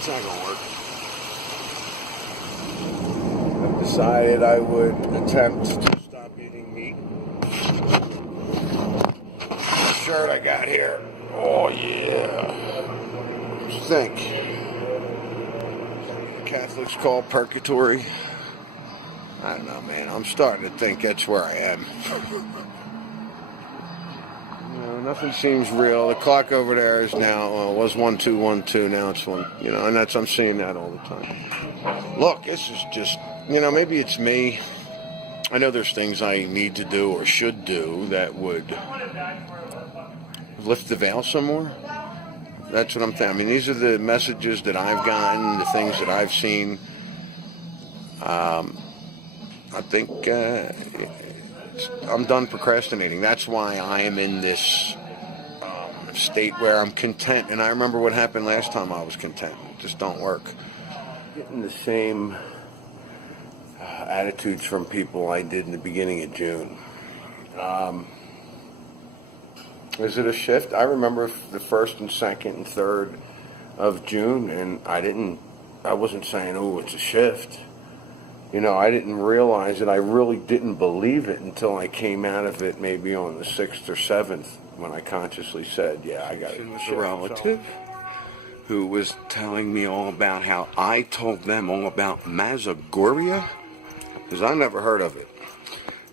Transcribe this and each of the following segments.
It's not gonna work. I've decided I would attempt to stop eating meat. The shirt I got here. Oh yeah. What do you think? Catholics call purgatory. I don't know, man. I'm starting to think that's where I am. Nothing seems real. The clock over there is now, was 1212, now it's 1, and I'm seeing that all the time. Look, this is just, maybe it's me. I know there's things I need to do or should do that would lift the veil some more. That's what I'm thinking. I mean, these are the messages that I've gotten, the things that I've seen. I think I'm done procrastinating. That's why I am in this state where I'm content. And I remember what happened last time I was content. It just don't work. Getting the same attitudes from people I did in the beginning of June. Is it a shift? I remember the 1st and 2nd and 3rd of June, and I wasn't saying, oh, it's a shift. I didn't realize it. I really didn't believe it until I came out of it maybe on the 6th or 7th when I consciously said, yeah, I got it. It was a relative who was telling me all about how I told them all about Mazagorya, because I never heard of it.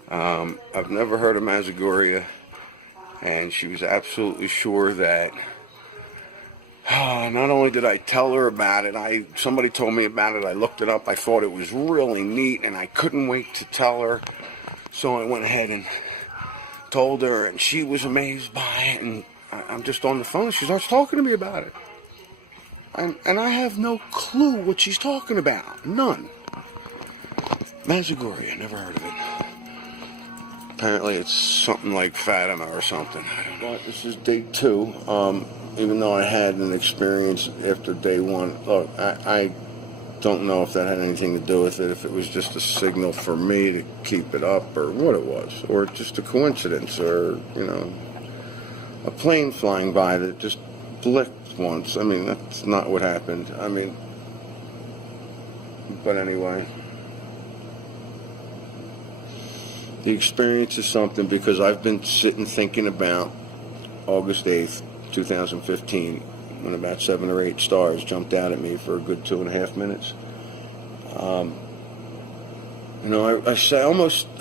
I've never heard of Mazagorya, and she was absolutely sure that not only did I tell her about it, somebody told me about it, I looked it up, I thought it was really neat, and I couldn't wait to tell her, so I went ahead and told her, and she was amazed by it, and I'm just on the phone, and she starts talking to me about it, and I have no clue what she's talking about, none. Mazagorya, never heard of it. Apparently it's something like Fatima or something. But this is day 2. Even though I had an experience after day 1, look, I don't know if that had anything to do with it, if it was just a signal for me to keep it up, or what it was, or just a coincidence, or, a plane flying by that just blinked once. I mean, that's not what happened. But anyway, the experience is something, because I've been sitting thinking about August 8th, 2015, when about 7 or 8 stars jumped out at me for a good 2.5 minutes.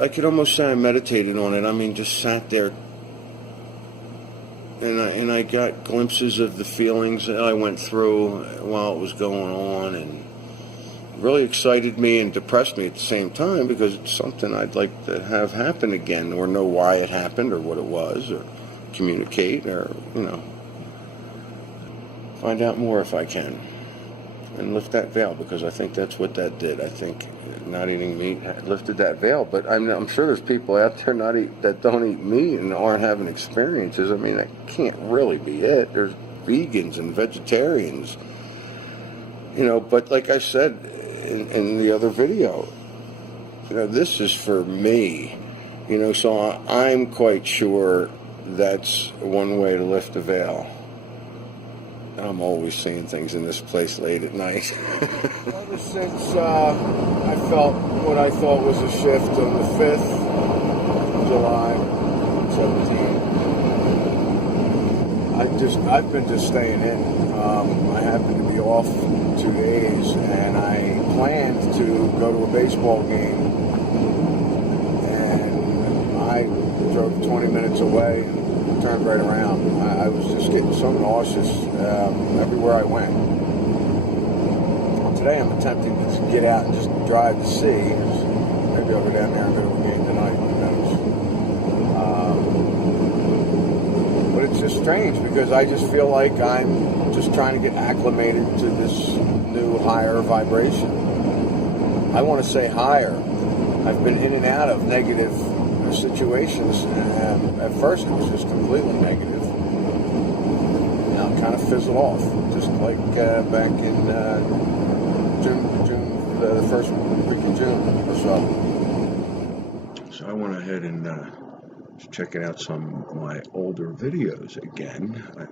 I could almost say I meditated on it. I mean, just sat there, and I got glimpses of the feelings that I went through while it was going on, and it really excited me and depressed me at the same time, because it's something I'd like to have happen again, or know why it happened, or what it was, or communicate, or, find out more if I can, and lift that veil, because I think that's what that did. I think not eating meat lifted that veil, but I'm sure there's people out there that don't eat meat and aren't having experiences. I mean, that can't really be it. There's vegans and vegetarians, but like I said in the other video, this is for me, so I'm quite sure that's one way to lift the veil. I'm always seeing things in this place late at night. Ever since I felt what I thought was a shift on the 5th of July, 17, I've been just staying in. I happened to be off 2 days, and I planned to go to a baseball game, and I drove 20 minutes away and turned right around. I was just getting so nauseous everywhere I went. Today I'm attempting to get out and just drive to see. Maybe I'll go down there and go to a game tonight. Who knows? But it's just strange, because I just feel like I'm just trying to get acclimated to this new higher vibration. I want to say higher. I've been in and out of negative situations. At first it was just completely negative. Now it kind of fizzled off, just like back in June, the first week of June or so. So I went ahead and was checking out some of my older videos again. I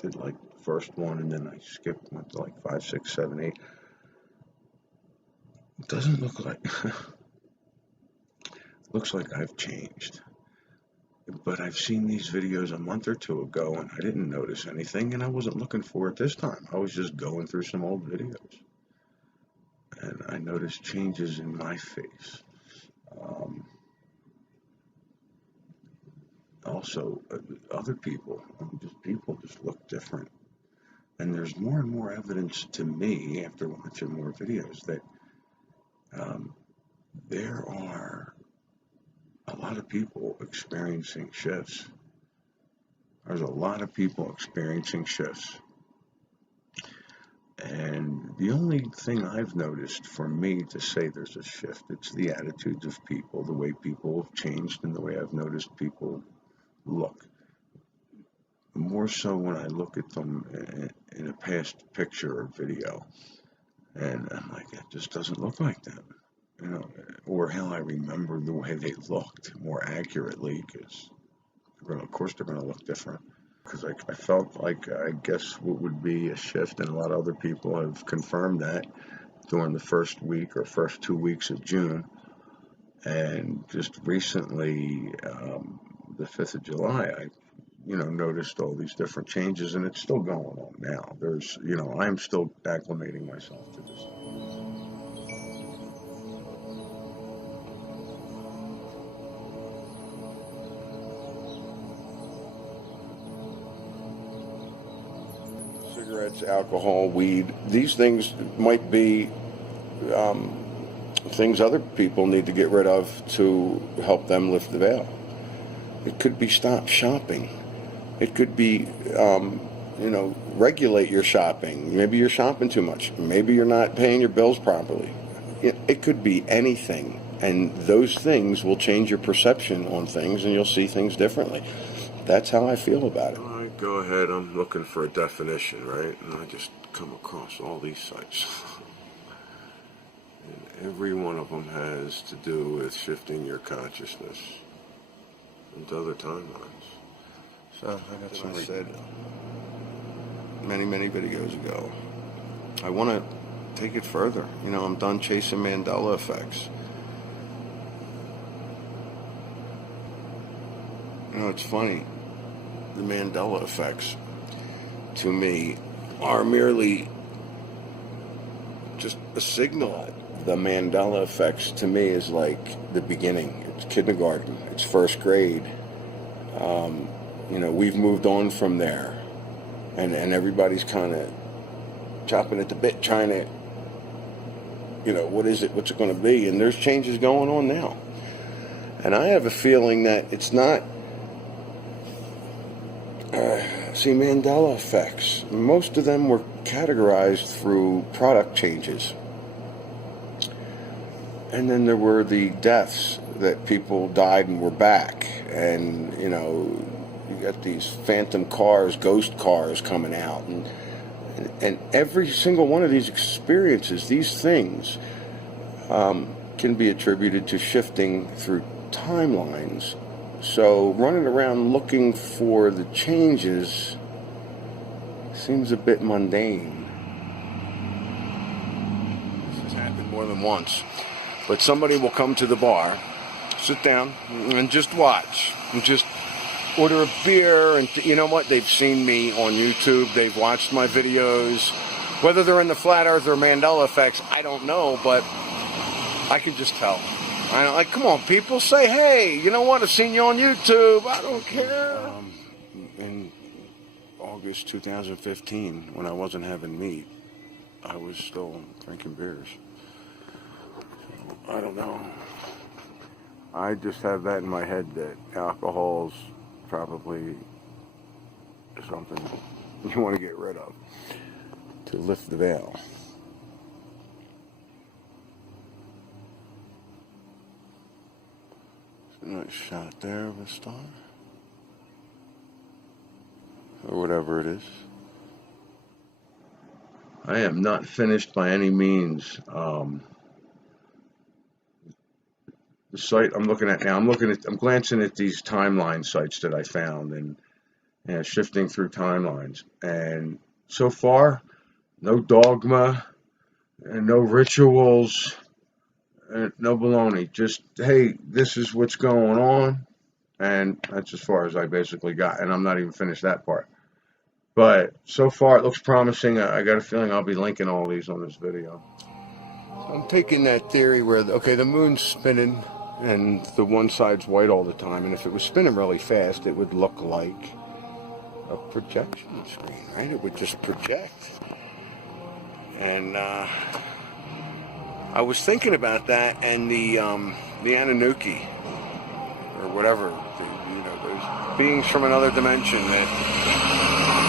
did like first one, and then I skipped, went to like 5, 6, 7, 8. It doesn't look like, looks like I've changed. But I've seen these videos a month or two ago, and I didn't notice anything, and I wasn't looking for it this time. I was just going through some old videos, and I noticed changes in my face. Also, other people just look different. And there's more and more evidence to me after watching more videos that there are a lot of people experiencing shifts. There's a lot of people experiencing shifts. And the only thing I've noticed for me to say there's a shift, it's the attitudes of people, the way people have changed, and the way I've noticed people look. More so when I look at them in a past picture or video, and I'm like, it just doesn't look like them, you know, or how I remember the way they looked more accurately, because of course they're going to look different. Because I felt like, I guess what would be a shift, and a lot of other people have confirmed that during the first week or first 2 weeks of June, and just recently, the 5th of July, I noticed all these different changes, and it's still going on now. I'm still acclimating myself to this. Cigarettes, alcohol, weed, these things might be things other people need to get rid of to help them lift the veil. It could be stop shopping. It could be, regulate your shopping. Maybe you're shopping too much. Maybe you're not paying your bills properly. It could be anything. And those things will change your perception on things, and you'll see things differently. That's how I feel about it. I go ahead, I'm looking for a definition, right? And I just come across all these sites. And every one of them has to do with shifting your consciousness into other timelines. So I got some said many videos ago. I want to take it further. I'm done chasing Mandela effects. It's funny. The Mandela effects, to me, are merely just a signal. The Mandela effects, to me, is like the beginning. It's kindergarten. It's first grade. We've moved on from there, and everybody's kind of chopping at the bit, trying to, what is it? What's it going to be? And there's changes going on now. And I have a feeling that it's not, Mandela effects, most of them were categorized through product changes. And then there were the deaths that people died and were back. And, you got these phantom cars, ghost cars coming out. And every single one of these experiences, these things, can be attributed to shifting through timelines. So running around looking for the changes seems a bit mundane. This has happened more than once. But somebody will come to the bar, sit down, and just watch. And just order a beer, and you know what? They've seen me on YouTube. They've watched my videos. Whether they're in the Flat Earth or Mandela Effects, I don't know, but I can just tell. Come on, people, say, hey, you know what? I've seen you on YouTube. I don't care. In August 2015, when I wasn't having meat, I was still drinking beers. So, I don't know. I just have that in my head that alcohol's probably something you want to get rid of to lift the veil. Nice shot there of a star, or whatever it is. I am not finished by any means. The site I'm looking at now, I'm glancing at these timeline sites that I found, and shifting through timelines, and so far, no dogma and no rituals, and no baloney. Just, hey, this is what's going on. And that's as far as I basically got. And I'm not even finished that part. But so far, it looks promising. I got a feeling I'll be linking all these on this video. I'm taking that theory where, okay, the moon's spinning and the one side's white all the time. And if it was spinning really fast, it would look like a projection screen, right? It would just project. And I was thinking about that, and the Anunnaki, or whatever, those beings from another dimension that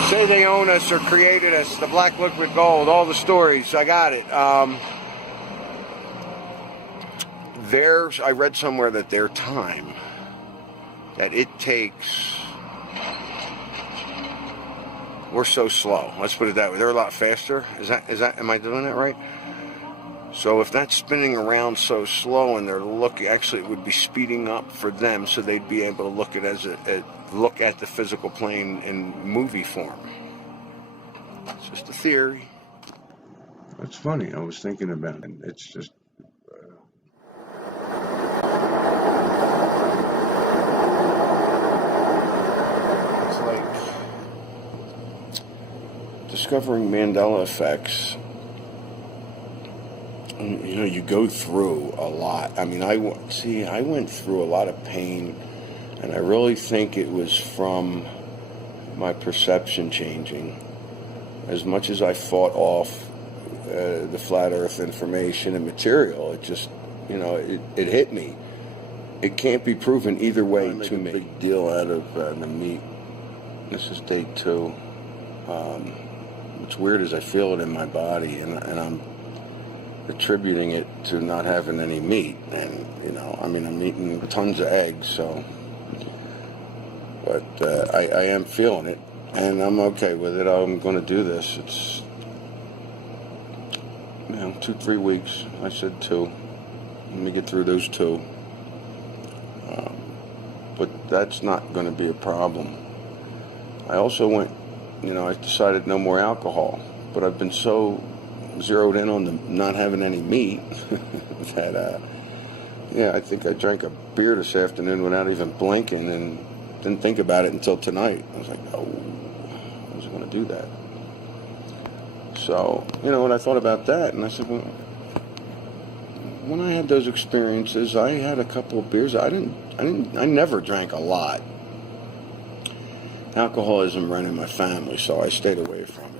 say they own us or created us, the black liquid gold, all the stories. I got it. I read somewhere that their time, that it takes, we're so slow. Let's put it that way. They're a lot faster. Am I doing that right? So if that's spinning around so slow and they're actually it would be speeding up for them, so they'd be able to look at the physical plane in movie form. It's just a theory. That's funny. I was thinking about it. It's just it's like discovering Mandela Effects. You go through a lot. I mean, I went through a lot of pain, and I really think it was from my perception changing. As much as I fought off the flat earth information and material, it just, it hit me. It can't be proven either way to me. Big deal out of the meat. This is day 2. What's weird is I feel it in my body, and I'm attributing it to not having any meat. And I'm eating tons of eggs, so, but I am feeling it, and I'm okay with it. I'm going to do this. It's 2-3 weeks. I said 2. Let me get through those 2, but that's not going to be a problem. I also went, I decided no more alcohol, but I've been so zeroed in on the not having any meat that I think I drank a beer this afternoon without even blinking, and didn't think about it until tonight. I was like, oh, I wasn't going to do that. So when I thought about that, and I said, well, when I had those experiences, I had a couple of beers. I never drank a lot. Alcoholism ran in my family, so I stayed away from it.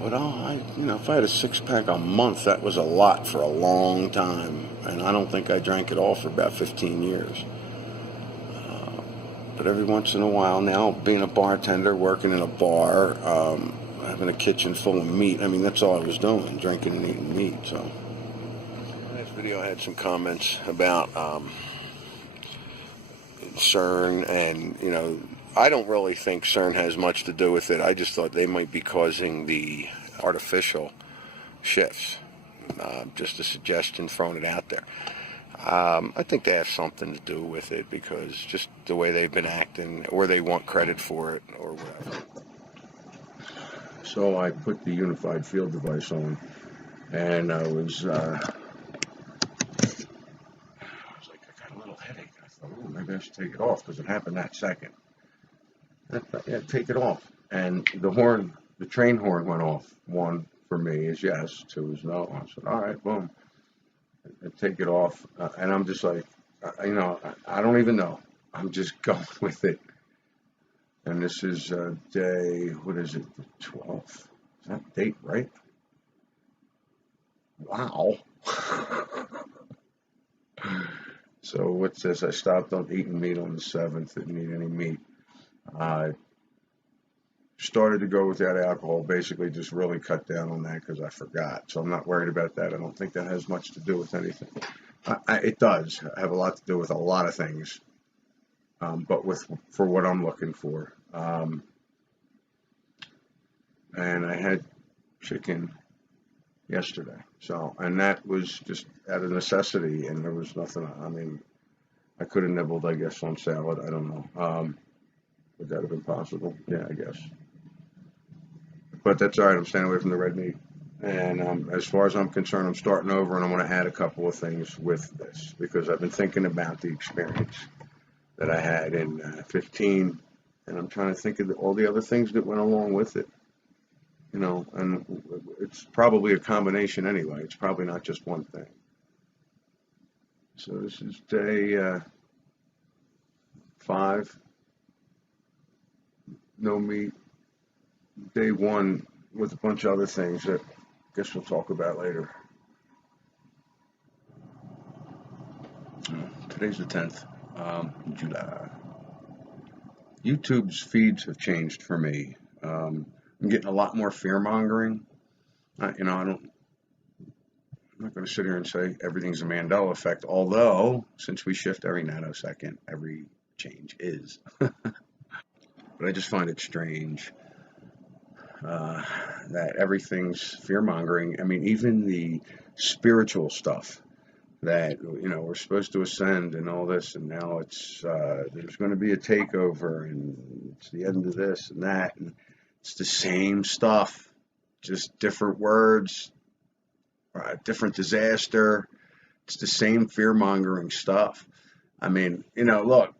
But if I had a 6-pack a month, that was a lot for a long time, and I don't think I drank it all for about 15 years. But every once in a while now, being a bartender, working in a bar, having a kitchen full of meat, that's all I was doing, drinking and eating meat. So in this video I had some comments about CERN, and I don't really think CERN has much to do with it. I just thought they might be causing the artificial shifts. Just a suggestion, throwing it out there. I think they have something to do with it, because just the way they've been acting, or they want credit for it, or whatever. So I put the unified field device on, and I was like, I got a little headache. I thought, oh, maybe I should take it off, because it happened that second. Take it off. And the train horn went off. 1 for me is yes, 2 is no. I said, all right, boom. I take it off. And I'm just like, I don't even know. I'm just going with it. And this is day, what is it, the 12th? Is that date right? Wow. So what's this? I stopped on eating meat on the 7th. Didn't eat any meat. I started to go without alcohol, basically just really cut down on that because I forgot. So I'm not worried about that. I don't think that has much to do with anything. It does have a lot to do with a lot of things, but for what I'm looking for. And I had chicken yesterday, and that was just out of necessity, and there was nothing. I could have nibbled, I guess, on salad. I don't know. Would that have been possible? Yeah, I guess. But that's all right. I'm staying away from the red meat. And as far as I'm concerned, I'm starting over, and I'm going to add a couple of things with this because I've been thinking about the experience that I had in 15, and I'm trying to think of all the other things that went along with it. You know, and it's probably a combination anyway. It's probably not just one thing. So this is day 5. No meat. Day 1 with a bunch of other things that I guess we'll talk about later. Today's the 10th, July. YouTube's feeds have changed for me. I'm getting a lot more fear mongering. I'm not going to sit here and say everything's a Mandela effect, although since we shift every nanosecond, every change is. But I just find it strange that everything's fear mongering. I mean, even the spiritual stuff that, we're supposed to ascend and all this, and now it's there's going to be a takeover, and it's the end of this and that, and it's the same stuff, just different words, different disaster. It's the same fear-mongering stuff. I mean, look,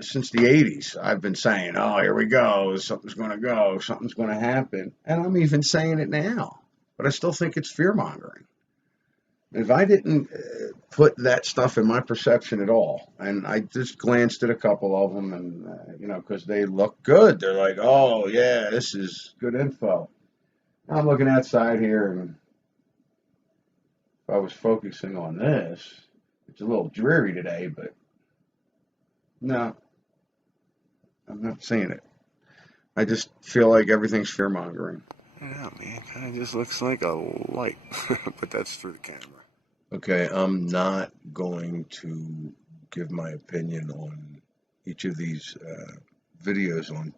since the 80s, I've been saying, oh, here we go, something's going to go, something's going to happen, and I'm even saying it now, but I still think it's fear-mongering. If I didn't put that stuff in my perception at all, and I just glanced at a couple of them, and, because they look good. They're like, oh, yeah, this is good info. I'm looking outside here, and if I was focusing on this, it's a little dreary today, but no, I'm not seeing it. I just feel like everything's fear-mongering. Yeah, man, kind of just looks like a light, but that's through the camera. Okay, I'm not going to give my opinion on each of these videos on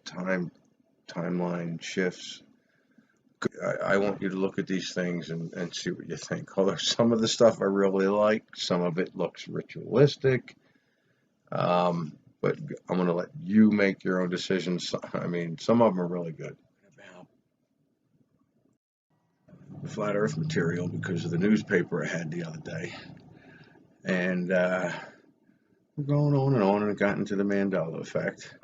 timeline shifts. I want you to look at these things and see what you think. Although some of the stuff I really like, some of it looks ritualistic. But I'm going to let you make your own decisions. I mean, some of them are really good. The flat earth material because of the newspaper I had the other day, and we're going on and it got into the Mandela effect.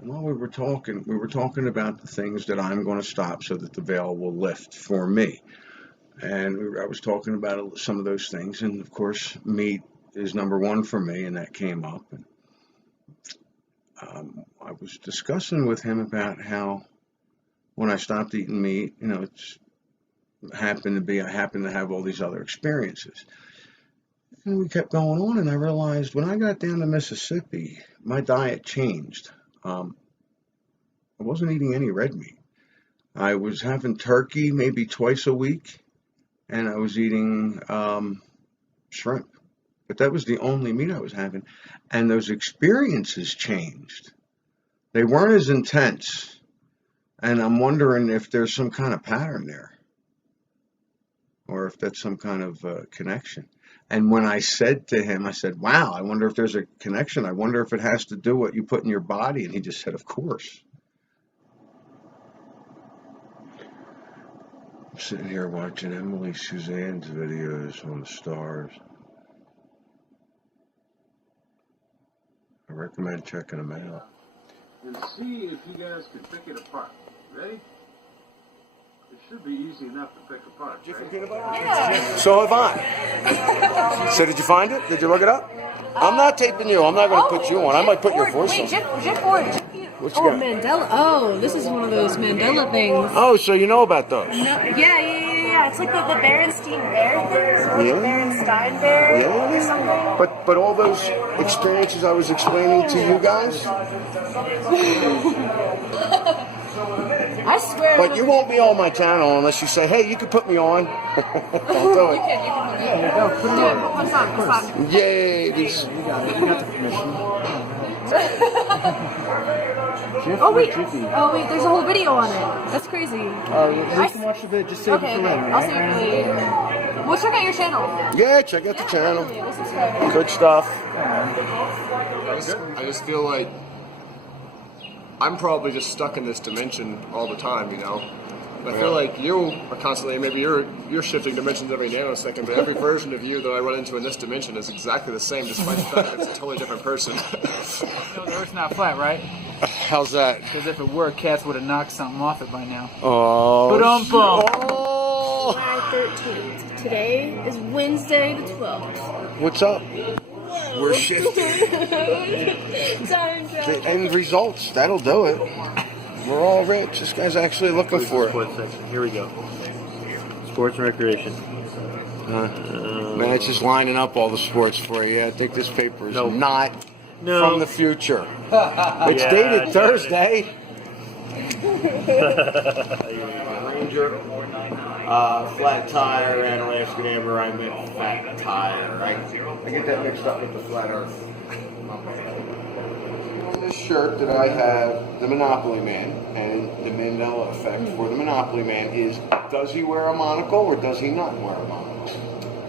And while we were talking about the things that I'm going to stop so that the veil will lift for me, and I was talking about some of those things, and of course meat is number 1 for me, and that came up, and I was discussing with him about how when I stopped eating meat, I happened to have all these other experiences. And we kept going on, and I realized when I got down to Mississippi, my diet changed. I wasn't eating any red meat. I was having turkey maybe twice a week, and I was eating shrimp. But that was the only meat I was having. And those experiences changed. They weren't as intense. And I'm wondering if there's some kind of pattern there, or if that's some kind of connection. And when I said to him, I said, wow, I wonder if there's a connection. I wonder if it has to do what you put in your body. And he just said, of course. I'm sitting here watching Emily Suzanne's videos on the stars. I recommend checking them out. And see if you guys can pick it apart. Ready? It should be easy enough to pick apart, right? Yeah. So have I. So did you find it? Did you look it up? I'm not taping you. I'm not going to put you on. I might put your voice on. Jeff Ford. What you got? Mandela. Oh, this is one of those Mandela things. Oh, so you know about those? No, yeah. It's like the Berenstein Bear thing, or the Berenstein Bear or something. But all those experiences I was explaining to you guys. I swear. But you won't be on my channel unless you say, "Hey, you can put me on." I'll do it. You can put me on. Put it on. What's on? Yay! You got the permission. Oh wait, there's a whole video on it. That's crazy. You can watch the video. Just save it for later. I'll save it for later. Well, check out your channel. Yeah, check out the channel. We'll subscribe. Good stuff. I just feel like I'm probably just stuck in this dimension all the time, you know. And I feel like you are constantly, maybe you're shifting dimensions every nanosecond, but every version of you that I run into in this dimension is exactly the same, despite the fact that it's a totally different person. No, the Earth's not flat, right? How's that? Because if it were, cats would have knocked something off it by now. Oh. Ba-dum-bum. July 13th. Today is Wednesday the 12th. What's up? We're shifting. The end results, that'll do it. We're all rich. This guy's actually looking for it. Sports section. Here we go. Sports and recreation. Man, it's just lining up all the sports for you. I think this paper is not from the future. It's dated Thursday. Ranger, flat tire, and Alaska Amber. I meant fat tire, right? I get that mixed up with the flat earth. On this shirt that I have, the Monopoly Man, and the Mandela Effect for the Monopoly Man is, does he wear a monocle or does he not wear a monocle?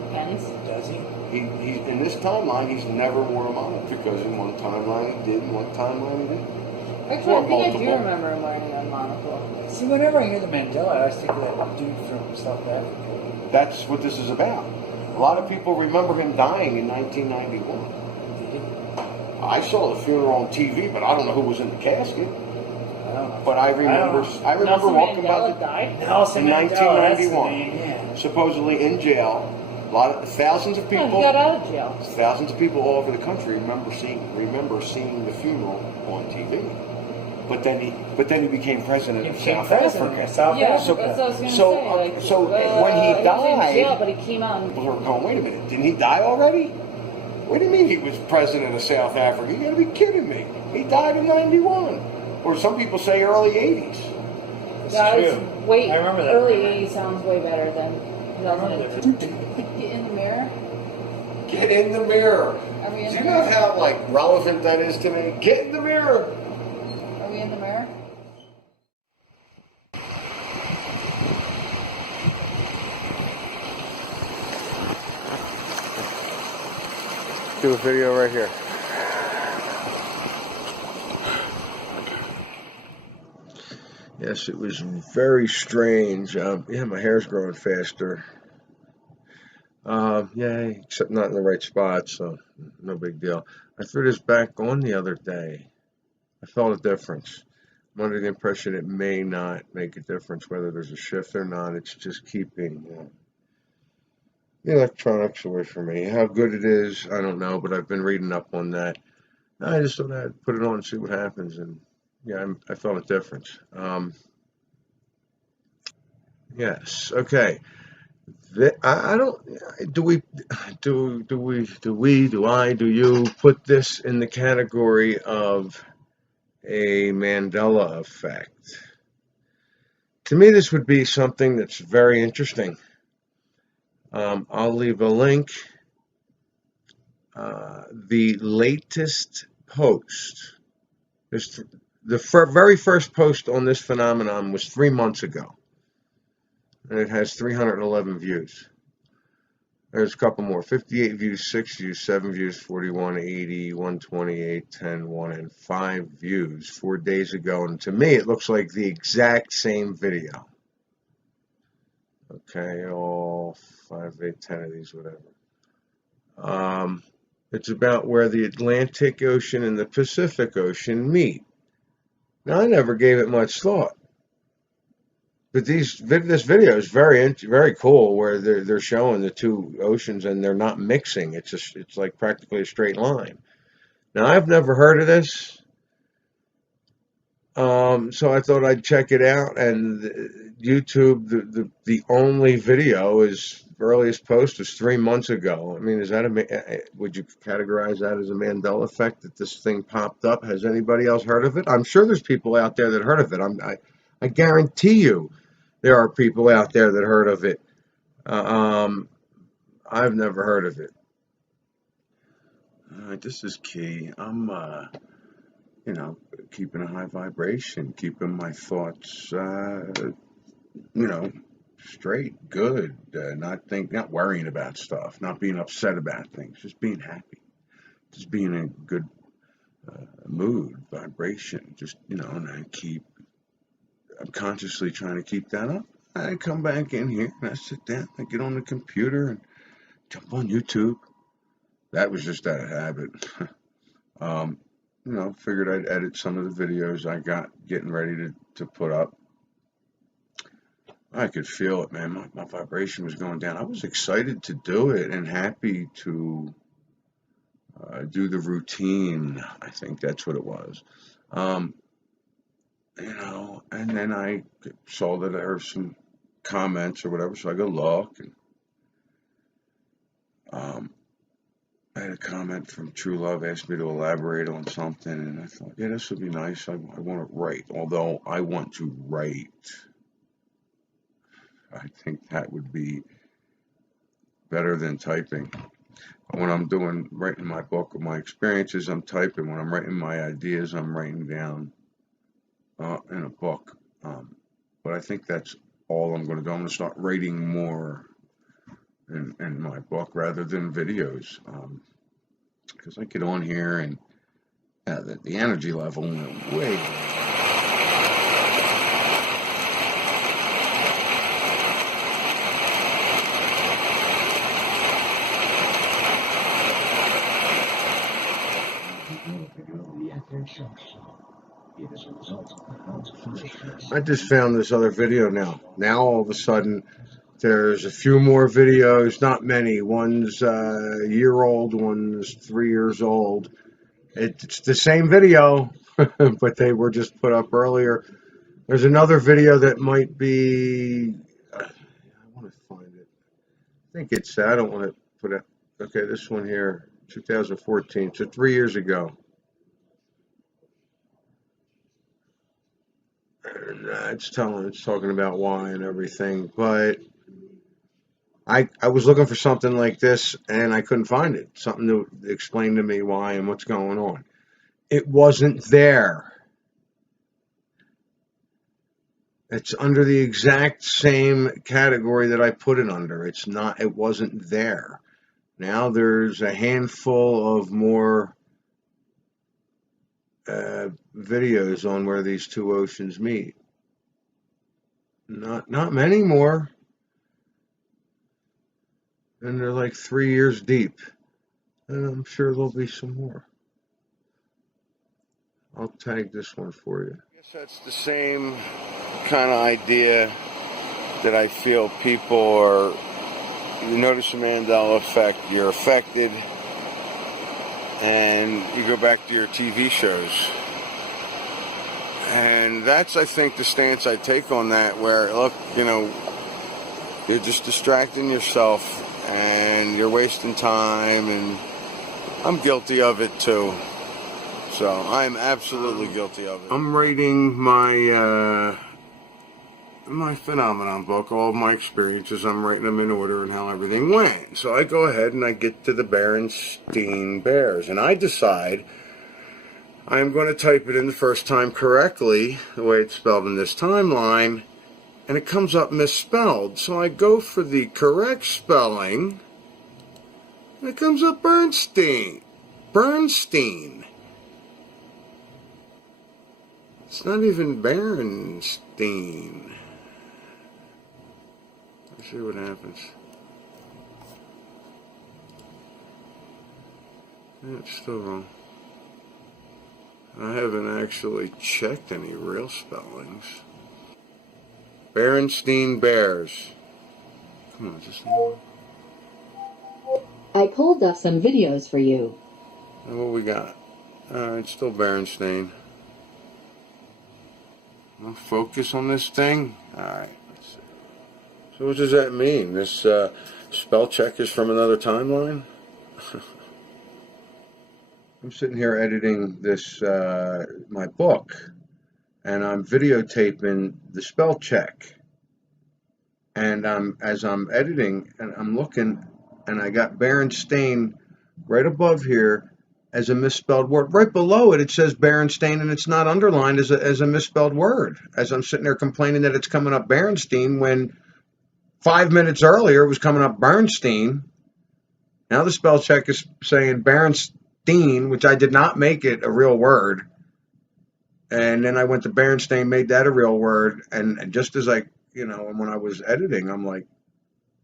Depends. Does he? He in this timeline, he's never worn a monocle because in one timeline he did, in one timeline he didn't. Actually, I think I do remember him wearing a monocle. See, whenever I hear the Mandela, I always think of that dude from South Africa. That's what this is about. A lot of people remember him dying in 1991. I saw the funeral on TV, but I don't know who was in the casket. But I remember walking by Nelson in Mandela, 1991, supposedly in jail. Thousands of people. He got out of jail. Thousands of people all over the country remember seeing the funeral on TV. But then he became president of South Africa. Yeah, that's what I was going to say. So when he died, he was in jail, but he came out and... people were going, wait a minute, didn't he die already? What do you mean he was president of South Africa? You gotta be kidding me. He died in 91. Or some people say early 80s. Wait, I remember that. early 80s sounds way better than 2002. Get in the mirror. Get in the mirror. Are we in Do the you know mirror? how relevant that is to me? Get in the mirror. Are we in the mirror? Do a video right here. Yes, it was very strange. Yeah, my hair's growing faster. Yay, except not in the right spot, so no big deal. I threw this back on the other day. I felt a difference. I'm under the impression it may not make a difference whether there's a shift or not. It's just keeping the electronics away from me. How good it is, I don't know, but I've been reading up on that. I just thought I'd put it on and see what happens, and yeah, I felt a difference. Yes, okay. I don't. Do you put this in the category of a Mandela effect? To me, this would be something that's very interesting. I'll leave a link. The latest post, the very first post on this phenomenon was 3 months ago. And it has 311 views. There's a couple more. 58 views, 6 views, 7 views, 41, 80, 128, 10, 1, and 5 views 4 days ago. And to me, it looks like the exact same video. Okay, all 5, 8, 10 of these, whatever. It's about where the Atlantic Ocean and the Pacific Ocean meet. Now, I never gave it much thought. But this video is very cool, where they're showing the two oceans and they're not mixing. It's like practically a straight line. Now, I've never heard of this, so I thought I'd check it out. And YouTube, the only video is earliest post was 3 months ago. I mean, would you categorize that as a Mandela effect that this thing popped up? Has anybody else heard of it? I'm sure there's people out there that heard of it. I guarantee you there are people out there that heard of it. I've never heard of it. All right, this is key. I'm, keeping a high vibration, keeping my thoughts, straight, good, not worrying about stuff, not being upset about things, just being happy, just being a good mood, vibration, just, and I'm consciously trying to keep that up. I come back in here and I sit down, I get on the computer and jump on YouTube. That was just out of habit. Figured I'd edit some of the videos I got getting ready to put up. I could feel it, man. My vibration was going down. I was excited to do it and happy to do the routine. I think that's what it was. And then I saw that there were some comments or whatever, so I go look. And I had a comment from True Love, asked me to elaborate on something, and I thought, yeah, this would be nice. I want to write, although I want to write. I think that would be better than typing. When I'm writing my book of my experiences, I'm typing. When I'm writing my ideas, I'm writing down in a book. But I think that's all I'm going to do. I'm going to start writing more in my book rather than videos. Because I get on here and the energy level went way down. I just found this other video now. Now all of a sudden, there's a few more videos, not many. One's a year old, one's 3 years old. It's the same video, but they were just put up earlier. There's another video that might be, I want to find it. I think it's, I don't want to put it, okay, this one here, 2014, so 3 years ago. And it's talking about why and everything, but I was looking for something like this and I couldn't find it. Something to explain to me why and what's going on. It wasn't there. It's under the exact same category that I put it under. It wasn't there. Now there's a handful of more videos on where these two oceans meet. Not many more. And they're like 3 years deep. And I'm sure there'll be some more. I'll tag this one for you. I guess that's the same kind of idea that I feel people are. You notice the Mandela effect, you're affected, and you go back to your TV shows. And that's, I think, the stance I take on that, where, look, you're just distracting yourself, and you're wasting time, and I'm guilty of it, too. So, I'm absolutely guilty of it. I'm writing my phenomenon book, all of my experiences. I'm writing them in order and how everything went. So I go ahead and I get to the Berenstain Bears, and I decide I'm going to type it in the first time correctly, the way it's spelled in this timeline, and it comes up misspelled. So I go for the correct spelling, and it comes up Bernstein. It's not even Berenstain. Let's see what happens. Yeah, it's still wrong. I haven't actually checked any real spellings. Berenstain Bears. Come on, just. I pulled up some videos for you. And what we got? It's still Berenstain. I'll focus on this thing. Alright, let's see. So what does that mean? This spell check is from another timeline? I'm sitting here editing this, my book, and I'm videotaping the spell check. And as I'm editing, and I'm looking, and I got Berenstain right above here as a misspelled word. Right below it, it says Berenstain, and it's not underlined as a misspelled word. As I'm sitting there complaining that it's coming up Berenstain, when 5 minutes earlier it was coming up Bernstein. Now the spell check is saying Berenstain. Berenstain, which I did not make it a real word. And then I went to Berenstain, made that a real word. And just as I, when I was editing, I'm like,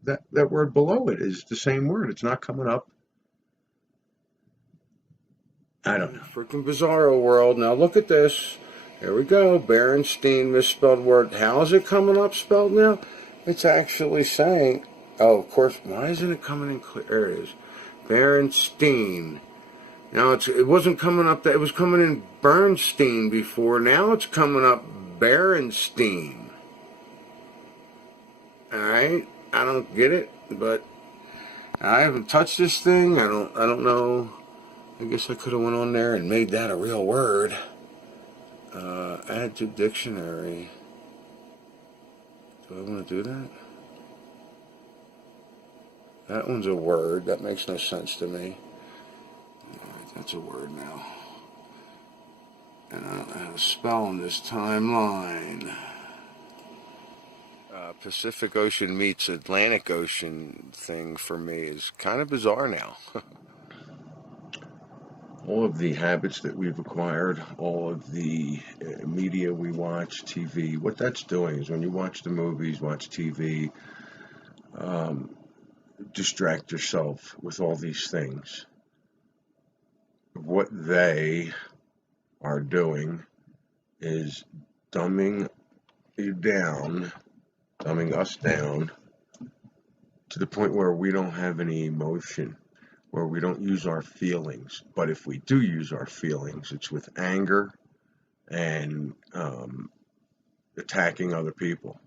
that word below it is the same word. It's not coming up. I don't know. Freaking bizarro world. Now look at this. Here we go. Berenstain, misspelled word. How is it coming up spelled now? It's actually saying, oh, of course, why isn't it coming in clear areas? Berenstain. Now it wasn't coming up, it was coming in Bernstein before. Now it's coming up Berenstain. Alright? I don't get it, but I haven't touched this thing. I don't know. I guess I could have went on there and made that a real word. Add to dictionary. Do I want to do that? That one's a word. That makes no sense to me. That's a word now. And I don't know how to spell on this timeline. Pacific Ocean meets Atlantic Ocean thing for me is kind of bizarre now. All of the habits that we've acquired, all of the media we watch, TV, what that's doing is when you watch the movies, watch TV, distract yourself with all these things. What they are doing is dumbing you down, dumbing us down to the point where we don't have any emotion, where we don't use our feelings. But if we do use our feelings, it's with anger and attacking other people.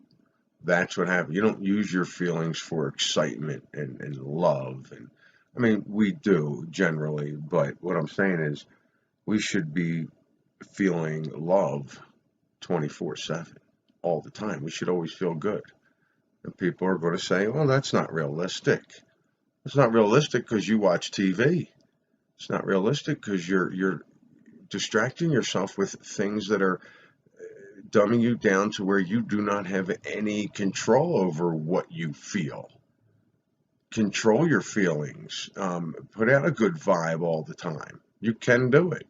That's what happens. You don't use your feelings for excitement and love. And I mean, we do generally, but what I'm saying is we should be feeling love 24/7 all the time. We should always feel good. And people are going to say, well, that's not realistic. It's not realistic because you watch TV. It's not realistic because you're distracting yourself with things that are dumbing you down to where you do not have any control over what you feel. Control your feelings. Put out a good vibe all the time. You can do it.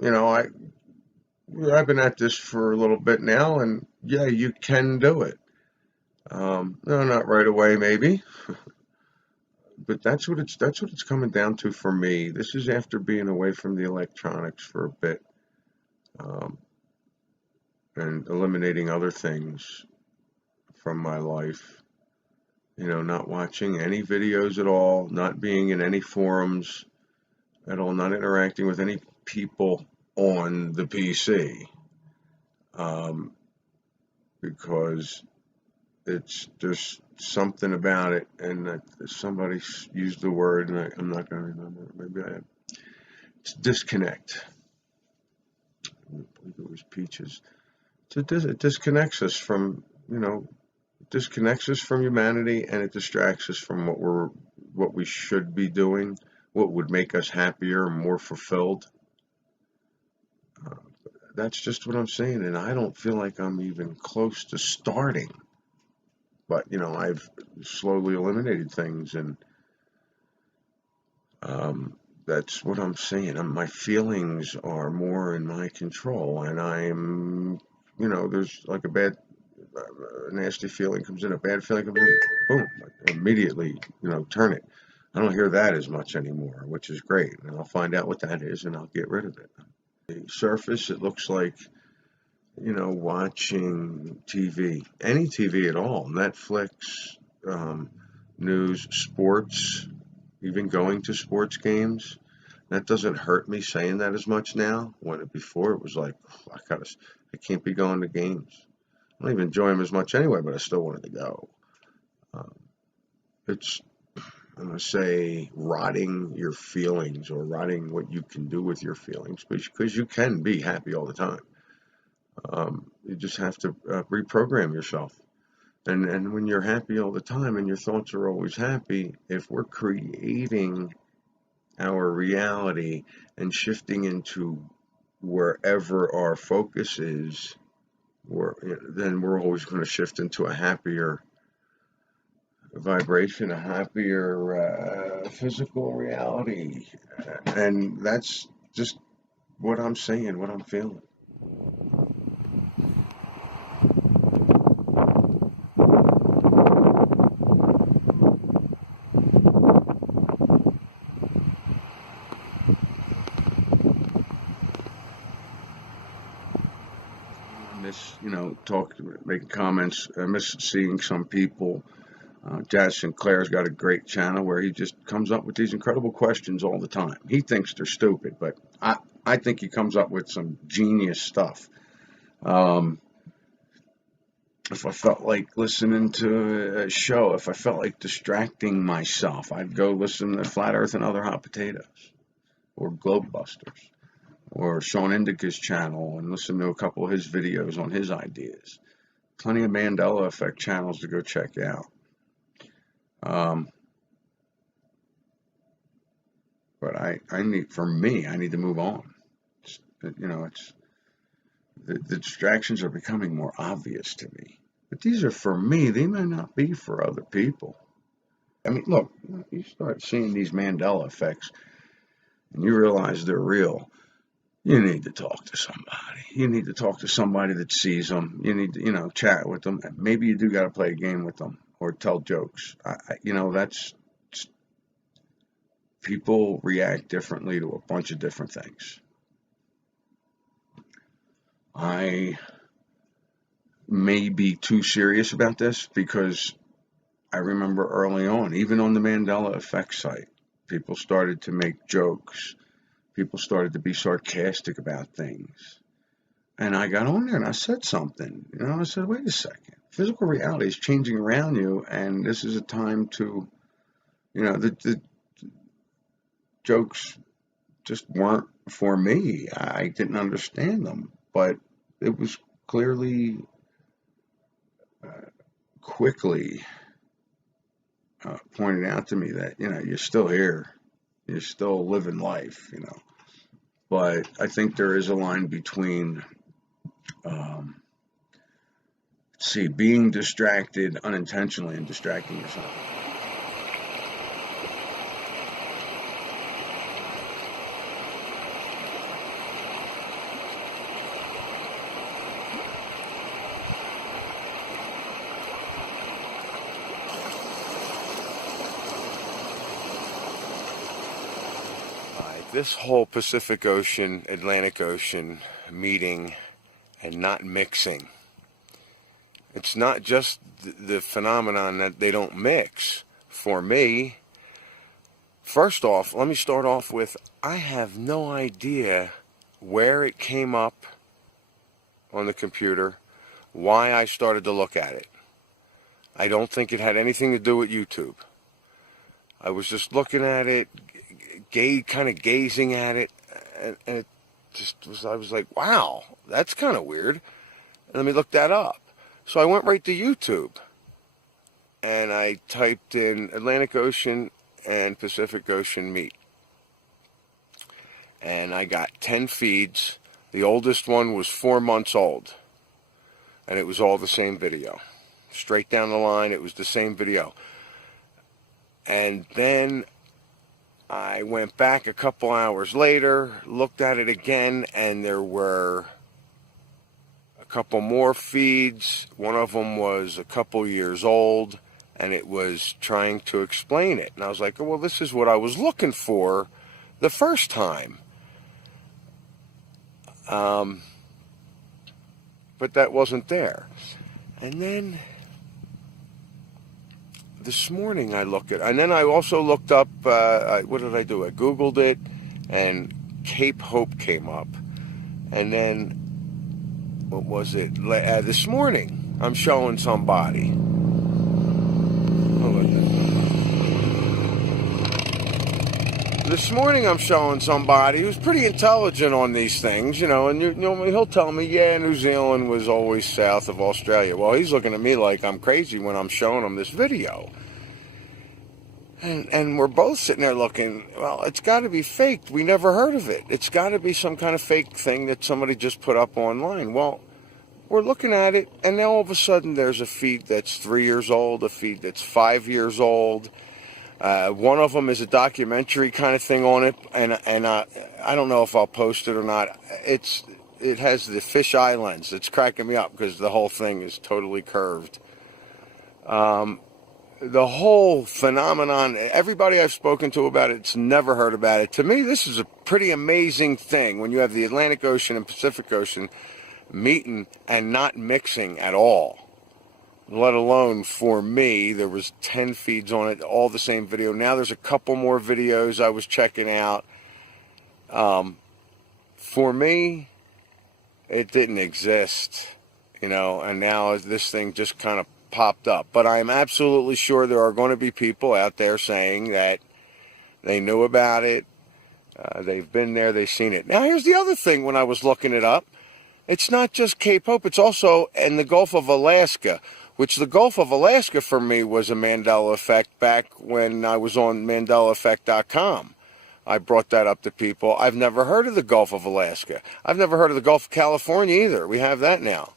I've been at this for a little bit now, and yeah, you can do it. No, not right away, maybe. But that's what it's coming down to for me. This is after being away from the electronics for a bit, and eliminating other things from my life. Not watching any videos at all, not being in any forums at all, not interacting with any people on the PC, because it's just something about it, and somebody used the word, and I'm not going to remember. Maybe I have. It's disconnect. I believe it was Peaches. It disconnects us from, disconnects us from humanity, and it distracts us from what we should be doing, what would make us happier and more fulfilled. That's just what I'm saying, and I don't feel like I'm even close to starting. But, I've slowly eliminated things, and that's what I'm saying. My feelings are more in my control, and I'm, there's like a nasty feeling comes in, a bad feeling comes in, boom, immediately, turn it. I don't hear that as much anymore, which is great, and I'll find out what that is, and I'll get rid of it. The surface, it looks like, watching TV, any TV at all, Netflix, news, sports, even going to sports games. That doesn't hurt me saying that as much now. When before it was like, I can't be going to games. I don't even enjoy them as much anyway, but I still wanted to go. It's, I'm going to say, rotting your feelings, or rotting what you can do with your feelings, because you can be happy all the time. You just have to reprogram yourself. And when you're happy all the time and your thoughts are always happy, if we're creating our reality and shifting into wherever our focus is, then we're always going to shift into a happier vibration, a happier physical reality. And that's just what I'm saying, what I'm feeling. Making comments. I miss seeing some people. Jazz Sinclair's got a great channel where he just comes up with these incredible questions all the time. He thinks they're stupid, but I think he comes up with some genius stuff. If I felt like listening to a show, if I felt like distracting myself, I'd go listen to Flat Earth and Other Hot Potatoes or Globebusters or Sean Indica's channel and listen to a couple of his videos on his ideas. Plenty of Mandela Effect channels to go check out. But I need to move on. The distractions are becoming more obvious to me. But these are for me. They may not be for other people. I mean, look, you start seeing these Mandela effects and you realize they're real. You need to talk to somebody. You need to talk to somebody that sees them. You need to, chat with them. Maybe you do got to play a game with them or tell jokes. That's people react differently to a bunch of different things. I may be too serious about this because I remember early on, even on the Mandela Effects site, people started to make jokes. People started to be sarcastic about things. And I got on there and I said something. I said, wait a second. Physical reality is changing around you, and this is a time to, the jokes just weren't for me. I didn't understand them. But it was clearly, quickly pointed out to me that, you're still here. You're still living life, But I think there is a line between, being distracted unintentionally and distracting yourself. This whole Pacific Ocean, Atlantic Ocean meeting and not mixing. It's not just the phenomenon that they don't mix. For me, first off, let me start off with, I have no idea where it came up on the computer, why I started to look at it. I don't think it had anything to do with YouTube. I was just looking at it, kind of gazing at it, and it just was, I was like, wow, that's kind of weird. And let me look that up. So I went right to YouTube, and I typed in Atlantic Ocean and Pacific Ocean meet. And I got 10 feeds. The oldest one was 4 months old, and it was all the same video. Straight down the line, it was the same video. And then I went back a couple hours later, looked at it again, and there were a couple more feeds. One of them was a couple years old, and it was trying to explain it. And I was like, well, this is what I was looking for the first time. But that wasn't there. And then this morning I looked at, and then I also looked up, what did I do? I Googled it, and Cape Hope came up. And then, what was it? This morning, I'm showing somebody. This morning I'm showing somebody who's pretty intelligent on these things, and he'll tell me, yeah, New Zealand was always south of Australia. Well, he's looking at me like I'm crazy when I'm showing him this video. And we're both sitting there looking, well, it's got to be faked. We never heard of it. It's got to be some kind of fake thing that somebody just put up online. Well, we're looking at it, and now all of a sudden there's a feed that's 3 years old, a feed that's 5 years old. One of them is a documentary kind of thing on it, and I don't know if I'll post it or not. It has the fisheye lens. It's cracking me up because the whole thing is totally curved. The whole phenomenon, everybody I've spoken to about it's never heard about it. To me, this is a pretty amazing thing when you have the Atlantic Ocean and Pacific Ocean meeting and not mixing at all. Let alone, for me, there was 10 feeds on it, all the same video. Now there's a couple more videos I was checking out. For me, it didn't exist, you know, and now this thing just kind of popped up. But I'm absolutely sure there are going to be people out there saying that they knew about it, they've been there, they've seen it. Now here's the other thing when I was looking it up. It's not just Cape Hope, it's also in the Gulf of Alaska, which the Gulf of Alaska for me was a Mandela Effect back when I was on MandelaEffect.com. I brought that up to people. I've never heard of the Gulf of Alaska. I've never heard of the Gulf of California either. We have that now.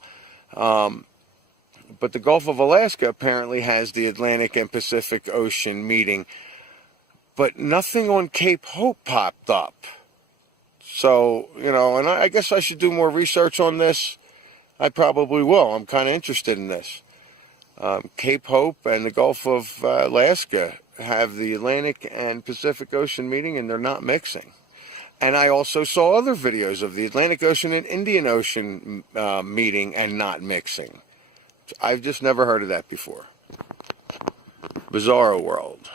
But the Gulf of Alaska apparently has the Atlantic and Pacific Ocean meeting. But nothing on Cape Hope popped up. So, you know, and I guess I should do more research on this. I probably will. I'm kind of interested in this. Cape Hope and the Gulf of Alaska have the Atlantic and Pacific Ocean meeting, and they're not mixing. And I also saw other videos of the Atlantic Ocean and Indian Ocean meeting and not mixing. I've just never heard of that before. Bizarro world.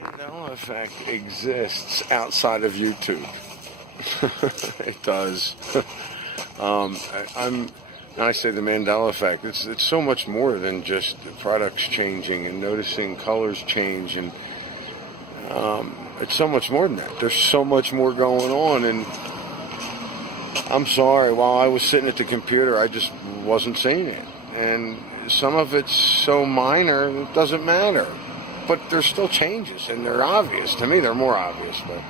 Mandela Effect exists outside of YouTube. It does. I say the Mandela Effect. It's so much more than just products changing and noticing colors change, and it's so much more than that. There's so much more going on, and I'm sorry, while I was sitting at the computer, I just wasn't seeing it. And some of it's so minor, it doesn't matter. But there's still changes, and they're obvious. To me, they're more obvious. But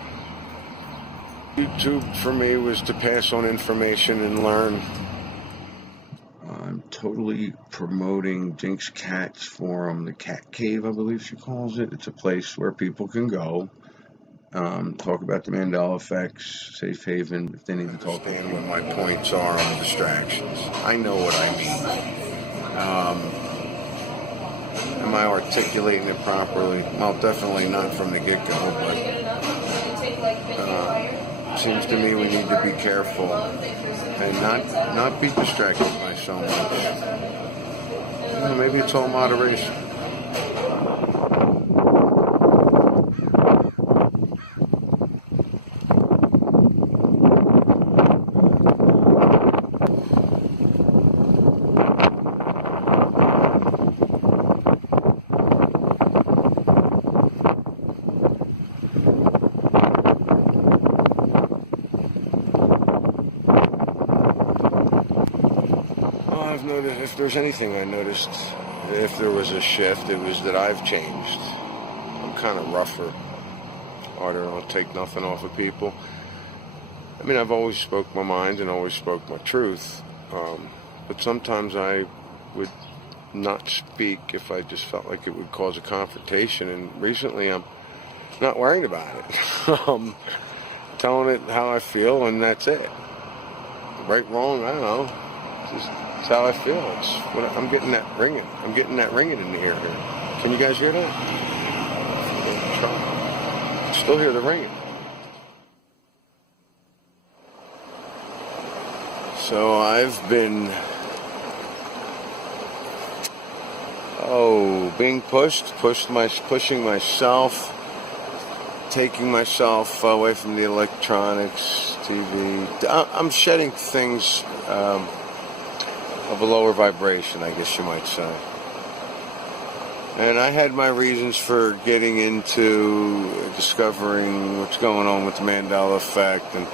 YouTube, for me, was to pass on information and learn. I'm totally promoting Jinx Cat's forum, the Cat Cave, I believe she calls it. It's a place where people can go, talk about the Mandela Effects, safe haven, if they need to talk. Understand what my points are on distractions. I know what I mean. Am I articulating it properly? Well, definitely not from the get-go, but it seems to me we need to be careful and not be distracted by so much. You know, maybe it's all moderation. I've noticed, if there's anything I noticed, if there was a shift, it was that I've changed. I'm kind of rougher, harder. I don't take nothing off of people. I mean, I've always spoke my mind and always spoke my truth, but sometimes I would not speak if I just felt like it would cause a confrontation, and recently I'm not worried about it. I'm telling it how I feel, and that's it. Right, wrong, I don't know. It's how I feel. I'm getting that ringing. I'm getting that ringing in the ear here. Can you guys hear that? I still hear the ringing. So I've been, being pushing myself, taking myself away from the electronics, TV. I'm shedding things of a lower vibration, I guess you might say. And I had my reasons for getting into discovering what's going on with the Mandela Effect, and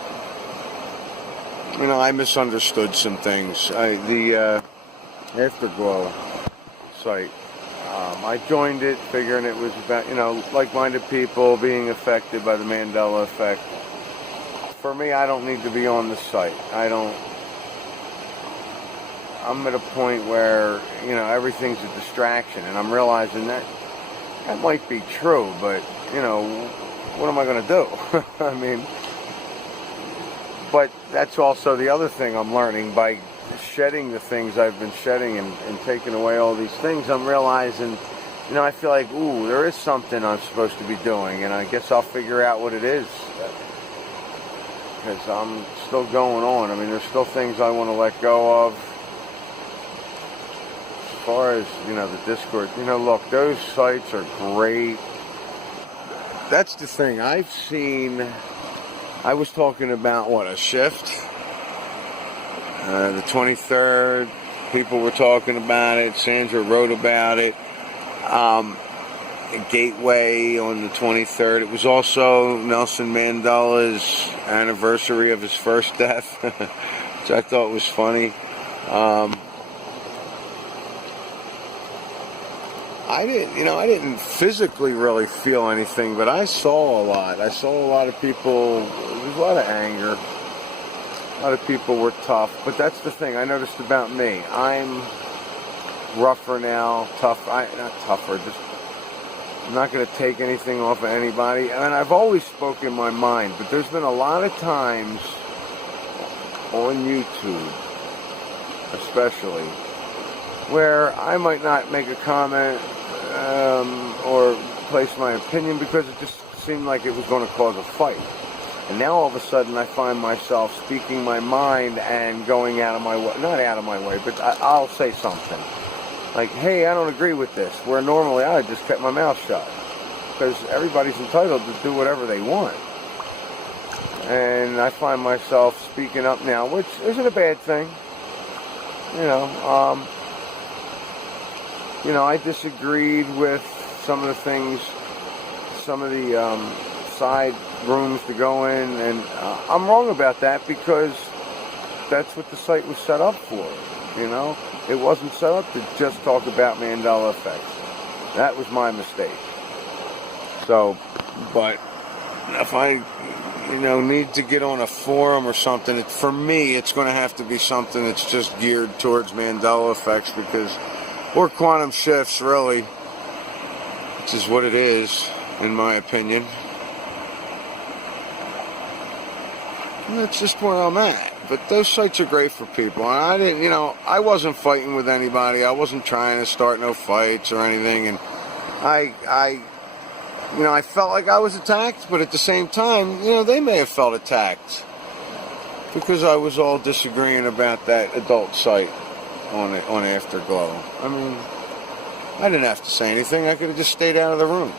you know, I misunderstood some things. The Afterglow site, I joined it figuring it was about, like-minded people being affected by the Mandela Effect. For me, I don't need to be on the site. I'm at a point where, everything's a distraction, and I'm realizing that might be true, but, what am I going to do? I mean, but that's also the other thing I'm learning by shedding the things I've been shedding and taking away all these things. I'm realizing, I feel like, ooh, there is something I'm supposed to be doing, and I guess I'll figure out what it is. Because I'm still going on. I mean, there's still things I want to let go of. As far as, the Discord, look, those sites are great. That's the thing. I was talking about, a shift? The 23rd, people were talking about it. Sandra wrote about it. Gateway on the 23rd. It was also Nelson Mandela's anniversary of his first death, which I thought was funny. I didn't physically really feel anything, but I saw a lot. I saw a lot of people. There was a lot of anger. A lot of people were tough, but that's the thing I noticed about me. I'm rougher now, not tougher, just I'm not going to take anything off of anybody. And I've always spoken my mind, but there's been a lot of times on YouTube, especially, where I might not make a comment or place my opinion because it just seemed like it was going to cause a fight. And now all of a sudden I find myself speaking my mind and going out of my way, not out of my way, but I'll say something. Like, hey, I don't agree with this, where normally I just kept my mouth shut. Because everybody's entitled to do whatever they want. And I find myself speaking up now, which isn't a bad thing. I disagreed with some of the things, some of the side rooms to go in, and I'm wrong about that because that's what the site was set up for, It wasn't set up to just talk about Mandela Effects. That was my mistake. So, but if I, need to get on a forum or something, for me, it's going to have to be something that's just geared towards Mandela Effects or quantum shifts, really, which is what it is, in my opinion. And that's just where I'm at. But those sites are great for people. And I didn't, I wasn't fighting with anybody. I wasn't trying to start no fights or anything. And I felt like I was attacked, but at the same time, they may have felt attacked because I was all disagreeing about that adult site on Afterglow. I mean, I didn't have to say anything. I could have just stayed out of the room.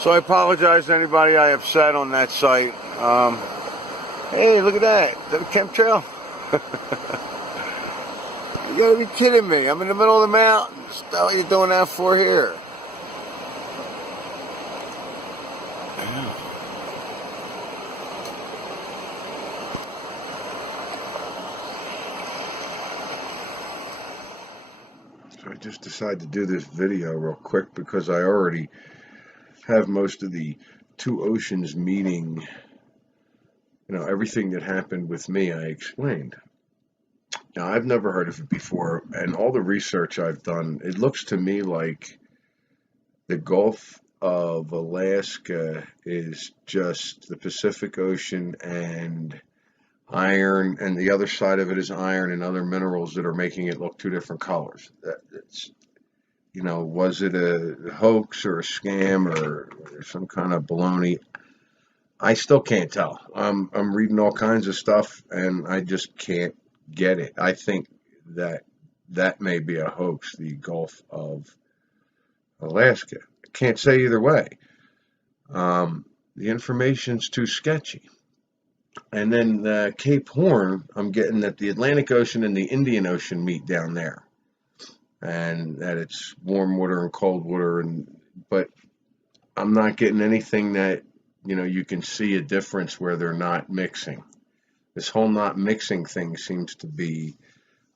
So I apologize to anybody I upset on that site. Hey, look at that. Is that a chemtrail? You gotta be kidding me. I'm in the middle of the mountains. What are you doing that for here? So I just decided to do this video real quick because I already have most of the Two Oceans meeting, everything that happened with me I explained. Now, I've never heard of it before, and all the research I've done, it looks to me like the Gulf of Alaska is just the Pacific Ocean and iron, and the other side of it is iron and other minerals that are making it look two different colors. Was it a hoax or a scam or some kind of baloney? I still can't tell. I'm reading all kinds of stuff, and I just can't get it. I think that may be a hoax, the Gulf of Alaska. I can't say either way. The information's too sketchy. And then Cape Horn, I'm getting that the Atlantic Ocean and the Indian Ocean meet down there, and that it's warm water and cold water, but I'm not getting anything that you can see a difference where they're not mixing. This whole not mixing thing seems to be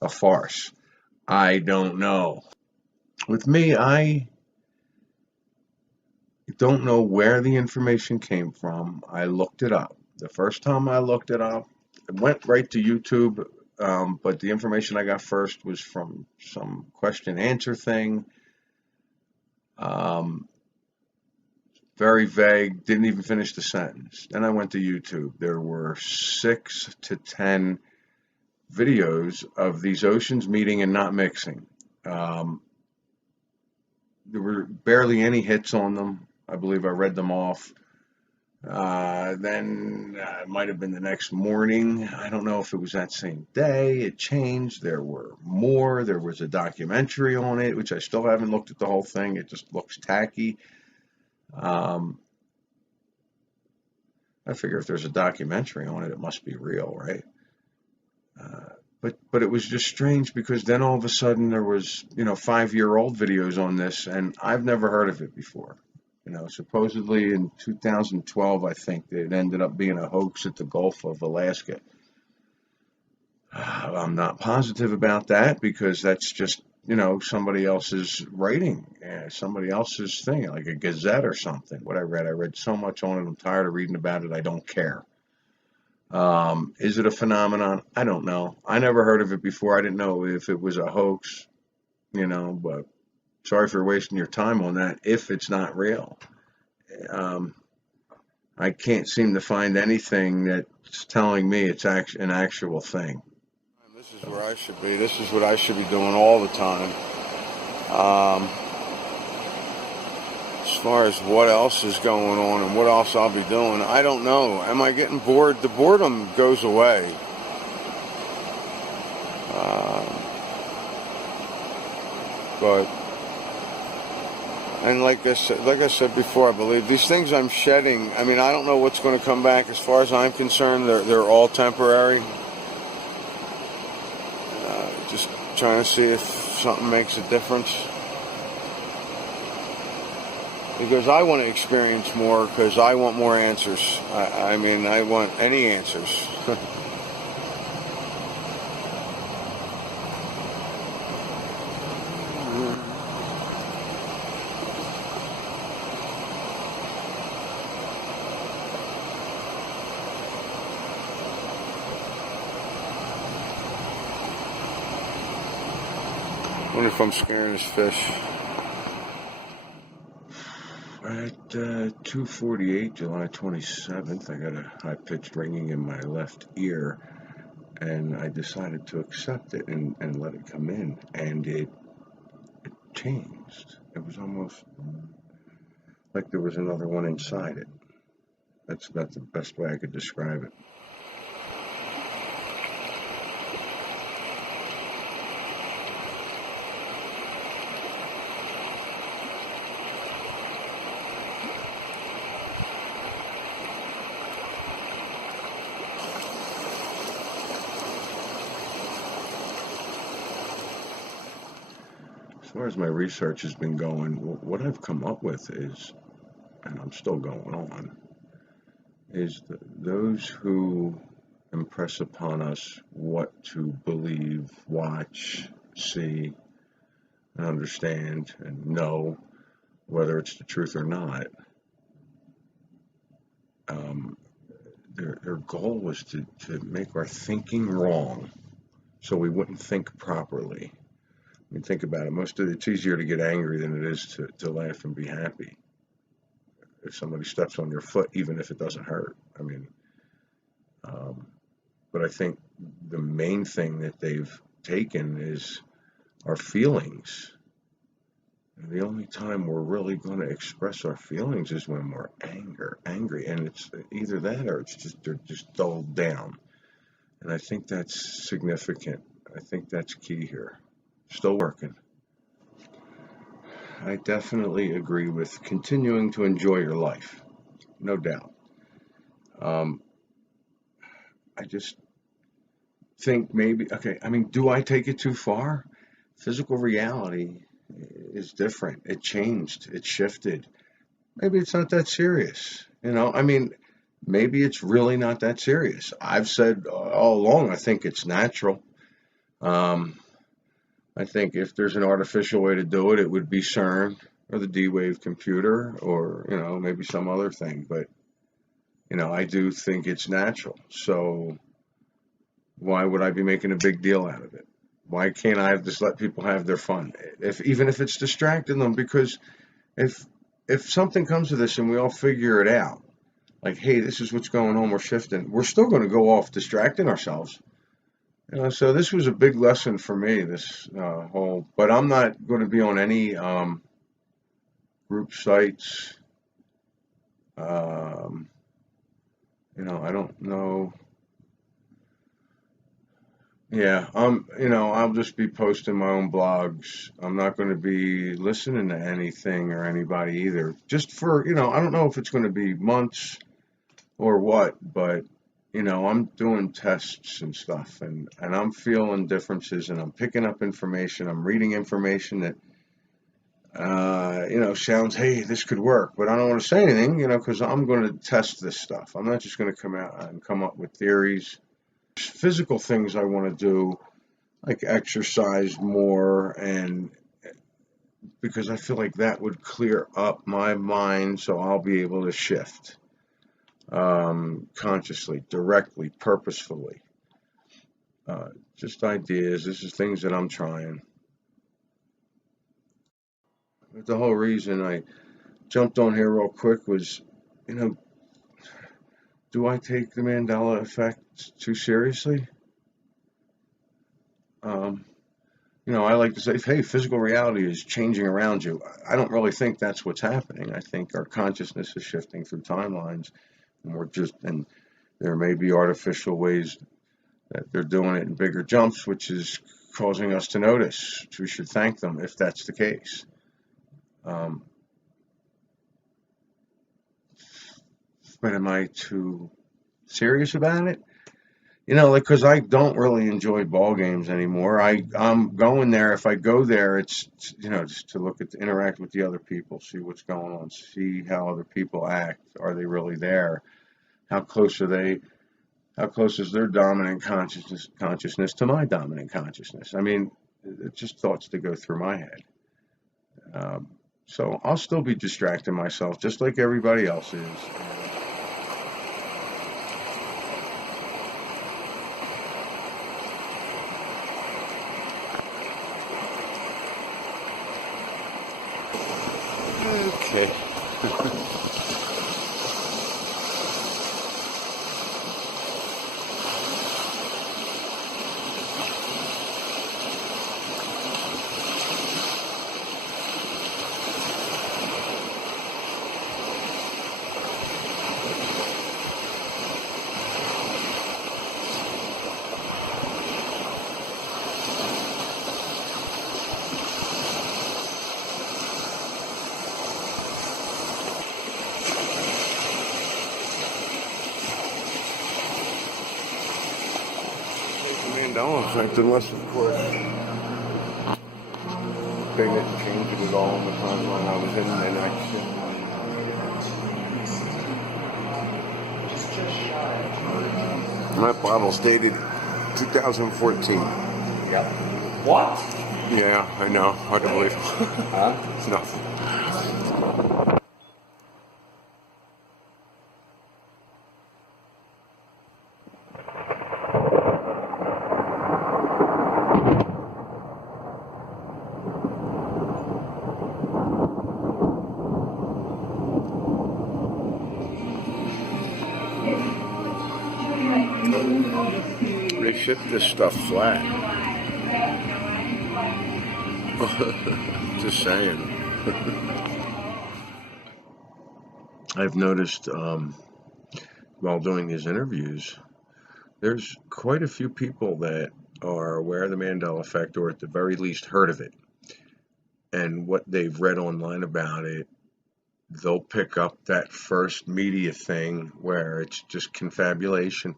a farce. I don't know. with me, I don't know where the information came from. I looked it up. The first time I looked it up, it went right to YouTube, but the information I got first was from some question answer thing. Very vague, didn't even finish the sentence. Then I went to YouTube. There were 6 to 10 videos of these oceans meeting and not mixing. There were barely any hits on them. I believe I read them off. Then it might have been the next morning. I don't know if it was that same day. It changed. There were more. There was a documentary on it, which I still haven't looked at the whole thing. It just looks tacky. I figure if there's a documentary on it, it must be real, right? But it was just strange because then all of a sudden there was, 5-year-old videos on this, and I've never heard of it before. Supposedly in 2012, I think it ended up being a hoax at the Gulf of Alaska. I'm not positive about that because that's just, somebody else's writing, somebody else's thing, like a Gazette or something. What I read so much on it, I'm tired of reading about it, I don't care. Is it a phenomenon? I don't know. I never heard of it before. I didn't know if it was a hoax, but sorry for wasting your time on that if it's not real. I can't seem to find anything that's telling me it's an actual thing. This is where I should be. This is what I should be doing all the time. As far as what else is going on and what else I'll be doing, I don't know. Am I getting bored? The boredom goes away. And like I said before, I believe these things I'm shedding, I don't know what's going to come back. As far as I'm concerned, they're all temporary. Just trying to see if something makes a difference. Because I want to experience more, because I want more answers. I want any answers. I wonder if I'm scaring this fish. At 2:48, July 27th, I got a high-pitched ringing in my left ear, and I decided to accept it and let it come in, and it changed. It was almost like there was another one inside it. That's the best way I could describe it. As far as my research has been going, what I've come up with is, and I'm still going on, is those who impress upon us what to believe, watch, see, and understand, and know, whether it's the truth or not. Their goal was to make our thinking wrong, so we wouldn't think properly. Think about it. It's easier to get angry than it is to laugh and be happy. If somebody steps on your foot, even if it doesn't hurt. But I think the main thing that they've taken is our feelings. And the only time we're really going to express our feelings is when we're angry. And it's either that or they're just dulled down. And I think that's significant. I think that's key here. Still working. I definitely agree with continuing to enjoy your life. No doubt. I just think maybe, do I take it too far? Physical reality is different. It changed. It shifted. Maybe it's not that serious. Maybe it's really not that serious. I've said all along, I think it's natural. I think if there's an artificial way to do it, it would be CERN or the D-Wave computer or, maybe some other thing. But, I do think it's natural. So why would I be making a big deal out of it? Why can't I just let people have their fun? Even if it's distracting them, because if something comes to this and we all figure it out, like, hey, this is what's going on, we're shifting, we're still going to go off distracting ourselves. So this was a big lesson for me, this whole, but I'm not going to be on any group sites. I don't know. Yeah, I'll just be posting my own blogs. I'm not going to be listening to anything or anybody either. Just for, I don't know if it's going to be months or what, but, I'm doing tests and stuff and I'm feeling differences and I'm picking up information. I'm reading information that, sounds, hey, this could work, but I don't want to say anything, because I'm going to test this stuff. I'm not just going to come out and come up with theories. Physical things I want to do, like exercise more, and because I feel like that would clear up my mind so I'll be able to shift consciously, directly, purposefully. Just ideas. This is things that I'm trying. But the whole reason I jumped on here real quick was, do I take the Mandela Effect too seriously? I like to say, hey, physical reality is changing around you. I don't really think that's what's happening. I think our consciousness is shifting through timelines, and there may be artificial ways that they're doing it in bigger jumps, which is causing us to notice. We should thank them if that's the case. But am I too serious about it? Because I don't really enjoy ball games anymore. I'm going there. If I go there, it's, just to interact with the other people, see what's going on, see how other people act. Are they really there? How close are they? How close is their dominant consciousness to my dominant consciousness? I mean, it's just thoughts that go through my head. So I'll still be distracting myself just like everybody else is. Okay. Mandela Effect, unless, of course, they didn't change it at all in the timeline I was in, and my bottle's dated 2014. Yep. What? Yeah, I know. Hard to believe. Huh? It's nothing. They ship this stuff flat. Just saying. I've noticed while doing these interviews, there's quite a few people that are aware of the Mandela Effect, or at the very least heard of it. And what they've read online about it, they'll pick up that first media thing where it's just confabulation.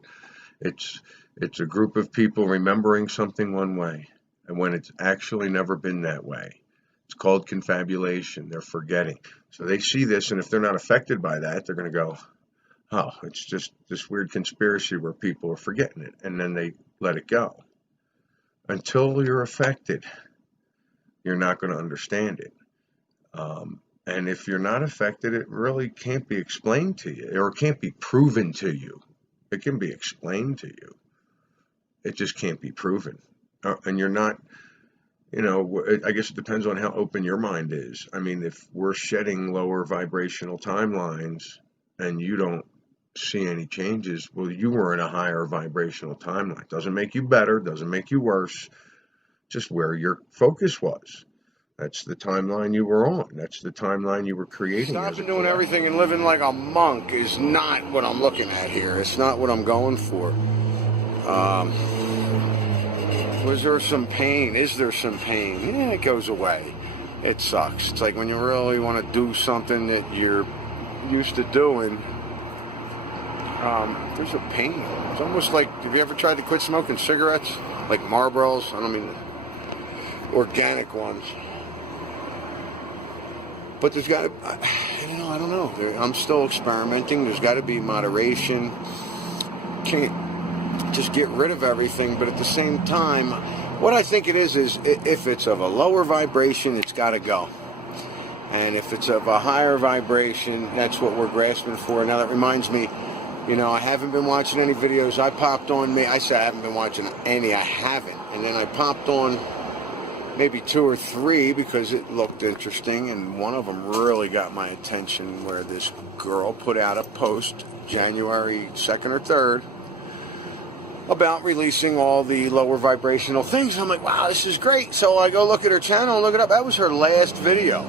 It's a group of people remembering something one way, and when it's actually never been that way. It's called confabulation. They're forgetting. So they see this, and if they're not affected by that, they're going to go, oh, it's just this weird conspiracy where people are forgetting it, and then they let it go. Until you're affected, you're not going to understand it. And if you're not affected, it really can't be explained to you, or it can't be proven to you. It can be explained to you. It just can't be proven. And you're not, I guess it depends on how open your mind is. I mean, if we're shedding lower vibrational timelines and you don't see any changes, well, you were in a higher vibrational timeline. Doesn't make you better, doesn't make you worse, just where your focus was. That's the timeline you were on. That's the timeline you were creating. Stopping doing everything and living like a monk is not what I'm looking at here. It's not what I'm going for. Was there some pain? Is there some pain? Yeah, it goes away. It sucks. It's like when you really want to do something that you're used to doing, there's a pain. It's almost like, have you ever tried to quit smoking cigarettes? Like Marlboros? I don't mean organic ones. But there's got to, I don't know. I'm still experimenting. There's got to be moderation. Can't just get rid of everything. But at the same time, what I think it is if it's of a lower vibration, it's got to go. And if it's of a higher vibration, that's what we're grasping for. Now that reminds me, I haven't been watching any videos. I popped on, I said I haven't been watching any. I haven't. And then I popped on maybe 2 or 3 because it looked interesting, and one of them really got my attention, where this girl put out a post January 2nd or 3rd about releasing all the lower vibrational things. I'm like, wow, this is great. So I go look at her channel and look it up. That was her last video.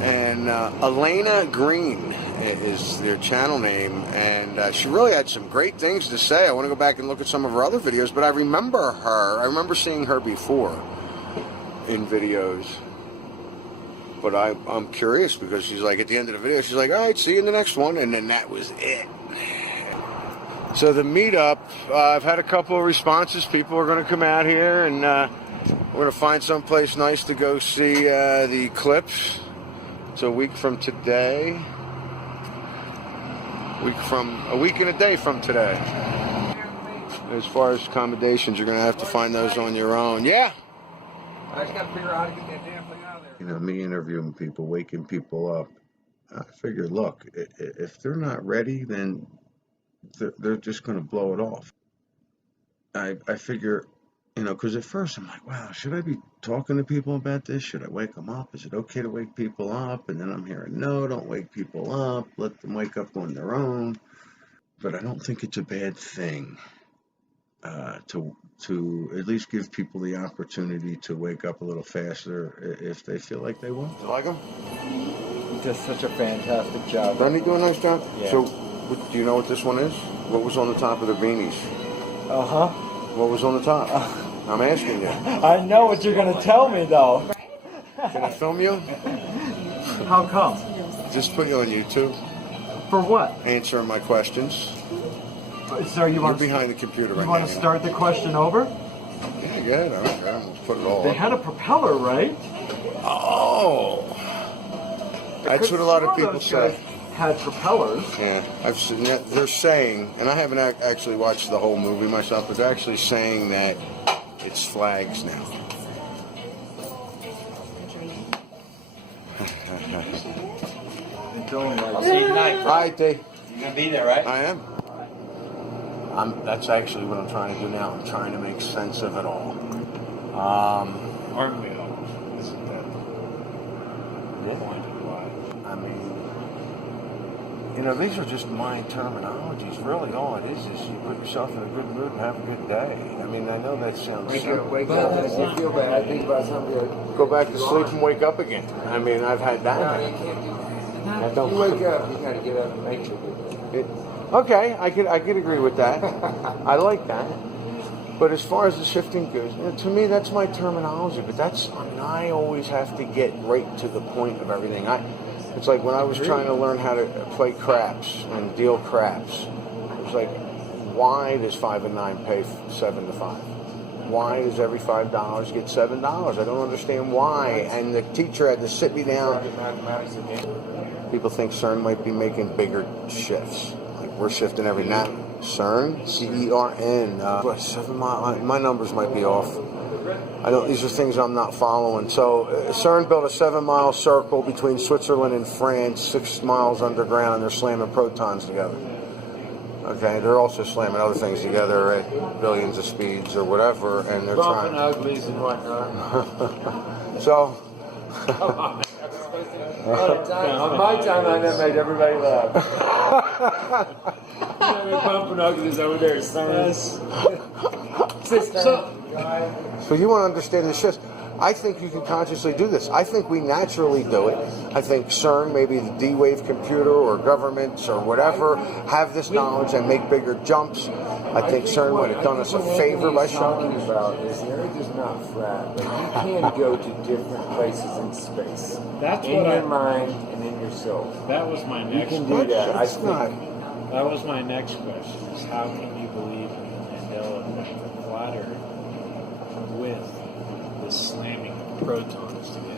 And Elena Green is their channel name, and she really had some great things to say. I want to go back and look at some of her other videos, but I remember seeing her before in videos, but I'm curious, because she's like, at the end of the video, she's like, all right, see you in the next one, and then that was it. So the meetup, I've had a couple of responses. People are going to come out here, and we're going to find someplace nice to go see the eclipse. It's a week from today. A week and a day from today. As far as accommodations, you're going to have to find those on your own. Yeah. I just got to figure out how to get that damn thing out of there. Me interviewing people, waking people up. I figure, look, if they're not ready, then they're just going to blow it off. I figure, because at first I'm like, wow, should I be talking to people about this? Should I wake them up? Is it okay to wake people up? And then I'm hearing, no, don't wake people up. Let them wake up on their own. But I don't think it's a bad thing to at least give people the opportunity to wake up a little faster if they feel like they want. You like them? He does such a fantastic job. Doesn't he do a nice job? Yeah. So, do you know what this one is? What was on the top of the beanies? Uh-huh. What was on the top? I'm asking you. I know what you're going to tell me, though. Can I film you? How come? Just put you on YouTube. For what? Answering my questions. Sir, You're behind the computer right now. You want to start the question over? Yeah, good. All right, let's put it all They up. had a propeller, right? Oh. That's what a lot of people say. Had propellers. Yeah, I've seen that. They're saying, and I haven't actually watched the whole movie myself, but they're actually saying that it's flags now. I'll see you tonight. All right, Dave. You're going to be there, right? I am. That's actually what I'm trying to do now. I'm trying to make sense of it all. Aren't we all? Isn't that Yeah. point of why? I mean, these are just my terminologies. Really, all it is you put yourself in a good mood and have a good day. I mean, I know that sounds simple. Wake up. If you feel bad, I think about something. Go back to sleep and wake up again. I mean, I've had that. No, you can't do that. Don't You wake up, you got to get up and make sure. Okay, I could agree with that. I like that. But as far as the shifting goes, to me, that's my terminology. But I always have to get right to the point of everything. It's like when I was trying to learn how to play craps and deal craps. It was like, why does 5 and 9 pay 7 to 5? Why does every $5 get $7? I don't understand why. And the teacher had to sit me down. People think CERN might be making bigger shifts. Like we're shifting every now. CERN, C-E-R-N. 7 mile. My numbers might be off. I don't. These are things I'm not following. So CERN built a 7-mile circle between Switzerland and France, 6 miles underground, and they're slamming protons together. Okay, they're also slamming other things together at billions of speeds or whatever, and they're Bumping trying. uglies and whatnot. So. On my time, I never made everybody laugh. Bumping uglies over there, son. So you want to understand the shifts. I think you can consciously do this. I think we naturally do it. I think CERN, maybe the D-Wave computer or governments or whatever, have this knowledge and make bigger jumps. I think CERN would have done us a favor by showing talking about is the Earth is not flat, but you can go to different places in space. That's in what your mind and in your soul. That was my You next can question. do that. I It's think. not. That was my next question. Is how can you believe in the Mandela Effect of flat Earth with the slamming of protons together?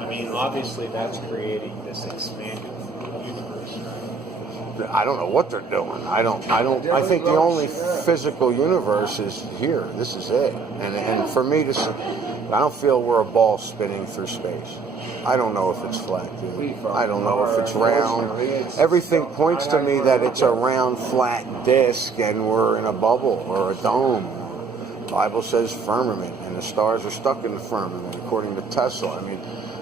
I mean, obviously that's creating this expanded universe, right? I don't know what they're doing. I think the only physical universe is here. This is it. And for me to, I don't feel we're a ball spinning through space. I don't know if it's flat, dude. I don't know if it's round. Everything points to me that it's a round, flat disc, and we're in a bubble or a dome. The Bible says firmament, and the stars are stuck in the firmament, according to Tesla. I mean,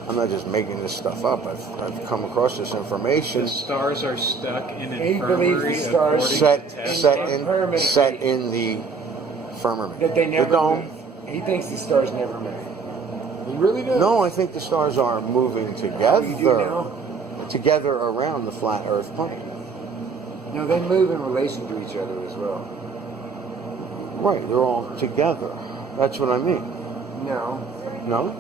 I'm not just making this stuff up. I've come across this information. The stars are stuck in an He believes the infirmary stars set in the firmament. That they The never dome. move. He thinks the stars never move. He really does. No, I think the stars are moving You do now? together around the flat Earth plane. No, they move in relation to each other as well. Right, they're all together. That's what I mean. No. No?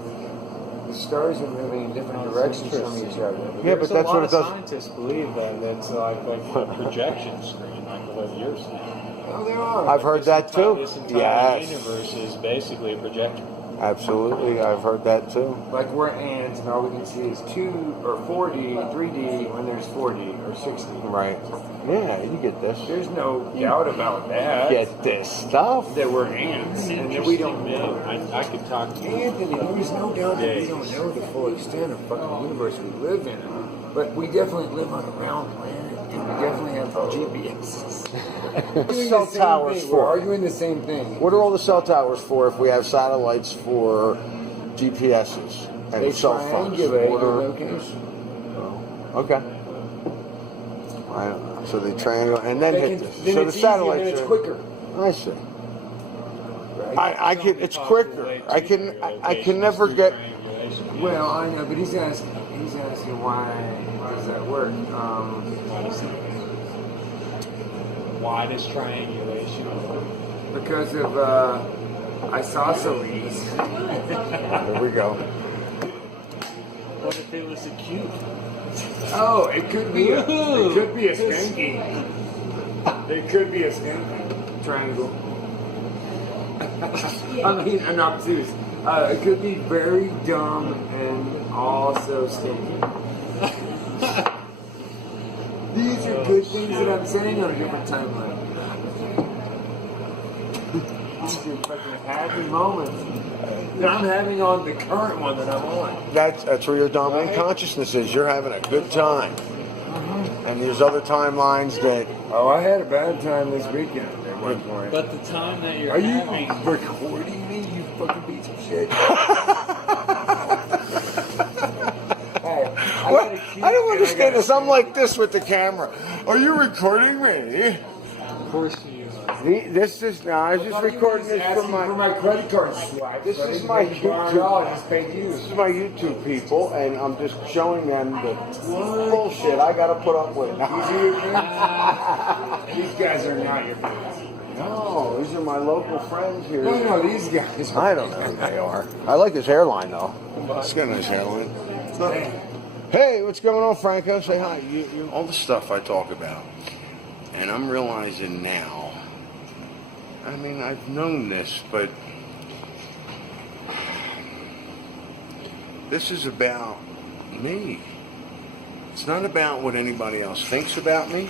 The stars are moving in different directions from each other. Yeah, but that's what it does. Scientists believe that it's like a projection screen, like what you're seeing. Oh, there are. I've heard that too. This entire Yes. universe is basically a projector. Absolutely, I've heard that too. Like we're ants, and all we can see is 2 or 4D, 3D when there's 4D or 60. Right. Yeah, you get this. There's no doubt about that. Get this stuff. That we're ants, and that we don't know. I could talk to you. Anthony, there's no doubt that we don't know the full extent of fucking universe we live in. But we definitely live on a round planet, and we definitely have GPSs. Cell towers We're for. arguing the same thing. What are all the cell towers for if we have satellites for GPSs and They cell phones? triangulate What your are- location. Okay. I don't know. So they triangle and then They hit can- this. then So it's the easier, satellites then it's are- quicker. I see. Right? I can. It's quicker. I can never get. Well, I know, but he's asking why does that work? Why does triangulation work? Because of isosceles. There we go. What if it was a cube? Oh, it could be a skanky. It could be a skanky triangle. I mean, I'm not serious. It could be very dumb and also skanky. These are good things that I'm saying on a different timeline. These are fucking happy moments that I'm having on the current one that I'm on. That's where your dominant consciousness is. You're having a good time. And there's other timelines that. Oh, I had a bad time this weekend at one point. But the time that you're Are you having... recording me, you fucking piece of shit? I don't understand this. I'm like this with the camera. Are you recording me? Of course you are. This is now. I was just recording this for my credit card swipe. This is my YouTube. This is my YouTube people, and I'm just showing them the bullshit I gotta put up with. These guys are not your friends. No, these are my local friends here. No, these guys. I don't know who they are. I like his hairline though. It's got a nice hairline. Hey, what's going on, Franco? Say hi. You all the stuff I talk about, and I'm realizing now. I mean, I've known this, but this is about me. It's not about what anybody else thinks about me.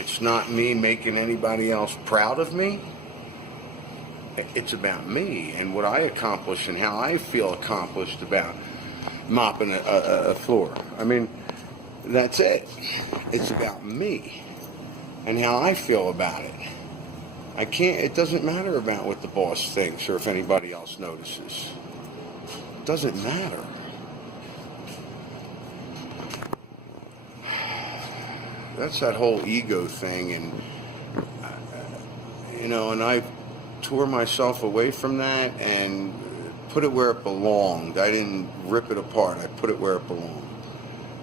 It's not me making anybody else proud of me. It's about me and what I accomplish and how I feel accomplished about mopping a floor. I mean, that's it. It's about me and how I feel about it. It doesn't matter about what the boss thinks or if anybody else notices. It doesn't matter. That's that whole ego thing, and and I tore myself away from that and put it where it belonged. I didn't rip it apart. I put it where it belonged.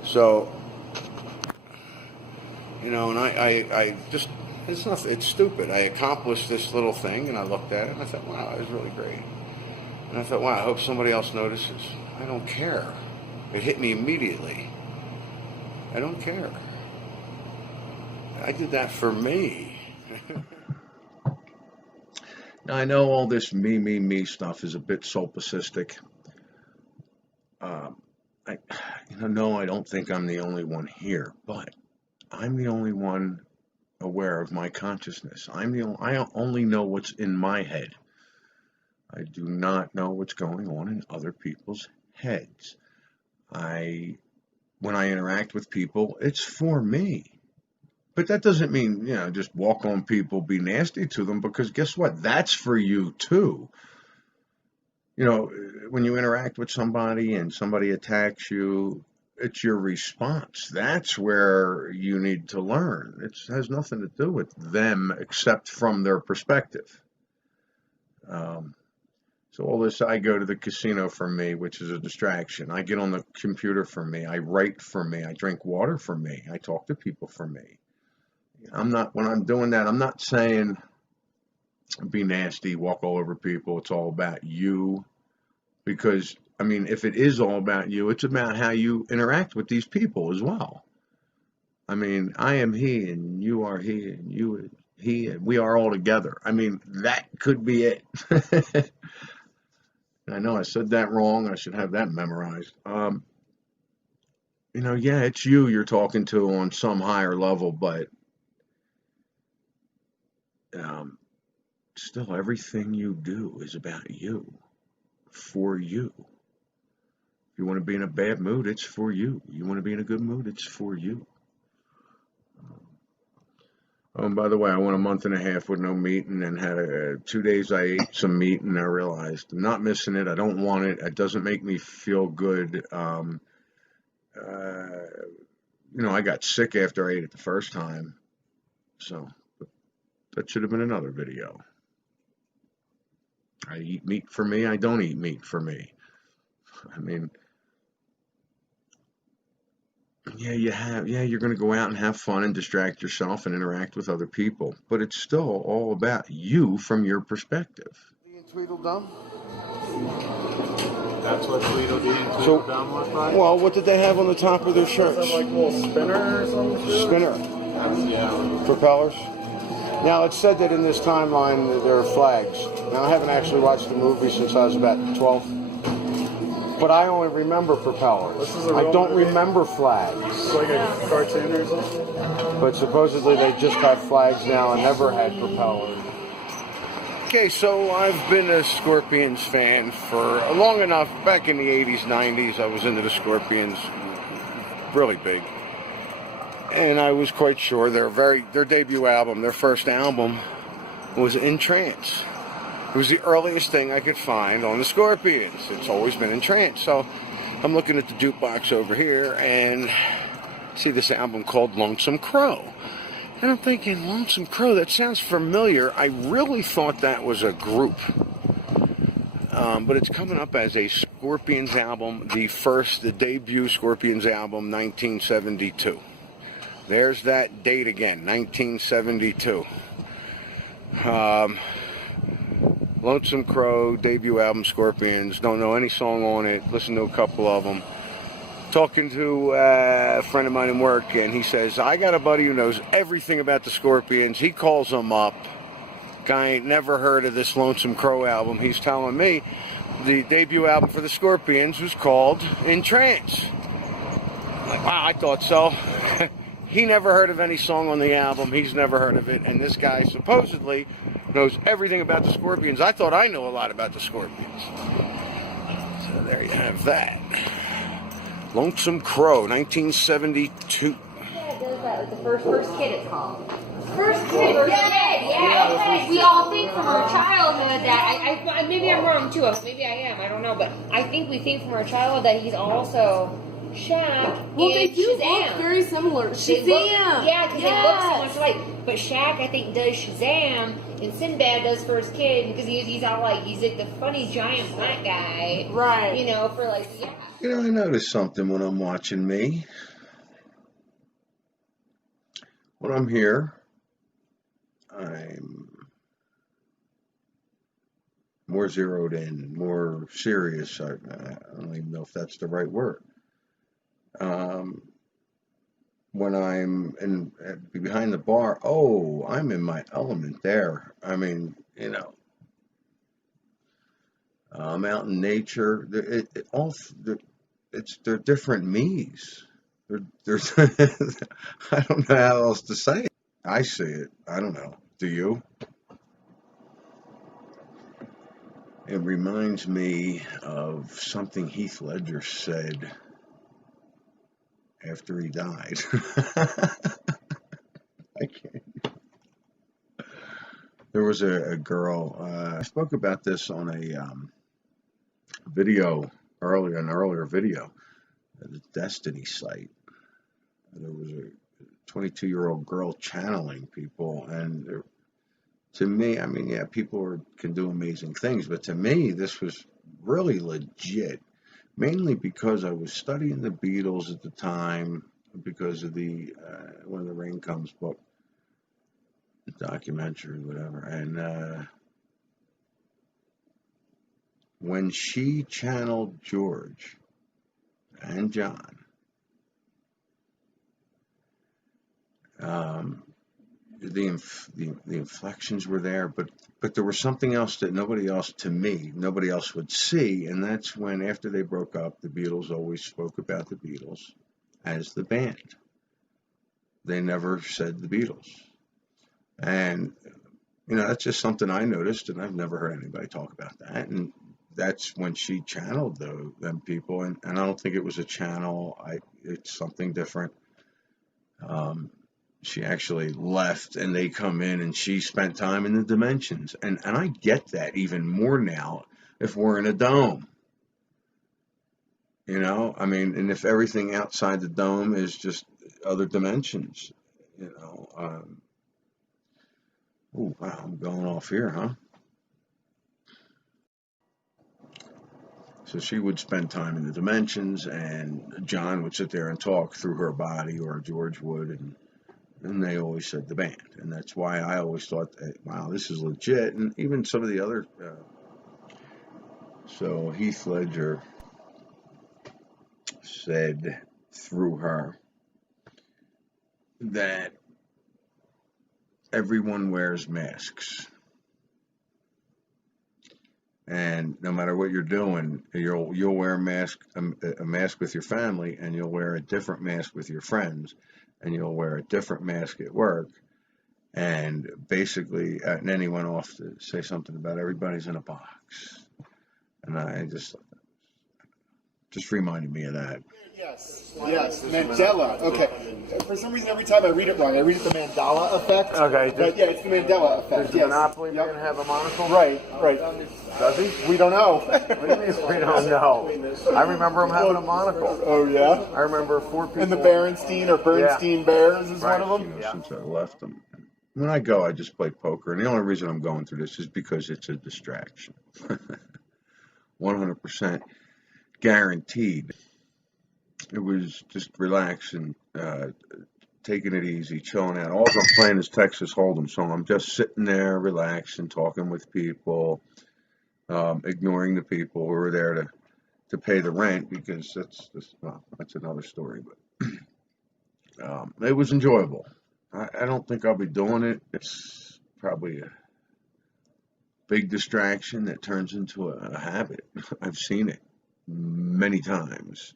So, and I just, it's stupid. I accomplished this little thing, and I looked at it, and I thought, wow, it was really great. And I thought, wow, I hope somebody else notices. I don't care. It hit me immediately. I don't care. I did that for me. Now, I know all this me stuff is a bit solipsistic. I don't think I'm the only one here, but I'm the only one aware of my consciousness. I only know what's in my head. I do not know what's going on in other people's heads. When I interact with people, it's for me. But that doesn't mean, just walk on people, be nasty to them, because guess what? That's for you too. When you interact with somebody and somebody attacks you, it's your response. That's where you need to learn. It has nothing to do with them except from their perspective. So all this, I go to the casino for me, which is a distraction. I get on the computer for me. I write for me. I drink water for me. I talk to people for me. When I'm doing that, I'm not saying be nasty, walk all over people. It's all about you. Because, if it is all about you, it's about how you interact with these people as well. I am he and you are he and you he and we are all together. That could be it. I know I said that wrong. I should have that memorized. Yeah, it's you're talking to on some higher level, but still everything you do is about you, for you. If you want to be in a bad mood, it's for you. You want to be in a good mood, it's for you. And by the way, I went a month and a half with no meat, and then had 2 days I ate some meat, and I realized I'm not missing it. I don't want it. It doesn't make me feel good. I got sick after I ate it the first time. So that should have been another video. I eat meat for me. I don't eat meat for me. You're going to go out and have fun and distract yourself and interact with other people, but it's still all about you from your perspective. Tweedledum? That's what Tweedledee and Tweedledum was like? Well, what did they have on the top of their shirts? Like a little spinner or something? Spinner. Propellers? Now, it's said that in this timeline there are flags. Now, I haven't actually watched the movie since I was about 12. But I only remember propellers. I don't remember flags. It's like a cartoon or something? But supposedly they just have flags now and never had propellers. Okay, so I've been a Scorpions fan for long enough. Back in the 80s, 90s, I was into the Scorpions really big. And I was quite sure their debut album, their first album, was In Trance. It was the earliest thing I could find on the Scorpions. It's always been In Trance. So I'm looking at the jukebox over here and see this album called Lonesome Crow. And I'm thinking, Lonesome Crow, that sounds familiar. I really thought that was a group. But it's coming up as a Scorpions album, the debut Scorpions album, 1972. There's that date again, 1972. Lonesome Crow, debut album, Scorpions. Don't know any song on it. Listened to a couple of them. Talking to a friend of mine in work, and he says, I got a buddy who knows everything about the Scorpions. He calls them up. Guy ain't never heard of this Lonesome Crow album. He's telling me the debut album for the Scorpions was called In Trance. I'm like, wow, I thought so. He never heard of any song on the album. He's never heard of it. And this guy supposedly knows everything about the Scorpions. I thought I know a lot about the Scorpions. So there you have that. Lonesome Crow, 1972. Yeah, it does that. Like the first kid it's called. First kid, yeah, okay. We all think from our childhood that I maybe I'm wrong too. Maybe I am. I don't know, but I think we think from our childhood that he's also Shaq. Well, they and do Shazam. look very similar. They Shazam. Because they look so much alike. But Shaq, I think, does Shazam, and Sinbad does First Kid because he's all like he's like the funny giant black guy, right? You know, for like You know, I noticed something when I'm watching me. When I'm here, I'm more zeroed in, more serious. I don't even know if that's the right word. When I'm behind the bar, I'm in my element there. I mean, you know, I'm out in nature. They're different me's. They're I don't know how else to say it. I see it. I don't know. Do you? It reminds me of something Heath Ledger said after he died. I can't. There was a girl. I spoke about this on a video an earlier video, the Destiny site. There was a 22-year-old girl channeling people, and to me, I mean, yeah, people can do amazing things, but to me, this was really legit. Mainly because I was studying the Beatles at the time, because of the When the Rain Comes book, the documentary, whatever. And when she channeled George and John, the inflections were there, but there was something else that nobody else would see, and that's when, after they broke up, the Beatles always spoke about the Beatles as the band. They never said the Beatles. And, you know, that's just something I noticed, and I've never heard anybody talk about that. And that's when she channeled them people, and I don't think it was a channel. It's something different. She actually left, and they come in, and she spent time in the dimensions. And I get that even more now if we're in a dome. You know, I mean, and if everything outside the dome is just other dimensions, you know. Oh, wow, I'm going off here, huh? So she would spend time in the dimensions, and John would sit there and talk through her body, or George would, and they always said the band. And that's why I always thought, wow, this is legit. And even some of the other, so Heath Ledger said through her that everyone wears masks. And no matter what you're doing, you'll wear a mask with your family, and you'll wear a different mask with your friends, and you'll wear a different mask at work. And basically, and then he went off to say something about everybody's in a box. And I just reminded me of that. Yes, Mandela. Okay. For some reason, every time I read it wrong, I read it the Mandela Effect. Okay. But yeah, it's the Mandela Effect. Does the Monopoly man have a monocle? Right. Does he? We don't know. What do you mean we don't know? I remember him having a monocle. Oh, yeah? I remember 4 people. And the Berenstein or Bernstein Bears is one of them? Yeah. Since I left them. When I go, I just play poker. And the only reason I'm going through this is because it's a distraction. 100% guaranteed. It was just relaxing, taking it easy, chilling out. All I'm playing is Texas Hold'em, so I'm just sitting there, relaxing, talking with people, ignoring the people who are there to pay the rent, because that's another story. But it was enjoyable. I don't think I'll be doing it. It's probably a big distraction that turns into a habit. I've seen it many times.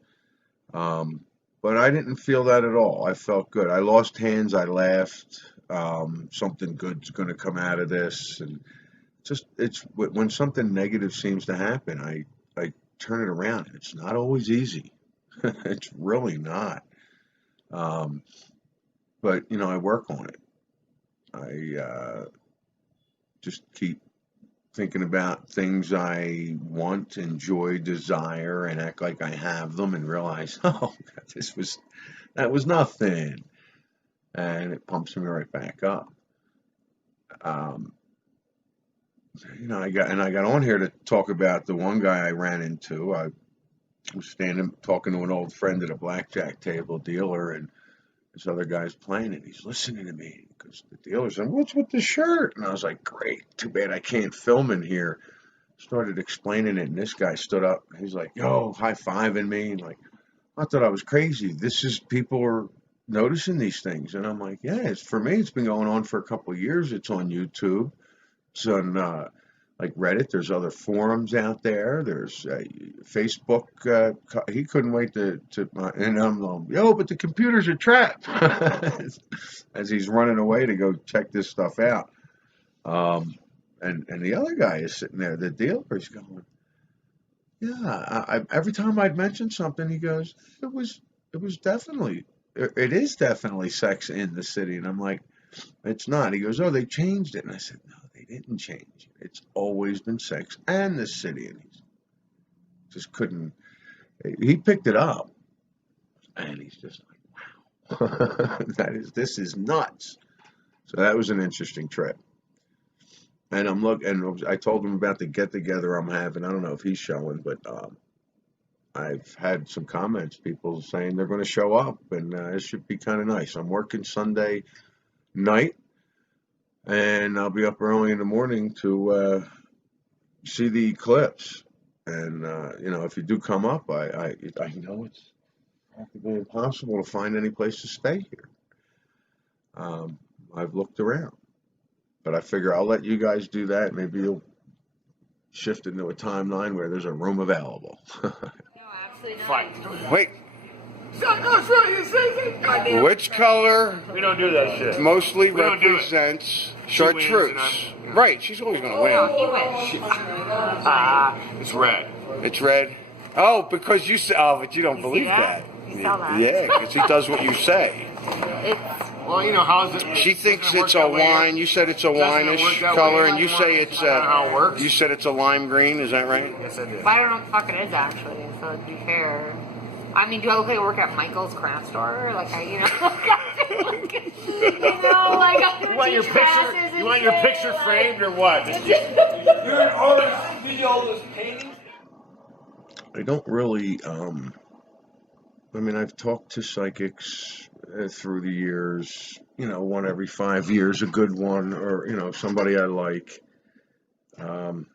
But I didn't feel that at all. I felt good. I lost hands. I laughed. Something good's going to come out of this. And just, it's when something negative seems to happen, I turn it around. It's not always easy. It's really not. But, you know, I work on it. I just keep thinking about things I want, enjoy, desire, and act like I have them and realize, oh, that was nothing. And it pumps me right back up. You know, I got on here to talk about the one guy I ran into. I was talking to an old friend at a blackjack table, dealer, and this other guy's playing it. He's listening to me because the dealer's saying, "What's with the shirt?" And I was like, "Great, too bad I can't film in here." Started explaining it, and this guy stood up. He's like, "Yo," high-fiving me. Like, I thought I was crazy. People are noticing these things, and I'm like, "Yeah, it's for me. It's been going on for a couple of years. It's on YouTube. It's on like Reddit. There's other forums out there. There's Facebook. He couldn't wait and I'm like, yo, but the computers are trapped." As he's running away to go check this stuff out. And the other guy is sitting there, the dealer is going, yeah. Every time I'd mention something, he goes, it is definitely sex in the city. And I'm like, it's not. He goes, oh, they changed it. And I said, no, they didn't change it. It's always been sex and the city. And he just couldn't. He picked it up, and he's just like, wow, this is nuts. So that was an interesting trip. And I told him about the get together I'm having. I don't know if he's showing, but I've had some comments, people saying they're going to show up, and it should be kind of nice. I'm working Sunday night, and I'll be up early in the morning to see the eclipse. And you know, if you do come up, I know it's practically impossible to find any place to stay here. I've looked around, but I figure I'll let you guys do that. Maybe you'll shift into a timeline where there's a room available. No, absolutely not. Wait. Which color? We don't do that shit. Mostly represents chartreuse. Right, she's always going to win. Oh, he wins. It's red. It's red. Oh, because you say. Oh, but you don't believe that. You saw that. Yeah, because he does what you say. Well, you know, how is it? She thinks it's a wine. You said it's a wine-ish color, and you say it's how it works. you said it's a lime green. Is that right? Yes, I did. But I don't know what the fuck it is actually. So to be fair, I mean, do I look like I work at Michael's craft store? Like I, you want your picture framed or what? You're an artist. You do all those paintings. I don't really. I mean, I've talked to psychics through the years. You know, one every 5 years, a good one, or you know, somebody I like.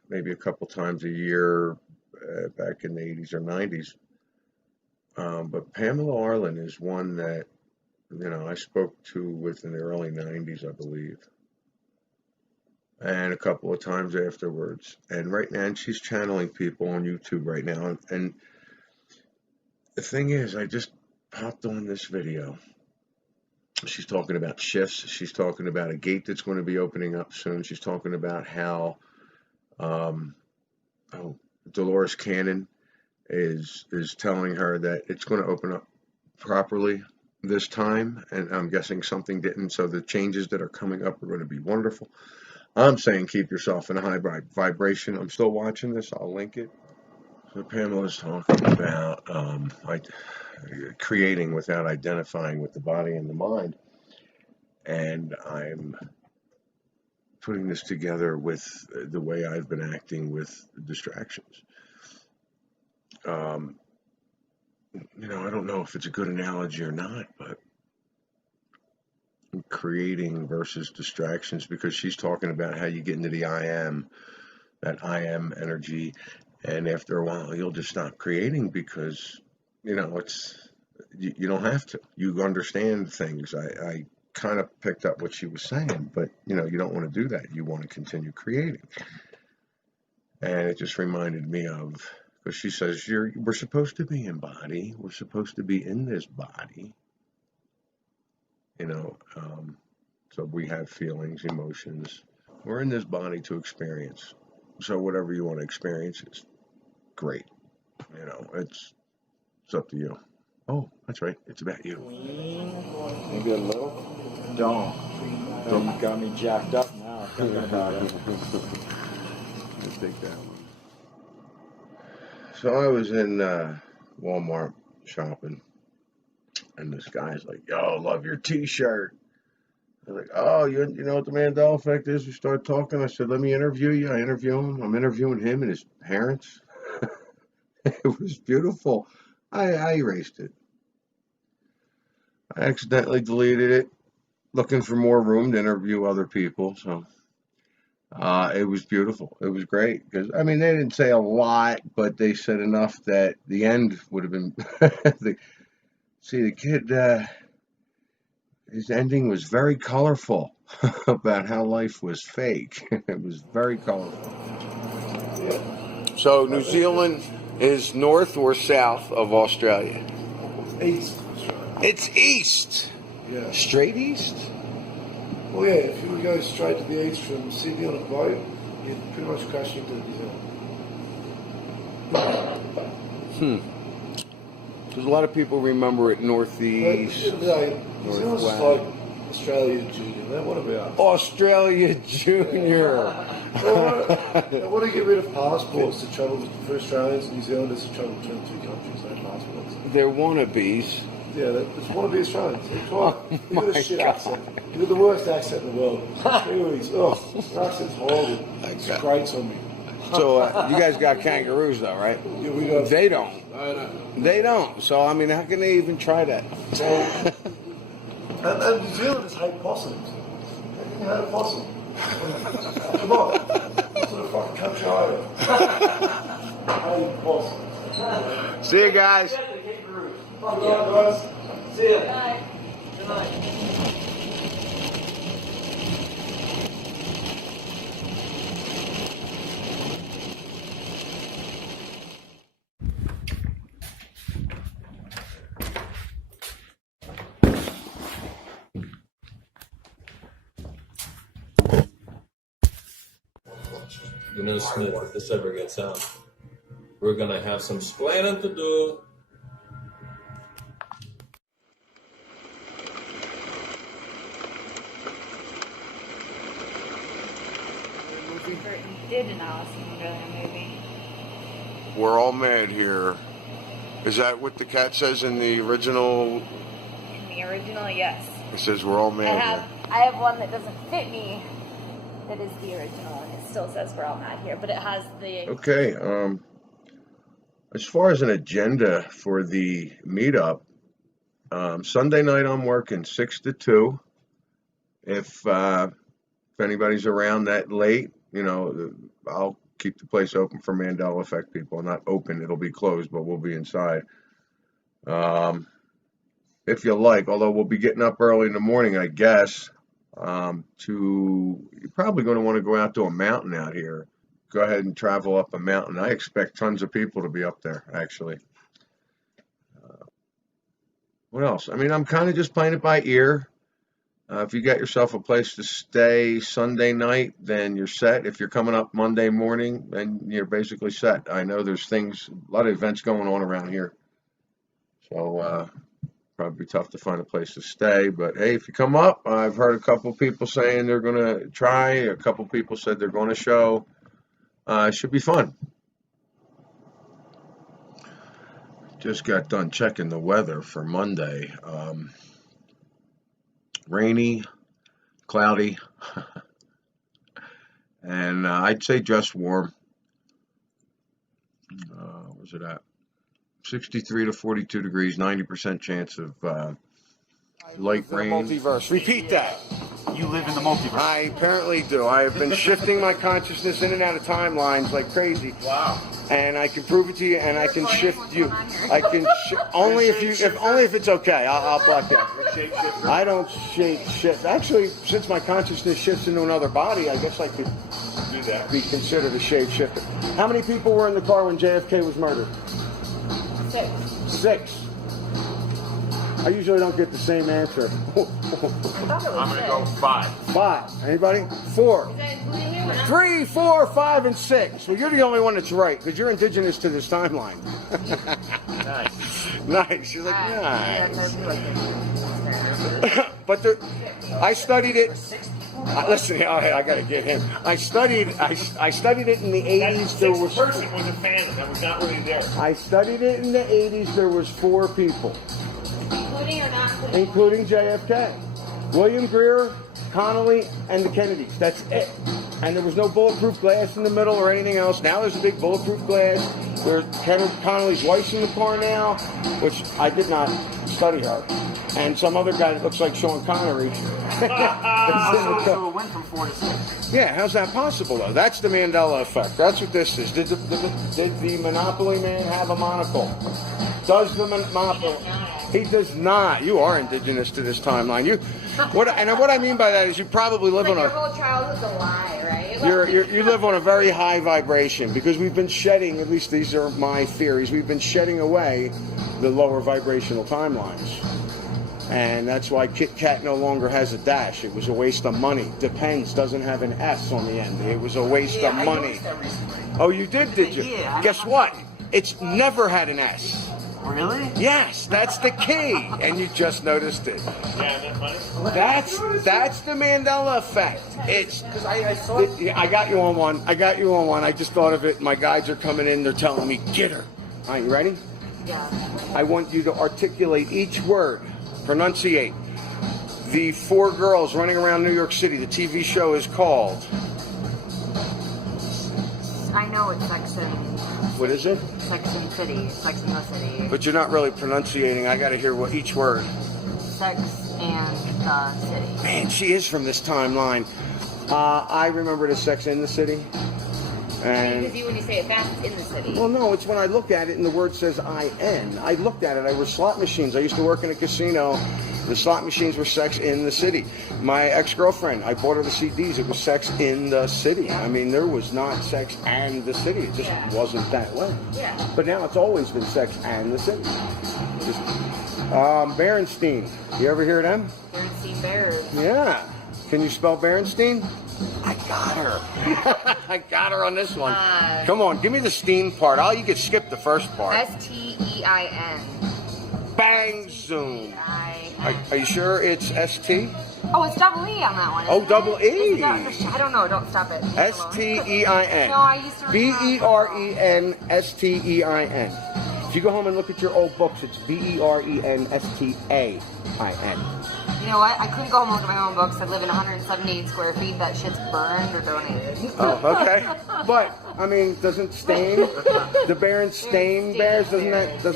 Maybe a couple times a year, back in the 80s or 90s. But Pamela Arlen is one that, you know, I spoke to within the early 90s, I believe. And a couple of times afterwards. And right now, and she's channeling people on YouTube right now. And the thing is, I just popped on this video. She's talking about shifts. She's talking about a gate that's going to be opening up soon. She's talking about how Dolores Cannon is telling her that it's going to open up properly this time, and I'm guessing something didn't, so the changes that are coming up are going to be wonderful. I'm saying keep yourself in a high vibration. I'm still watching this. I'll link it. So Pamela's talking about creating without identifying with the body and the mind, and I'm putting this together with the way I've been acting with distractions. You know, I don't know if it's a good analogy or not, but creating versus distractions, because she's talking about how you get into the that I am energy, and after a while you'll just stop creating because, you know, you don't have to. You understand things. I kind of picked up what she was saying, but, you know, you don't want to do that. You want to continue creating. And it just reminded me of, Because she says, we're supposed to be in body. We're supposed to be in this body. You know, so we have feelings, emotions. We're in this body to experience. So whatever you want to experience is great. You know, it's up to you. Oh, that's right. It's about you. Maybe a little. Don't. You got me jacked up now. Thinking about it. Let's take that one. So I was in Walmart shopping, and this guy's like, "Yo, love your T-shirt." I was like, "Oh, you know what the Mandela Effect is?" We started talking. I said, "Let me interview you." I interview him. I'm interviewing him and his parents. It was beautiful. I erased it. I accidentally deleted it, looking for more room to interview other people. So it was beautiful. It was great because I mean they didn't say a lot, but they said enough that the end would have been. The kid, his ending was very colorful about how life was fake. It was very colorful. So New Zealand is north or south of Australia? East. It's east. Yeah. Straight east? Well, yeah, if you would go straight to the east from Sydney on a boat, you'd pretty much crash into New Zealand. Because a lot of people remember it northeast. New Zealand's just like Australia Junior. Man, what about Australia Junior? They want to get rid of passports to travel for Australians and New Zealanders to travel between the two countries. No passports. They're wannabes. Yeah, they just want to be Australians. You got a shit accent. You got the worst accent in the world. Kiwis. Oh, your accent's horrible. It's great on me. So you guys got kangaroos though, right? Yeah, we got. They don't. I know. They don't. So I mean, how can they even try that? And New Zealanders hate possums. How can you hate a possum? Come on. What sort of fucking country are you? I hate possums. See you guys. Fuck yeah, guys. See ya. Bye. Good night. You know, Smith, if this ever gets out, we're gonna have some splaining to do. You did an Alice in Wonderland movie. We're all mad here. Is that what the cat says in the original? In the original, yes. It says we're all mad here. I have one that doesn't fit me. That is the original, and it still says we're all mad here, but it has the. Okay. As far as an agenda for the meetup, Sunday night I'm working 6 to 2. If anybody's around that late, you know, I'll keep the place open for Mandela Effect people. Not open, it'll be closed, but we'll be inside. If you like, although we'll be getting up early in the morning, I guess. You're probably going to want to go out to a mountain out here. Go ahead and travel up a mountain. I expect tons of people to be up there, actually. What else? I mean, I'm kind of just playing it by ear. If you get yourself a place to stay Sunday night, then you're set. If you're coming up Monday morning, then you're basically set. I know there's a lot of events going on around here. So, probably be tough to find a place to stay, but hey, if you come up, I've heard a couple people saying they're going to try. A couple people said they're going to show. It should be fun. Just got done checking the weather for Monday. Rainy, cloudy, and I'd say dress warm. Where's it at? 63 to 42 degrees, 90% chance of light rain. Multiverse. Repeat that. You live in the multiverse. I apparently do. I have been shifting my consciousness in and out of timelines like crazy. Wow. And I can prove it to you, and I can shift you. I can only if it's okay. I'll block that. I don't shape shift. Actually, since my consciousness shifts into another body, I guess I could be considered a shapeshifter. How many people were in the car when JFK was murdered? 6. 6. I usually don't get the same answer. I'm gonna go 5. 5. Anybody? 4. 3, 4, 5, and 6. Well, you're the only one that's right because you're indigenous to this timeline. Nice. Nice. She's like, nice. But I studied it. Listen, I gotta get him. I studied it in the 80s. There was person was a fan that was not really there. I studied it in the 80s. There was 4 people, Including or not including? including JFK, William Greer, Connolly, and the Kennedys. That's it. And there was no bulletproof glass in the middle or anything else. Now there's a big bulletproof glass. Where Connolly's wife's in the car now, which I did not study her. And some other guy that looks like Sean Connery. So it went from 4 to 6. Yeah, how's that possible though? That's the Mandela Effect. That's what this is. Did the Monopoly man have a monocle? Does the Monopoly? He does not. You are indigenous to this timeline. What I mean by that is you probably live on Your a. whole childhood's a lie, right? You live on a very high vibration because we've been shedding. At least these are my theories. We've been shedding away the lower vibrational timelines. And that's why Kit Kat no longer has a dash. It was a waste of money. Depends doesn't have an S on the end. It was a waste of money. Oh, you did you? Yeah. Guess what? It's never had an S. Really? Yes, that's the key. And you just noticed it. Yeah, isn't that funny? That's the Mandela Effect. It's because I saw it. I got you on one. I just thought of it. My guides are coming in. They're telling me, get her. All right, you ready? Yeah. I want you to articulate each word. Pronunciate. The 4 girls running around New York City. The TV show is called. I know it's Sex and What is it? Sex and City. Sex and the City. But you're not really pronunciating. I got to hear each word. Sex and the City. Man, she is from this timeline. I remember the Sex in the City. And Because when you say it fast, it's in the city. well, no, it's when I look at it and the word says I-N. I looked at it. I were slot machines. I used to work in a casino. The slot machines were Sex in the City. My ex-girlfriend, I bought her the CDs. It was Sex in the City. I mean, there was not Sex and the City. It just wasn't that way. Yeah. But now it's always been Sex and the City. Just, Berenstein. You ever hear of them? Bernstein Bears. Yeah. Can you spell Berenstein? I got her. I got her on this one. Come on, give me the steam part. You could skip the first part. S-T-E-I-N. Bang zoom. Are you sure it's S-T? Oh, it's double E on that one. Oh, double E. I don't know. Don't stop it. S-T-E-I-N. No, I used to. B-E-R-E-N-S-T-E-I-N. If you go home and look at your old books, it's B-E-R-E-N-S-T-A-I-N. You know what? I couldn't go home and look at my own books. I live in 178 square feet. That shit's burned or donated. Oh, okay. But I mean, doesn't Stain the Berenstain Bears? Doesn't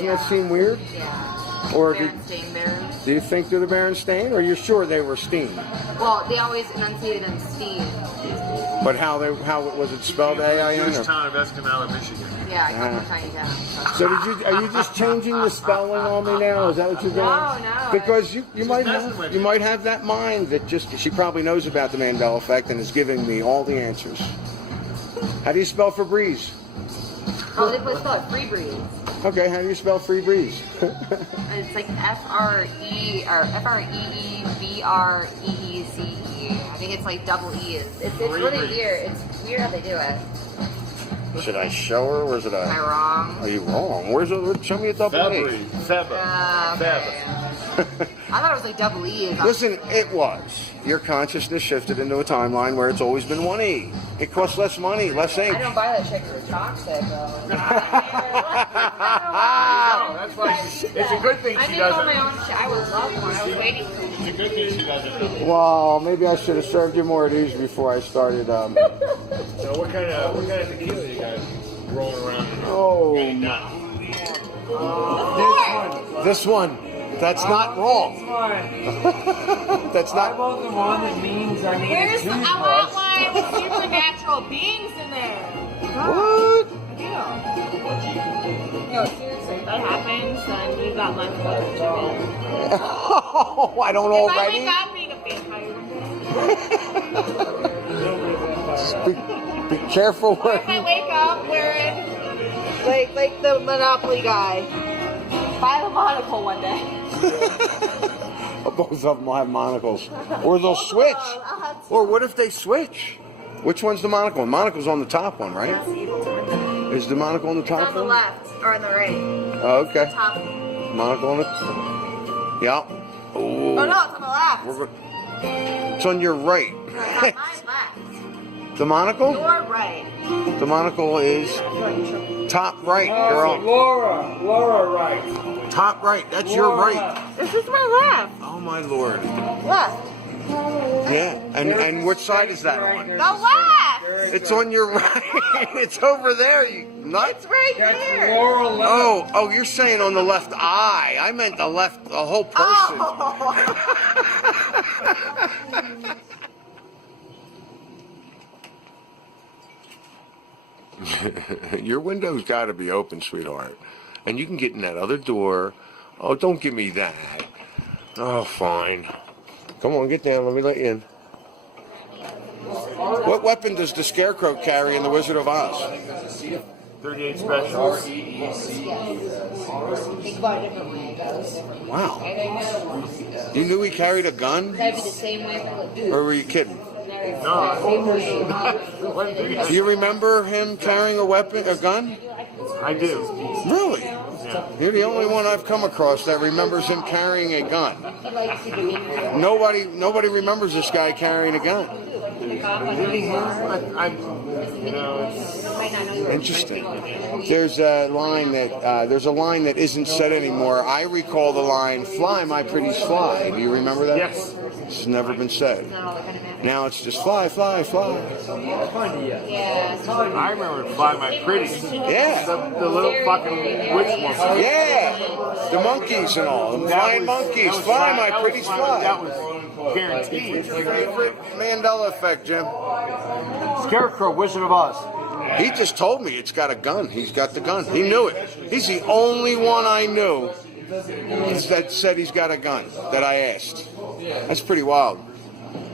that seem weird? Yeah. Or Berenstain Bears. do you think they're the Berenstain, or you're sure they were Steen? Well, they always enunciated them Steve. But how was it spelled? A-I-N? Jewish town of Escanaba, Michigan. Yeah, I come from tiny town. So are you just changing the spelling on me now? Is that what you're doing? No. Because you might have that mind that she probably knows about the Mandela Effect and is giving me all the answers. How do you spell Febreze? Oh, they put spell it Free Breeze. Okay, how do you spell Febreze? It's like F-R-E-B-R-E-E-Z-E. I think it's like double E. It's really weird. It's weird how they do it. Should I show her, or is it a... Am I wrong? Are you wrong? Show me a double E. Feba. I thought it was like double E. Listen, it was. Your consciousness shifted into a timeline where it's always been one E. It costs less money, less ink. I don't buy that shit because it's toxic, though. That's why it's a good thing she doesn't. I my own shit. I would love one. I was waiting for It's a good thing she doesn't. Well, maybe I should have served you more of these before I started. So what kind of tequila you guys rolling around? This one. That's not wrong. That's not. I want the one that means I need a toothbrush. I want one with supernatural beings in there. What? Yo, seriously, if that happens, then we've got lunch for Oh, I don't already. If I wake up being a vampire one day. Be careful What if I wake up wearing like the Monopoly guy? Buy the monocle one day. Both of them will have monocles. Or they'll switch. Or what if they switch? Which one's the monocle? The monocle's on the top one, right? That's evil. Is the monocle on the top On the one? left or on the right? Oh, okay. Top. Monocle on it? Yeah. Oh no, it's on the left. It's on your right. No, it's on my left. The monocle? Your right. The monocle is top right, girl. Laura right. Top right. That's your right. This is my left. Oh my lord. Left. Yeah. And which side is that on? The left. It's on your right. It's over there, you nuts. It's right there. Oh, you're saying on the left eye. I meant the whole person. Your window's got to be open, sweetheart. And you can get in that other door. Oh, don't give me that. Oh, fine. Come on, get down. Let me let you in. What weapon does the Scarecrow carry in The Wizard of Oz? 38 special. Think about it differently, I guess. Wow. You knew he carried a gun? That'd be the same way if I looked. Or were you kidding? No. Do you remember him carrying a gun? I do. Really? You're the only one I've come across that remembers him carrying a gun. Nobody remembers this guy carrying a gun. Interesting. There's a line that isn't said anymore. I recall the line, "Fly, my pretties, fly." Do you remember that? Yes. It's never been said. Now it's just fly, fly, fly. I remember Fly My Pretties. Yeah. The little fucking witch monster. Yeah. The monkeys and all. The flying monkeys. Fly, my pretties, fly. That was guaranteed. What's your favorite Mandela Effect, Jim? Scarecrow, Wizard of Oz. He just told me it's got a gun. He's got the gun. He knew it. He's the only one I knew that said he's got a gun that I asked. That's pretty wild.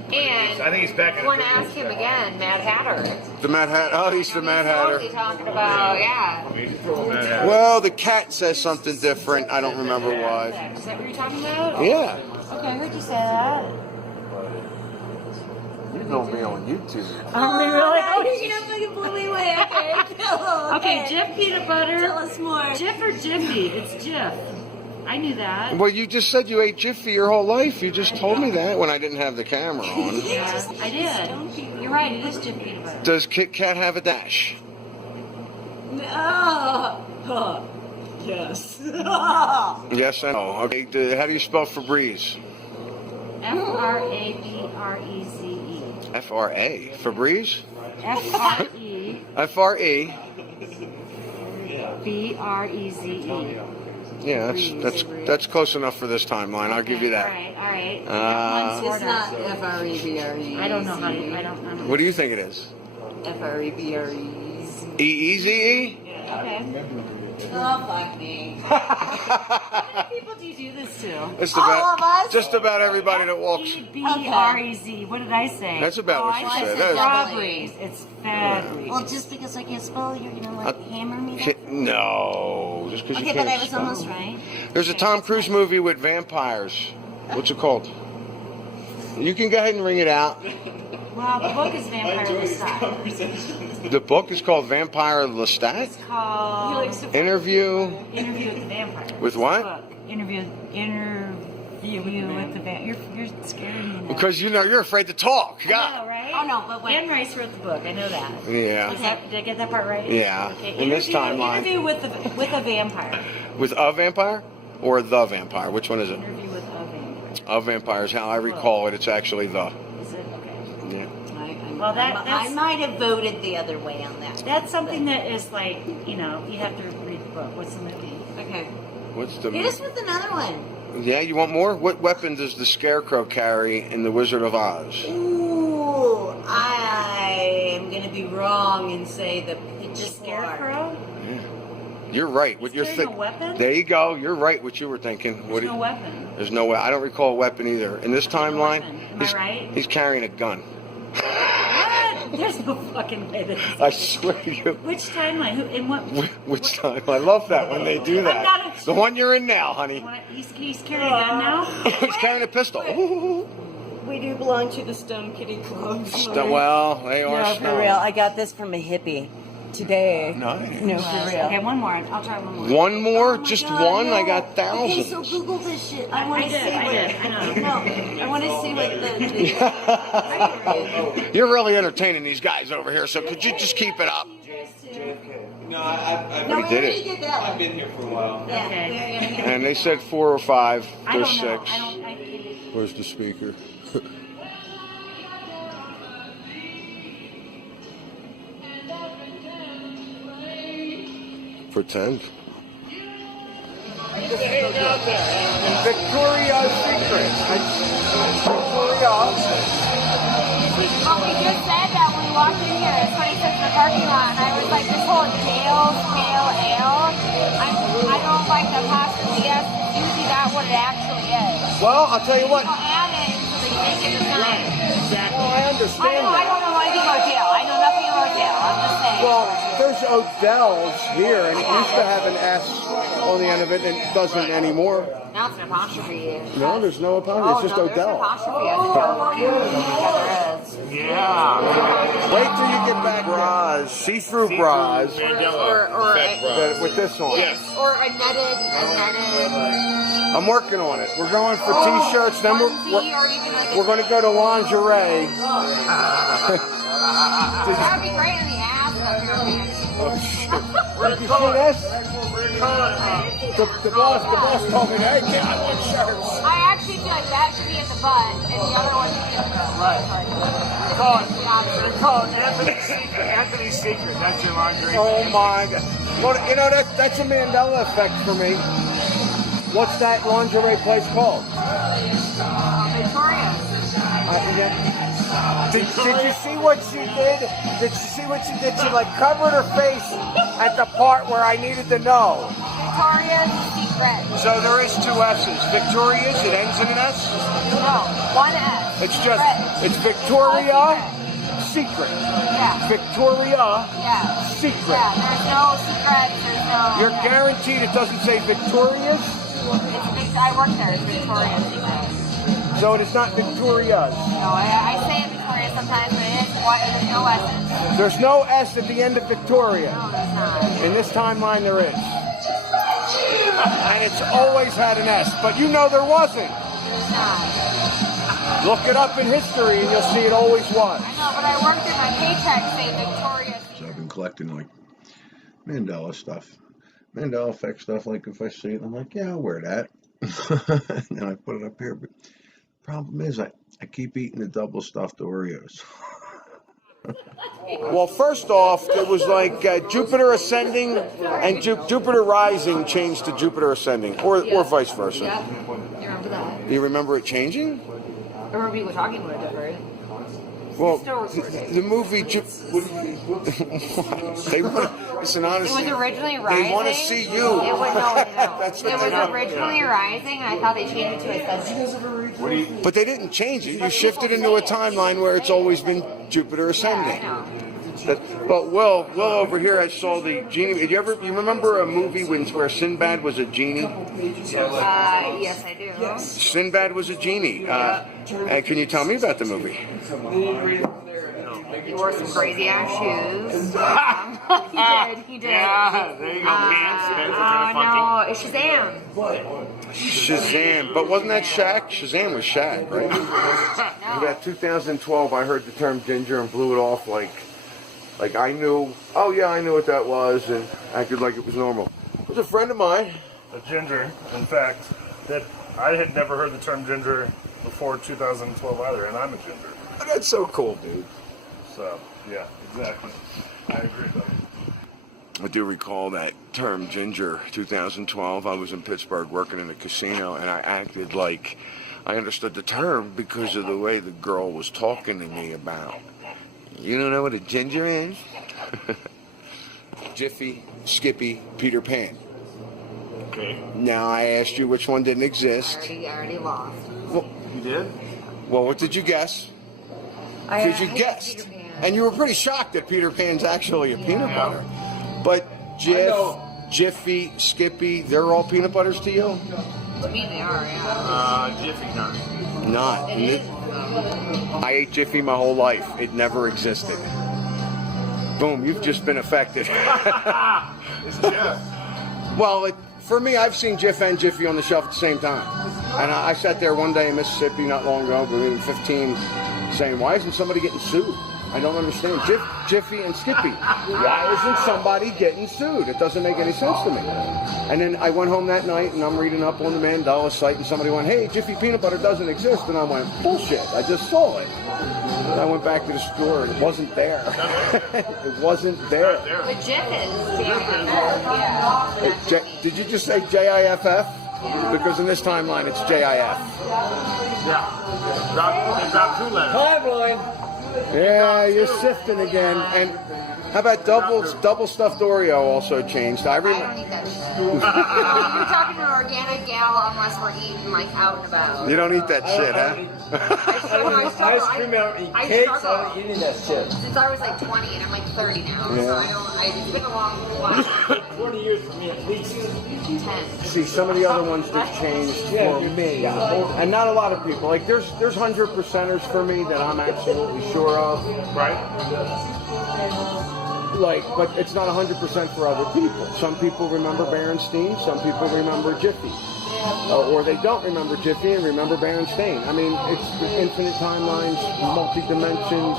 And I think he's back in want to ask him again, Mad Hatter. The Mad Hatter. Oh, he's the Mad Hatter. Totally talking about, yeah. Well, the cat says something different. I don't remember why. Is that what you're talking about? Yeah. Okay, I heard you say that. You know me on YouTube. Oh, really? Oh, you're gonna fucking blow me away. Okay. Okay, Jif peanut butter. Tell us more. Jif or Jiffy? It's Jif. I knew that. Well, you just said you ate Jiffy your whole life. You just told me that when I didn't have the camera on. Yeah, I did. You're right, it is Jif peanut butter. Does Kit Kat have a dash? Yes. Yes, I know. Okay, how do you spell Febreze? F-R-A-B-R-E-Z-E. F-R-A. Febreze? F-R-E. F-R-E. B-R-E-Z-E. Yeah, that's close enough for this timeline. I'll give you that. All right. It's not F-R-E-B-R-E. I don't know how to, I don't know. What do you think it is? F-R-E-B-R-E. E-E-Z-E? Okay. Oh, fuck me. How many people do you do this to? It's All of us? just about everybody that walks. B-R-E-Z. What did I say? That's about what you I said. said That Febreze. It's Febreze. Well, just because I can't spell, you're gonna hammer me? No, just because you Okay, can't but I was spell. almost right. There's a Tom Cruise movie with vampires. What's it called? You can go ahead and ring it out. Well, the book is Vampire Lestat. The book is called Vampire Lestat? It's called Interview Interview with the Vampire. with what? Book. Interview with the Vampire. You're scaring me now. Because you're afraid to talk. I know, right? Oh, no, but wait. Anne Rice wrote the book. I know that. Yeah. Did I get that part right? Yeah. Okay. In this timeline. Interview with a vampire. With a vampire or the vampire? Which one is it? Interview with a vampire. A vampire is how I recall it. It's actually the. Is it? Okay. Yeah. Well, I that's might have voted the other way on that. that's something that is like, you have to read the book. What's the movie? Okay. What's the? Hit us with another one. Yeah, you want more? What weapon does the Scarecrow carry in The Wizard of Oz? Ooh, I am going to be wrong and say the Scarecrow? You're right. What you're carrying a weapon? There you go. You're right. What you were thinking. There's no weapon. There's no way. I don't recall a weapon either. In this timeline, Am I right? he's carrying a gun. What? There's no fucking way that. I swear to you. Which timeline? Who? In what? Which time? I love that when they do that. The one you're in now, honey. He's carrying a gun now. He's carrying a pistol. Ooh. We do belong to the Stone Kitty Club. Well, they are. No, for real. I got this from a hippie today. Nice. No, for real. Okay, one more. I'll try one more. One more? Oh my Just God, one? no. I got thousands. Okay, so Google this shit. I want to see what. I know. No, I want to see what the. You're really entertaining these guys over here, so could you just keep it up? No, I've We did it. I've been here for a while. Yeah. And they said 4 or 5. I There's don't know. 6. Where's the speaker? Pretend. Victoria's Secret. Victoria. Well, we just said that when we walked in here. That's what he said in the parking lot. And I was like, this whole Dale's Pale Ale, I don't like the apostrophe S. It's usually not what it actually is. Well, I'll tell you what. People add it so they make it a sign. Well, I understand I don't know anything about Dale. I know nothing about Dale. I'm just saying. Well, there's Odell's here, and it used to have an S on the end of it, and it doesn't anymore. Now it's an apostrophe. No, there's no apostrophe. It's just Odell. Yeah. Wait till you get back. Bras, see-through bras. Or with this on. Yes. Or a netted. I'm working on it. We're going for t-shirts. Then we're going to go to lingerie. That'd be great in the ass of your pants. Did you see this? The boss told me, hey, kid, I want shirts. I actually feel like that should be in the butt, and the other one should be in the butt. Right. They're called Anthony's Secret. That's your lingerie. Oh my God. Well, you know, that's a Mandela effect for me. What's that lingerie place called? Victoria's. Did you see what she did? Did you see what she did? She like covered her face at the part where I needed to know. Victoria's Secret. So there is 2 S's. Victoria's, it ends in an S? No, 1 S. It's just, it's Victoria Secret. Yeah. Victoria Secret. Yeah, there's no secrets, there's no... You're guaranteed it doesn't say Victoria's? I work there, it's Victoria's Secret. So it is not Victoria's. No, I say it Victoria sometimes, but there's no S's. There's no S at the end of Victoria. No, there's not. In this timeline there is. And it's always had an S, but you know there wasn't. There's not. Look it up in history and you'll see it always was. I know, but I worked there, my paycheck say Victoria's. So I've been collecting like Mandela stuff. Mandela Effects stuff, like if I see it, I'm like, yeah, I'll wear that. And I put it up here, but problem is I keep eating the double stuffed Oreos. Well, first off, it was like Jupiter Ascending and Jupiter Rising changed to Jupiter Ascending, or vice versa. Yeah, you remember that? Do you remember it changing? I remember people talking about it different. Well, the movie, they want, listen, honestly, it was originally Rising. They want to see you. It was, no. That's what it was originally Rising, and I thought they changed it to Ascending. But they didn't change it. You shifted into a timeline where it's always been Jupiter Ascending. Yeah, I know. But Will over here, I saw the genie. Did you remember a movie where Sinbad was a genie? Yes, I do. Sinbad was a genie. Can you tell me about the movie? He wore some crazy ass shoes. He did. Yeah, there you go. No, it's Shazam. Shazam. But wasn't that Shaq? Shazam was Shaq, right? In about 2012, I heard the term ginger and blew it off like I knew, oh yeah, I knew what that was, and acted like it was normal. It was a friend of mine. A ginger, in fact, that I had never heard the term ginger before 2012 either, and I'm a ginger. That's so cool, dude. So, yeah, exactly. I agree, though. I do recall that term ginger, 2012. I was in Pittsburgh working in a casino, and I acted like I understood the term because of the way the girl was talking to me about. You don't know what a ginger is? Jiffy, Skippy, Peter Pan. Okay. Now I asked you which one didn't exist. I already lost. Well, you did? Well, what did you guess? Because you guessed. Peter Pan. And you were pretty shocked that Peter Pan's actually a peanut butter. But Jif, Jiffy, Skippy, they're all peanut butters to you? To me, they are, yeah. Jiffy not. Not. I ate Jiffy my whole life. It never existed. Boom, you've just been affected. It's Jif. Well, for me, I've seen Jif and Jiffy on the shelf at the same time. And I sat there one day in Mississippi not long ago, maybe 15, saying, why isn't somebody getting sued? I don't understand. Jiffy and Skippy. Why isn't somebody getting sued? It doesn't make any sense to me. And then I went home that night and I'm reading up on the Mandela site and somebody went, hey, Jiffy peanut butter doesn't exist. And I went, bullshit, I just saw it. And I went back to the store and it wasn't there. It wasn't there. But Jif is. Yeah. Did you just say J-I-F-F? Because in this timeline it's J-I-F. Yeah. Drop 2 letters. Timeline. Yeah, you're sifting again. And how about double stuffed Oreo also changed? I don't eat that shit. You're talking to an organic gal unless we're eating like out and about. You don't eat that shit, huh? Ice cream, I don't eat cakes, I don't eat any of that shit. Since I was like 20 and I'm like 30 now, Yeah. so it's been a long while. 20 years for me at least. 10. See, some of the other ones that changed Yeah, for you may, yeah. and not a lot of people. Like there's 100%ers for me that I'm absolutely sure of. Right. Like, but it's not 100% for other people. Some people remember Berenstain, some people remember Jiffy. Or they don't remember Jiffy and remember Berenstain. I mean, it's infinite timelines, multi-dimensions.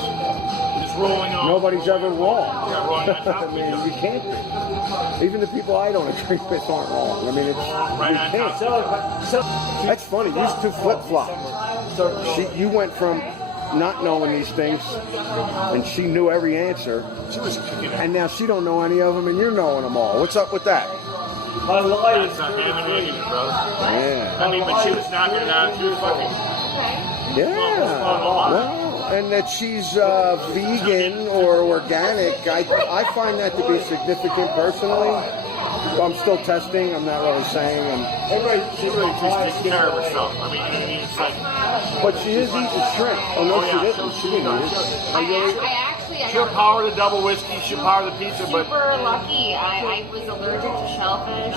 Just rolling on. Nobody's ever wrong. Yeah, rolling on top I mean, you can't be. Even the people I don't agree with aren't wrong. I mean, it's you can't. That's funny. You two flip-flopped. So you went from not knowing these things, and she knew every answer, and now she don't know any of them, and you're knowing them all. What's up with that? My life is That's not ham and egg, brother. Yeah. I mean, but she was knocking it out too fucking. Yeah. Well, and that she's vegan or organic, I find that to be significant personally. I'm still testing. I'm not really saying. She's really taking care of herself. I mean, it's like. But she is eating shrimp. Oh no, she didn't. She didn't eat it. She'll power the double whiskey. She'll power the pizza, but. Super lucky. I was allergic to shellfish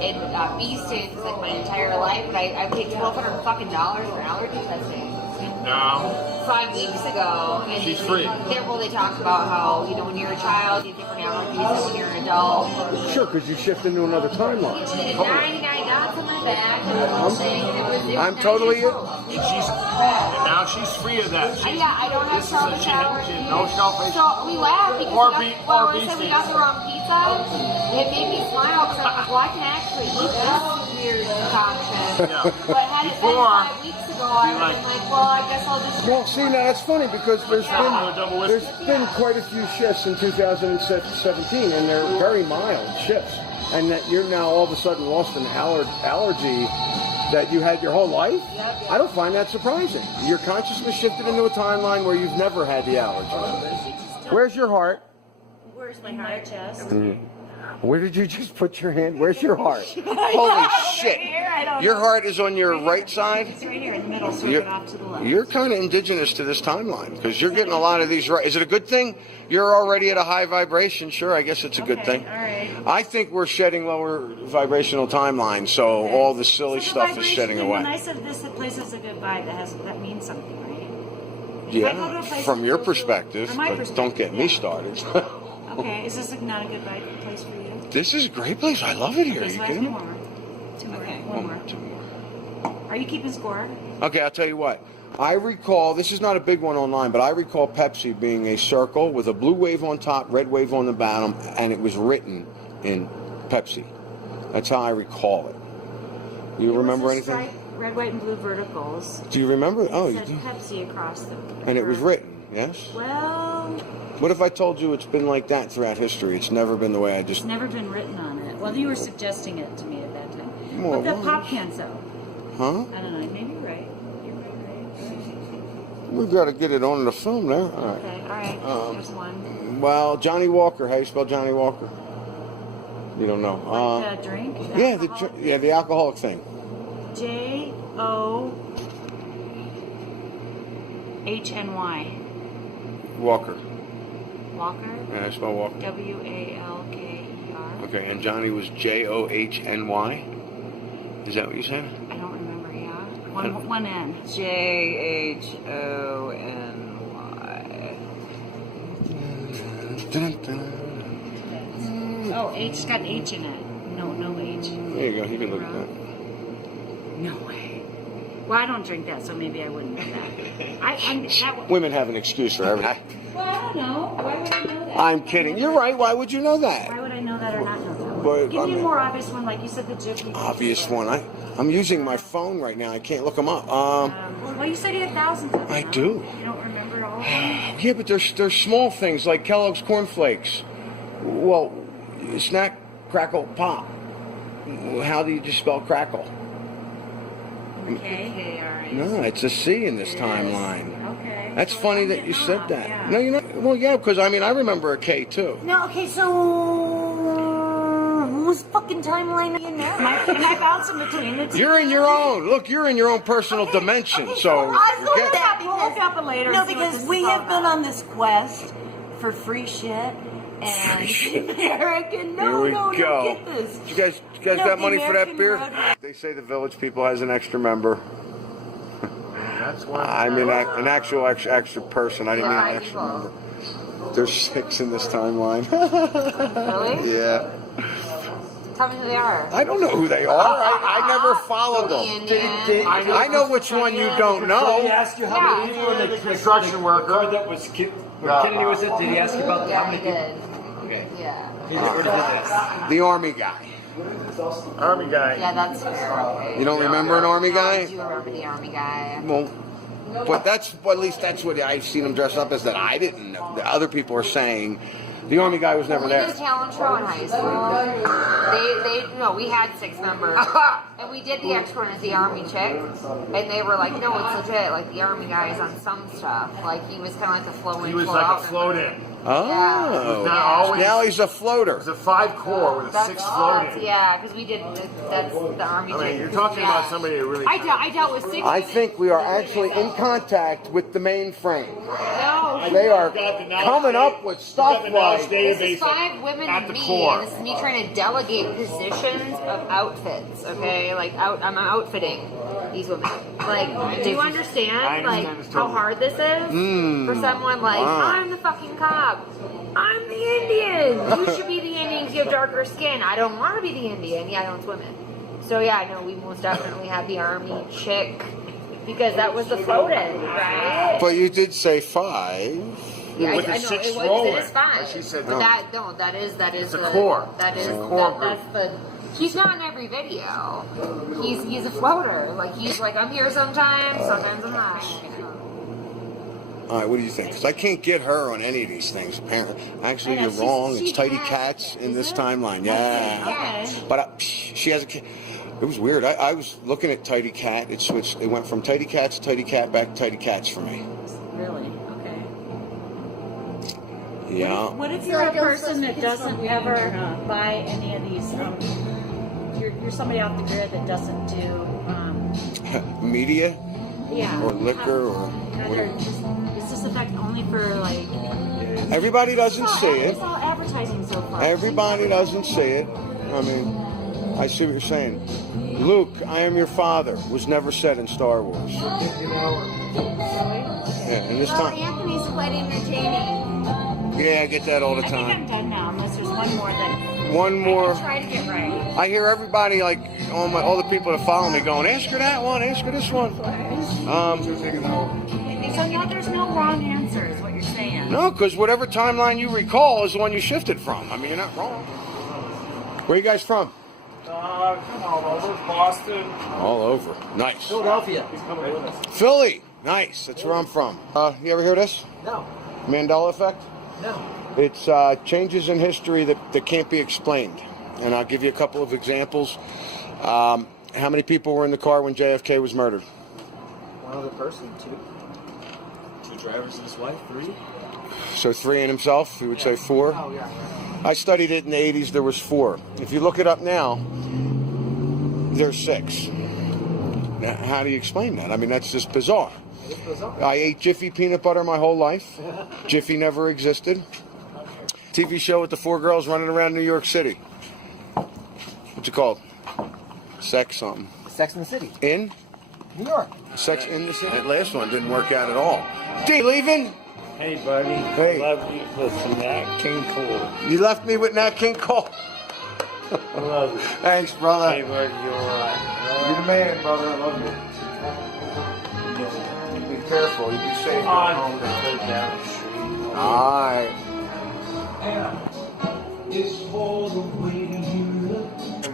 and bee stings like my entire life, but I paid $1,200 fucking for allergy testing. No. 5 weeks ago, and She's free. They talk about how when you're a child you have different allergies than when you're an adult. Sure, because you shift into another timeline. They did 99 dots on my back and the whole thing, and it was I'm totally it. And now she's free of that. I don't have shellfish allergies. No shellfish. So we laughed because we got the wrong pizza. It made me smile because I'm like, well, I can actually eat this weird concoction. But had it been 5 weeks ago, I would have been like, well, I guess I'll just. Well, see, now that's funny because there's been quite a few shifts in 2017, and they're very mild shifts, and that you're now all of a sudden lost an allergy that you had your whole life. I don't find that surprising. Your consciousness shifted into a timeline where you've never had the allergy. Where's your heart? Where's my heart? Chest. Where did you just put your hand? Where's your heart? Holy shit! Your heart is on your right side? It's right here in the middle, so it off to the left. You're kind of indigenous to this timeline because you're getting a lot of these right. Is it a good thing? You're already at a high vibration. Sure, I guess it's a good thing. All right. I think we're shedding lower vibrational timelines, so all the silly stuff is shedding away. When I said this place has a good vibe, that means something, right? Yeah, from your perspective, but don't get me started. Okay, is this not a good vibe place for you? This is a great place. I love it here. Okay, so you I kidding me? have two more. Okay, one more. Two more. Are you keeping score? Okay, I'll tell you what. I recall, this is not a big one online, but I recall Pepsi being a circle with a blue wave on top, red wave on the bottom, and it was written in Pepsi. That's how I recall it. You remember anything? Stripe, red, white, and blue verticals. Do you remember? Oh, you said do. Pepsi across them. And it was written, yes? Well, What if I told you it's been like that throughout history? It's never been the way I just... it's never been written on it. Well, you were suggesting it to me at that time. Well, But the pop cans, though. Huh? I don't know. Maybe you're right. We've got to get it on the film there. All right. Okay, all right. There's one. Well, Johnny Walker. How you spell Johnny Walker? You don't know. Like the drink? Yeah, the alcoholic thing. Johny. Walker. Walker. Yeah, I spell Walker. Walker. Okay, and Johnny was Johny. Is that what you said? I don't remember. Yeah. One N. JHONY. Oh, H. It's got H in it. No H. There you go. You can look at that. No way. Well, I don't drink that, so maybe I wouldn't know that. Women have an excuse for everything. Well, I don't know. Why would I know that? I'm kidding. You're right. Why would you know that? Why would I know that or not know that? But, Give me a more obvious one, like you said, the Jiffy. Obvious one. I'm using my phone right now. I can't look them up. Well, you said you had thousands of them. I do. You don't remember all of them? Yeah, but there's small things like Kellogg's Corn Flakes. Well, snack, crackle, pop. How do you just spell crackle? Okay. No, it's a C in this timeline. Okay. That's funny that you said that. No, you're not. Well, yeah, because I remember a K too. No, okay, so whose fucking timeline are you now? Am I bouncing between the two? You're in your own. Look, you're in your own personal dimension. So We'll look up it later. No, because we have been on this quest for free shit. And American, here we go. get this. You guys got money for that beer? They say the Village People has an extra member. That's one. I mean, an actual extra person. I didn't mean an extra member. There's 6 in this timeline. Really? Yeah. Tell me who they are. I don't know who they are. I never followed them. I know which one you don't know. Did he ask you how many people were the construction worker that was when Kennedy was it? Did he ask you about how many people? Okay. Yeah. The Army guy. Army guy. Yeah, that's fair. Okay. You don't remember an Army guy? I do remember the Army guy. Well, but at least that's what I've seen him dress up as. That I didn't know. The other people are saying the Army guy was never We there. did a talent show in high school. We had 6 members, and we did the extra one as the Army chick, and they were like, no, it's legit. Like the Army guy is on some stuff. Like he was kind of like a float in. He was like a float in. Oh, Not always, now he's a floater. It's a 5 core with a 6 floating. Yeah, because we did. That's the Army. I mean, chick. you're talking Yeah. about somebody who really. I dealt with 6. I think we are actually in contact with the mainframe. No. They are coming up with stuff like This is 5 women at and the me, core. and this is me trying to delegate positions of outfits. Okay, like I'm outfitting these women. Like, do you understand? Like how hard this is for someone like I'm the fucking cop. I'm the Indian. You should be the Indian because you have darker skin. I don't want to be the Indian. Yeah, I don't swim in. So yeah, no, we most definitely had the Army chick because that was the float-in, right? But you did say 5. Yeah, with I the know 6 it rolling. is 5. She said But no. that is It's a the core. That is It's a core that's the. He's not in every video. He's a floater. Like he's like I'm here sometimes I'm not. All right, what do you think? Because I can't get her on any of these things, apparently. Actually, you're wrong. It's Tidy Cats in this timeline. Yeah. Okay. But she has a kid. It was weird. I was looking at Tidy Cat. It switched. It went from Tidy Cat, back to Tidy Cats for me. Really? Okay. Yeah. What if you're a person that doesn't ever buy any of these? You're somebody off the grid that doesn't do. Media? Yeah. Or liquor or. Is this effect only for like? Everybody doesn't see it. It's all advertising so far. Everybody doesn't see it. I mean, I see what you're saying. Luke, I am your father was never said in Star Wars. Yeah, and this time. Anthony's quite entertaining. Yeah, I get that all the I think time. I'm done now, unless there's one more that. One more. I try to get right. I hear everybody, like all the people that follow me, going, "Ask her that one, ask her this one." So no, there's no wrong answer, is what you're saying. No, because whatever timeline you recall is the one you shifted from. I mean, you're not wrong. Where are you guys from? Come all over. Boston. All over. Nice. Philadelphia. Philly. Nice. That's where I'm from. You ever hear this? No. Mandela Effect? No. It's changes in history that can't be explained. And I'll give you a couple of examples. How many people were in the car when JFK was murdered? One other person, 2. 2 drivers and his wife, 3. So 3 in himself, you would say 4? Oh, yeah. I studied it in the 80s, there was 4. If you look it up now, there's 6. Now, how do you explain that? I mean, that's just bizarre. It's bizarre. I ate Jiffy peanut butter my whole life. Jiffy never existed. TV show with the 4 girls running around New York City. What's it called? Sex something. Sex in the City. In? New York. Sex in the City? That last one didn't work out at all. D, leaving? Hey, buddy. Hey. Love you with some Nat King Cole. You left me with Nat King Cole. I love you. Thanks, brother. Hey, buddy, you're alright. You're the man, brother. I love you. Be careful. You be safe. Down the street. Alright.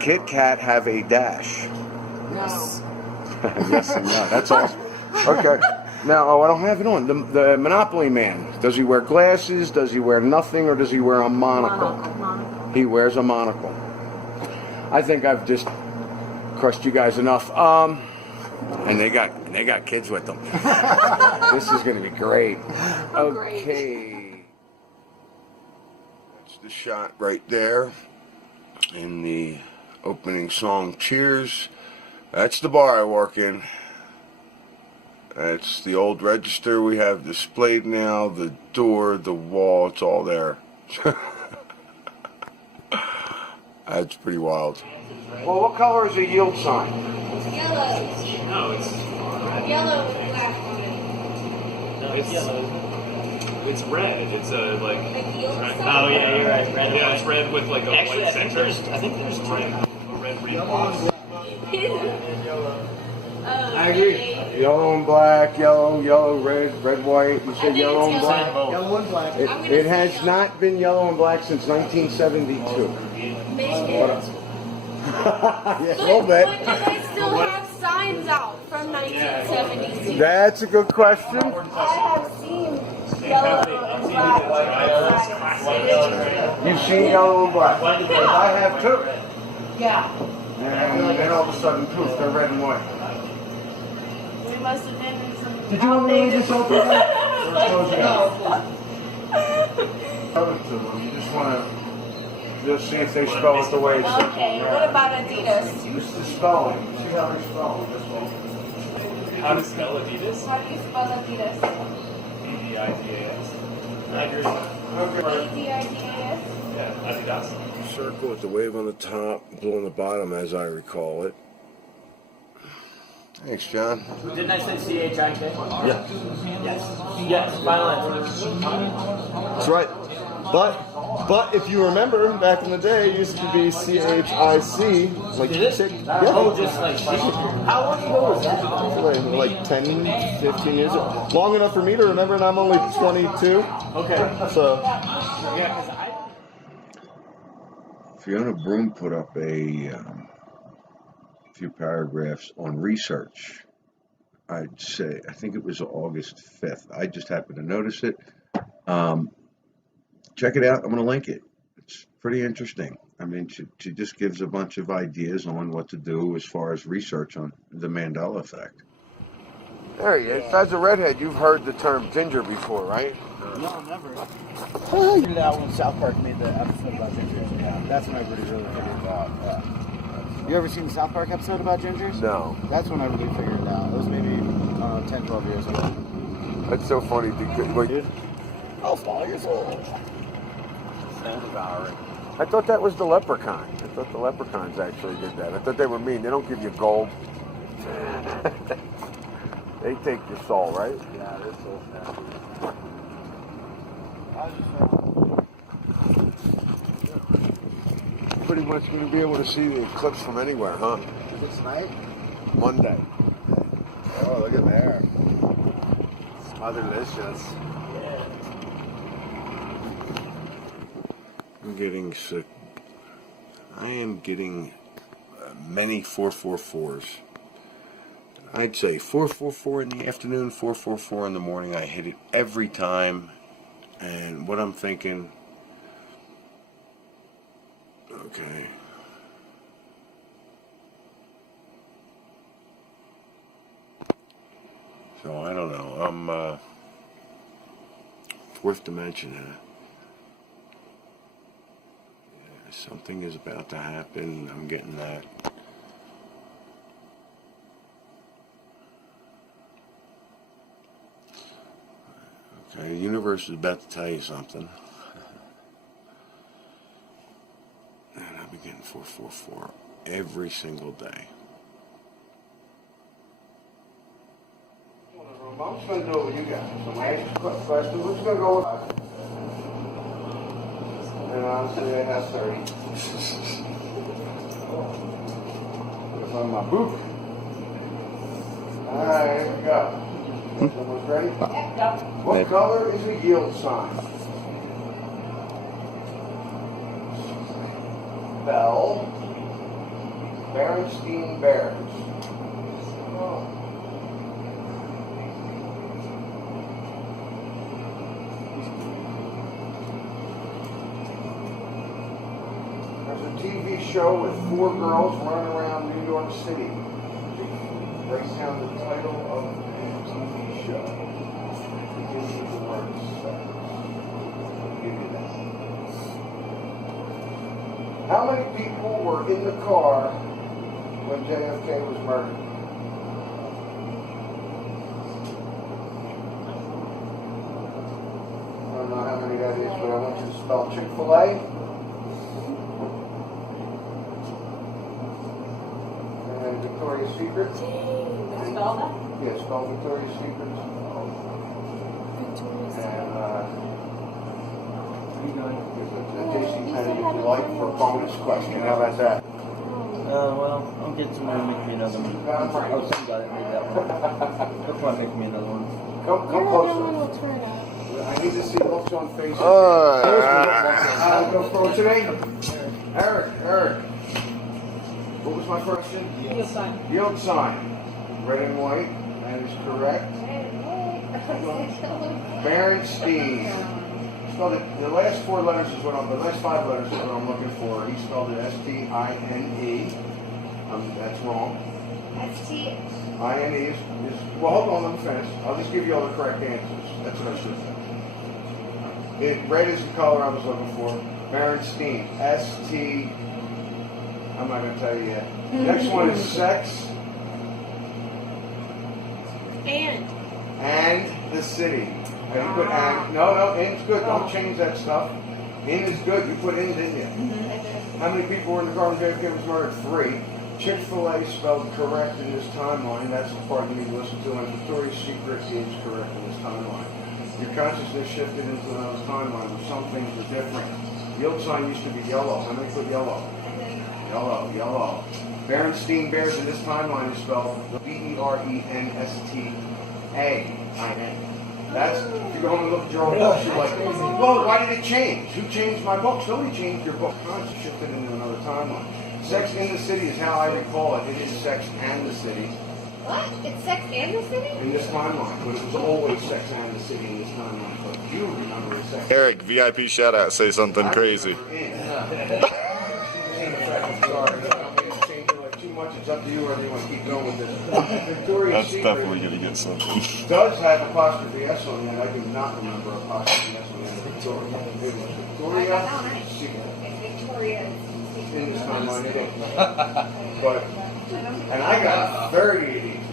Kit Kat have a dash? No. Yes and no. That's awesome. Okay. Now, I don't have it on. The Monopoly Man. Does he wear glasses? Does he wear nothing? Or does he wear a monocle? He wears a monocle. I think I've just crushed you guys enough. And they got kids with them. This is going to be great. Okay. That's the shot right there in the opening song, Cheers. That's the bar I work in. That's the old register we have displayed now, the door, the wall, it's all there. That's pretty wild. Well, what color is a yield sign? Yellow. No, it's Yellow with black on it. no, it's it's red. It's a like. Oh yeah, you're right. Red. Yeah, it's red with like a Actually, white I think center. I think there's two. A red ring. I agree. Yellow and black, yellow, red, white. You said yellow and black? Yellow and black. It has not been yellow and black since 1972. Yeah, a little bit. But they still have signs out from 1970s. That's a good question. I have seen yellow and black. You've seen yellow and black. I have too. Yeah. And then all of a sudden, poof, they're red and white. We must have been in some. Did you want me to just open that? Or close it out? Show it to them. You just want to just see if they spell it the way it's Okay, what about Adidas? Use the spelling. See how they spell it. This one. How to spell Adidas? How do you spell Adidas? A-D-I-D-A-S. A-D-I-D-A-S? Yeah, Adidas. Circle with the wave on the top, blue on the bottom, as I recall it. Thanks, John. Didn't I say C-H-I-K? Yeah. Yes. Yes, final answer. That's right. But if you remember, back in the day, it used to be C-H-I-C. Like Did it? chick. Yeah. Yeah. Oh, just like she. How long ago was that? Like 10, 15 years ago. Long enough for me to remember, and I'm only 22. Okay. So. Yeah, because I. Fiona Broom put up a few paragraphs on research. I'd say, I think it was August 5th. I just happened to notice it. Check it out. I'm going to link it. It's pretty interesting. I mean, she just gives a bunch of ideas on what to do as far as research on the Mandela Effect. There he is. As a redhead, you've heard the term ginger before, right? No, never. I figured it out when South Park made the episode about gingers. Yeah, that's when I really figured it out. Yeah. You ever seen the South Park episode about gingers? No. That's when I really figured it out. It was maybe 10, 12 years ago. That's so funny. Dude. I was 5 years old. Sounds about right. I thought that was the leprechaun. I thought the leprechauns actually did that. I thought they were mean. They don't give you gold. They take your soul, right? Yeah, they're so snappy. Pretty much going to be able to see the eclipse from anywhere, huh? Is it tonight? Monday. Oh, look at there. Smotherlicious. Yeah. I'm getting sick. I am getting many 444s. I'd say 444 in the afternoon, 444 in the morning. I hit it every time. And what I'm thinking, okay. So I don't know. I'm fourth dimension. Yeah, something is about to happen. I'm getting that. Okay, the universe is about to tell you something. 444 every single day. I'm just going to do it with you guys. So I'm going to ask you a question. Who's going to go with us? And honestly, I have 30. It's on my book. Alright, here we go. Everyone's ready? What color is a yield sign? Bell. Berenstein Bears. There's a TV show with 4 girls running around New York City. Break down the title of the TV show. Begins with the word sex. I'll give you that. How many people were in the car when JFK was murdered? I don't know how many that is, but I want you to spell Chick-fil-A. And Victoria's Secret. Spell that? Yeah, spell Victoria's Secret. And JCPenney, if you like, for a bonus question. How about that? Well, I'll get somebody to make me another one. Oh, some guy that made that one. He'll probably make me another one. Come closer. I need to see looks on faces. Go what's your name? Eric. What was my question? Yield sign. Yield sign. Red and white. That is correct. Berenstein. Spelled it. The last 4 letters is what I'm. The last 5 letters is what I'm looking for. He spelled it S-T-I-N-E. That's wrong. S-T-I-N-E is. Well, hold on. Let me finish. I'll just give you all the correct answers. That's what I should say. Red is the color I was looking for. Berenstein. S-T. I'm not going to tell you yet. Next one is sex. And the city. And you put and. No, in's good. Don't change that stuff. In is good. You put in, didn't you? How many people were in the car when JFK was murdered? 3. Chick-fil-A spelled correct in this timeline. That's the part you need to listen to. And Victoria's Secret is correct in this timeline. Your consciousness shifted into another timeline where some things are different. Yield sign used to be yellow. How many put yellow? Yellow. Berenstein Bears in this timeline is spelled B-E-R-E-N-S-T-A-I-N. That's, if you go home and look at your own books, you're like, well, why did it change? Who changed my books? Nobody changed your book. Conscious shifted into another timeline. Sex in the City is how I recall it. It is Sex and the City. What? It's Sex and the City? In this timeline. But it was always Sex and the City in this timeline. But you remember it Sex. Eric, VIP shout out, say something crazy. It's up to you whether you want to keep going with this. Victoria's That's Secret definitely going to get something. does have apostrophe S on it. I do not remember apostrophe S on it. Victoria Secret. Victoria. In this timeline, it is. But, and I got 30 of these.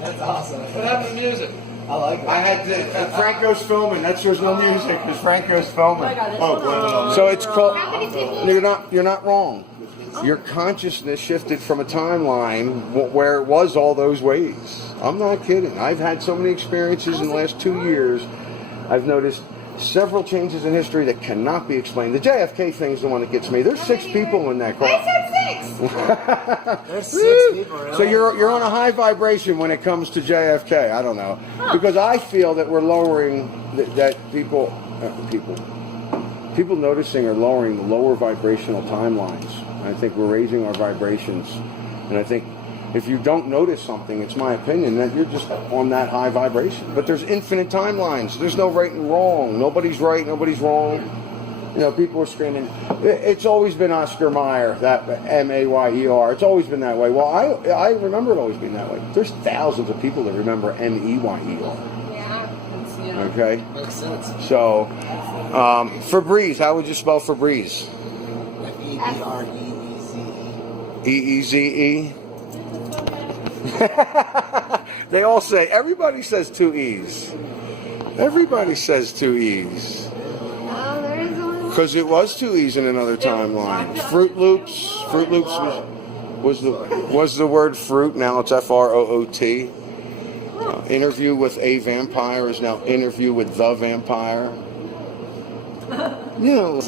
That's awesome. What happened to music? I like it. I had to, Franco's filming. That's there's no music because Franco's filming. Oh, so it's called. How many people? You're not wrong. Your consciousness shifted from a timeline where it was all those ways. I'm not kidding. I've had so many experiences in the last 2 years. I've noticed several changes in history that cannot be explained. The JFK thing is the one that gets me. There's 6 people in that car. I said 6. There's 6 people, really? So you're on a high vibration when it comes to JFK. I don't know. Because I feel that we're lowering, that people noticing are lowering the lower vibrational timelines. I think we're raising our vibrations. And I think if you don't notice something, it's my opinion that you're just on that high vibration. But there's infinite timelines. There's no right and wrong. Nobody's right, nobody's wrong. You know, people are screaming. It's always been Oscar Mayer, that M-A-Y-E-R. It's always been that way. Well, I remember it always being that way. There's thousands of people that remember M-E-Y-E-R. Yeah. Okay? Makes sense. So, Febreze, how would you spell Febreze? E-E-Z-E? They all say, everybody says 2 E's. Everybody says 2 E's. Oh, there is only Because it was too easy in another timeline. Fruit Loops was the word fruit. Now it's FROOT. Interview with a Vampire is now Interview with the Vampire. You know,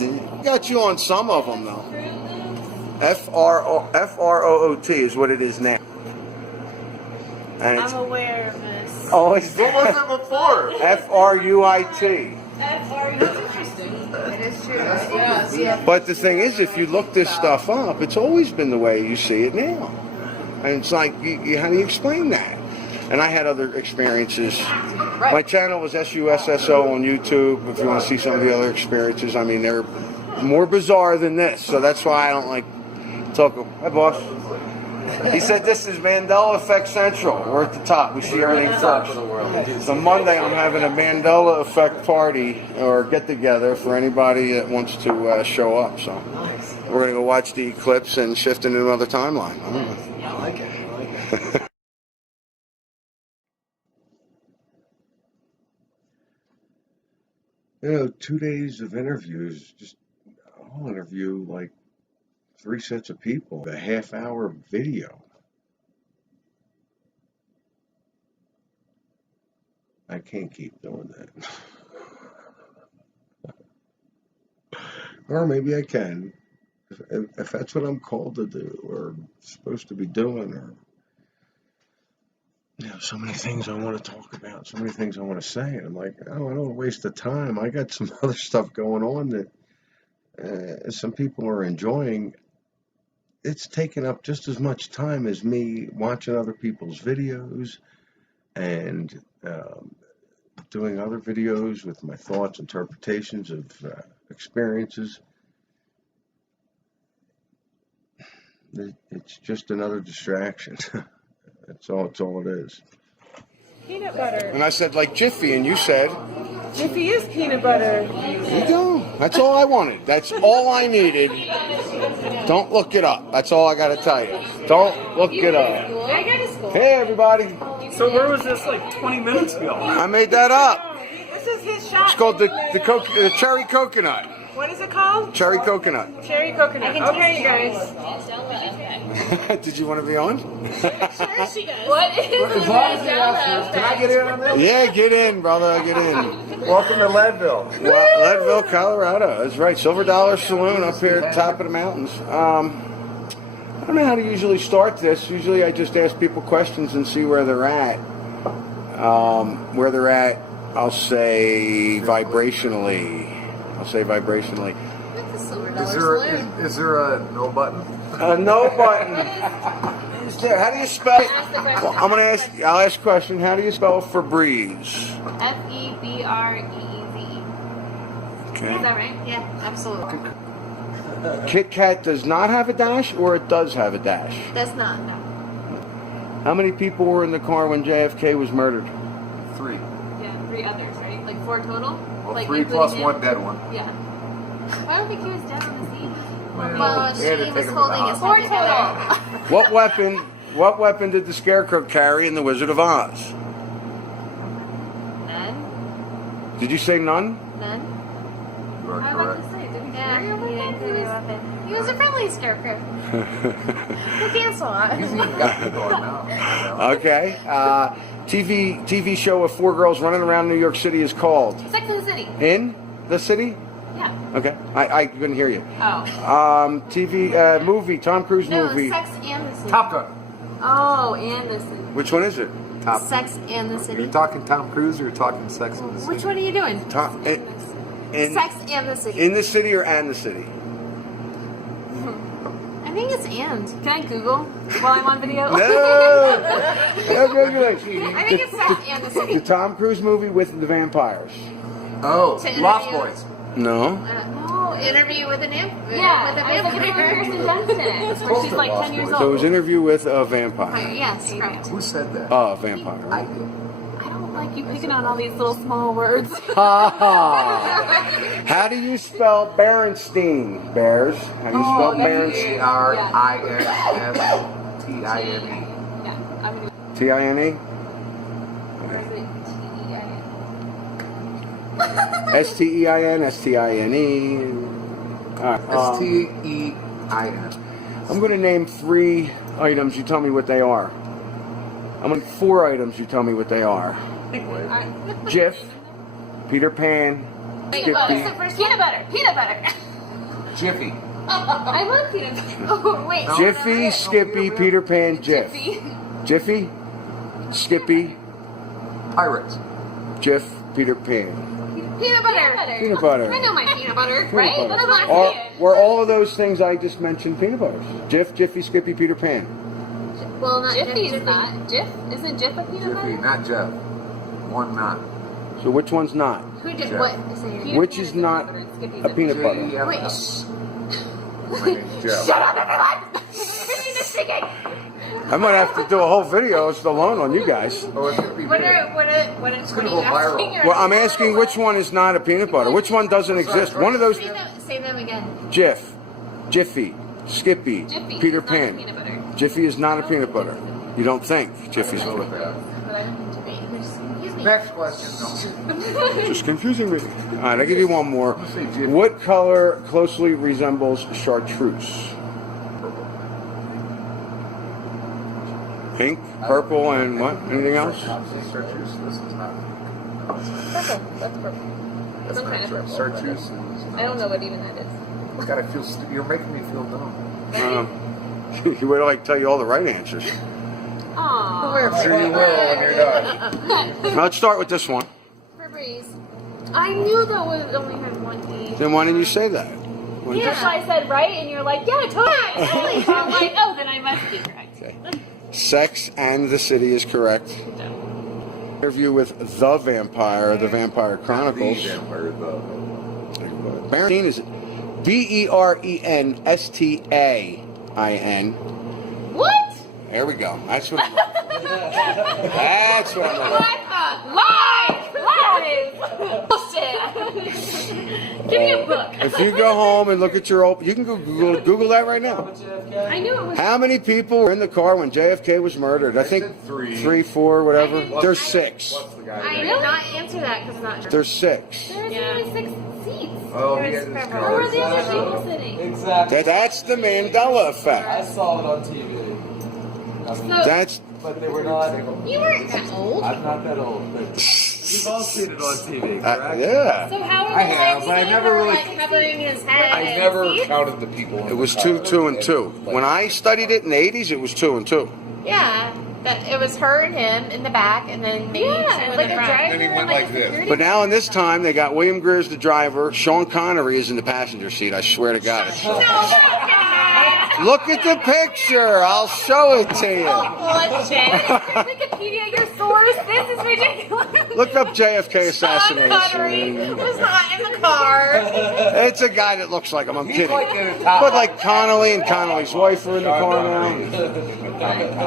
got you on some of them though. FROOT is what it is now. And I'm aware of this. Oh, what was it before? FRUIT. That's interesting. It is true. Yeah. But the thing is, if you look this stuff up, it's always been the way you see it now. And it's like, how do you explain that? And I had other experiences. Right. My channel was SUSSO on YouTube. If you want to see some of the other experiences, I mean, they're more bizarre than this. So that's why I don't like talking. Hi, boss. He said this is Mandela Effect Central. We're at the top. We see everything first. So Monday I'm having a Mandela Effect party or get together for anybody that wants to show up. So we're going to go watch the eclipse and shift into another timeline. I don't know. I like it. You know, 2 days of interviews, I'll interview like 3 sets of people, a half-hour video. I can't keep doing that. Or maybe I can, if that's what I'm called to do or supposed to be doing, or you know, so many things I want to talk about, so many things I want to say, and I'm like, oh, I don't want to waste the time. I got some other stuff going on that some people are enjoying. It's taken up just as much time as me watching other people's videos and doing other videos with my thoughts, interpretations of experiences. It's just another distraction. That's all it is. Peanut butter. And I said, like Jiffy, and you said... Jiffy is peanut butter. There you go. That's all I wanted. That's all I needed. Don't look it up. That's all I got to tell you. Don't look it up. I go to school. Hey, everybody. So where was this like 20 minutes ago? I made that up. This is his shot. It's called the cherry coconut. What is it called? Cherry coconut. Cherry coconut. Okay, you guys. Did you want to be on? Sure she does. What is Mandela? Can I get in on this? Yeah, get in, brother. Get in. Welcome to Leadville. Leadville, Colorado. That's right. Silver Dollar Saloon up here at the top of the mountains. I don't know how to usually start this. Usually I just ask people questions and see where they're at. I'll say vibrationally. Is there a no button? A no button. Is there? How do you spell? Well, I'll ask a question. How do you spell Febreze? FEBREEZ. Okay. Is that right? Yeah, absolutely. Kit Kat does not have a dash, or it does have a dash? That's not. No. How many people were in the car when JFK was murdered? 3. Yeah, 3 others, right? Like 4 total? Well, like 3 plus him? 1 dead one. Yeah. I don't think he was dead on the scene. Well, she was holding his 4 total. What weapon did the Scarecrow carry in The Wizard of Oz? None. Did you say none? None. You are I was about to say, did he carry a weapon? He was a friendly scarecrow. We'll cancel it. He's even got people on now. Okay. TV show with 4 girls running around New York City is called? Sex in the City. In the City? Yeah. Okay. I couldn't hear you. Oh. TV movie, Tom Cruise movie. No, Sex and the City. Top Gun. Oh, and the City. Which one is it? Sex and the City. Are you talking Tom Cruise or are you talking Sex in the City? Which one are you doing? Sex and the City. In the City or and the City? I think it's and. Can I Google while I'm on video? No! I think it's Sex and the City. The Tom Cruise movie with the vampires. Oh, Lost Boys. No. No, Interview with an Vampire. Yeah, with a vampire. Kirsten Dunst in it. Where she's like 10 years old. So it was Interview with a Vampire. Yes, correct. Who said that? Vampire. I don't like you picking on all these little small words. How do you spell Berenstein, Bears? How do you spell Berenstein? Berenstein. T-I-N-E? S-T-E-I-N, S-T-I-N-E. All right. S-T-E-I-N. I'm going to name 3 items. You tell me what they are. I'm going to 4 items. You tell me what they are. Jif, Peter Pan, Skippy. Except for peanut butter. Peanut butter. Jiffy. I love peanut butter. Oh, wait. Jiffy, Skippy, Peter Pan, Jif. Jiffy, Skippy, Pirates. Jif, Peter Pan. Peanut butter. Peanut butter. I know my peanut butter, Peanut right? butter. What am I saying? Were all of those things I just mentioned peanut butters? Jif, Jiffy, Skippy, Peter Pan. Well, not Jiffy is not. Jif? Isn't Jif a peanut butter? Jiffy, not Jeff. One not. So which one's not? Who did Jeff. what? Which is not a peanut butter? Wait, shh. My name's Jeff. Shut up, everyone! Singing. I might have to do a whole video just alone on you guys. Oh, it's gonna be What big. are you asking? Well, I'm asking which one is not a peanut butter. Which one doesn't exist? One of those. Say them again. Jif, Jiffy, Skippy, Jiffy Peter is not a Pan. peanut butter. Jiffy is not a peanut butter. You don't think Jiffy's a peanut butter? Next question. Just confusing me. All right, I'll give you one more. What color closely resembles chartreuse? Pink, purple, and what? Anything else? Chartreuse. This is not. Purple. That's purple. Some kind of purple. Chartreuse. I don't know what even that is. Gotta feel. You're making me feel dumb. You wait till I tell you all the right answers. Aww. Sure you will when you're done. Now, let's start with this one. Febreze. I knew that was only had one E. Then why didn't you say that? Why Yeah, so I said right, and you're like, yeah, totally. So I'm like, oh, then I must be correct. Okay. Sex and the City is correct. Interview with The Vampire, The Vampire Chronicles. Berenstain is Berenstain. What? There we go. That's what I'm looking for. That's what I'm looking What the? Lies! Bullshit! Give me a book. If you go home and look at your old, you can Google that right now. I knew it was. How many people were in the car when JFK was murdered? I think 3, 4, whatever. There's 6. I did not answer that because it's not true. There's 6. There's only 6 seats. Oh, There's yeah, Where were the other people sitting? Exactly. That's the Mandela I Effect. saw it on TV. I mean, That's but they were not. You weren't that old. I'm not that old, but you've all seen it on TV, correct? yeah. So how are I have, but I never really. covering his head? I never counted the people. It was 2, 2, and 2. When I studied it in the 80s, it was 2 and 2. Yeah, that it was her and him in the back, and then maybe two in like the a front. driver Then he went like this. But now in this time, they got William Greer as the driver. Sean Connery is in the passenger seat. I swear to God. It's Look at the picture. I'll show it to you. Wikipedia, your source. This is ridiculous. Look up JFK Connery assassination. was not in the car. It's a guy that looks like him. I'm kidding. like in the top. But like Connolly and Connolly's wife are in the car now. I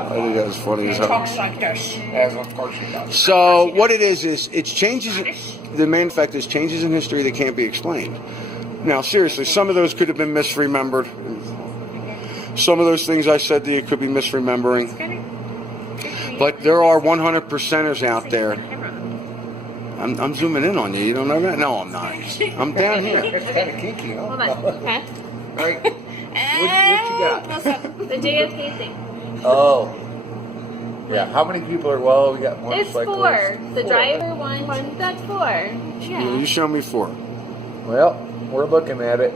think that was funny as hell. like this. As of course you does. So what it is it's changes. The main fact is changes in history that can't be explained. Now, seriously, some of those could have been misremembered. Some of those things I said to you could be misremembering. But there are 100%ers out there. I'm zooming in on you. You don't know that? No, I'm not. I'm down here. It's kind of kinky, huh? Hold on. Okay. Right. What you got? The JFK thing. Oh. Yeah. How many people are? Well, we got one. It's 4. The driver, one. That's 4. Yeah. You show me 4. Well, we're looking at it.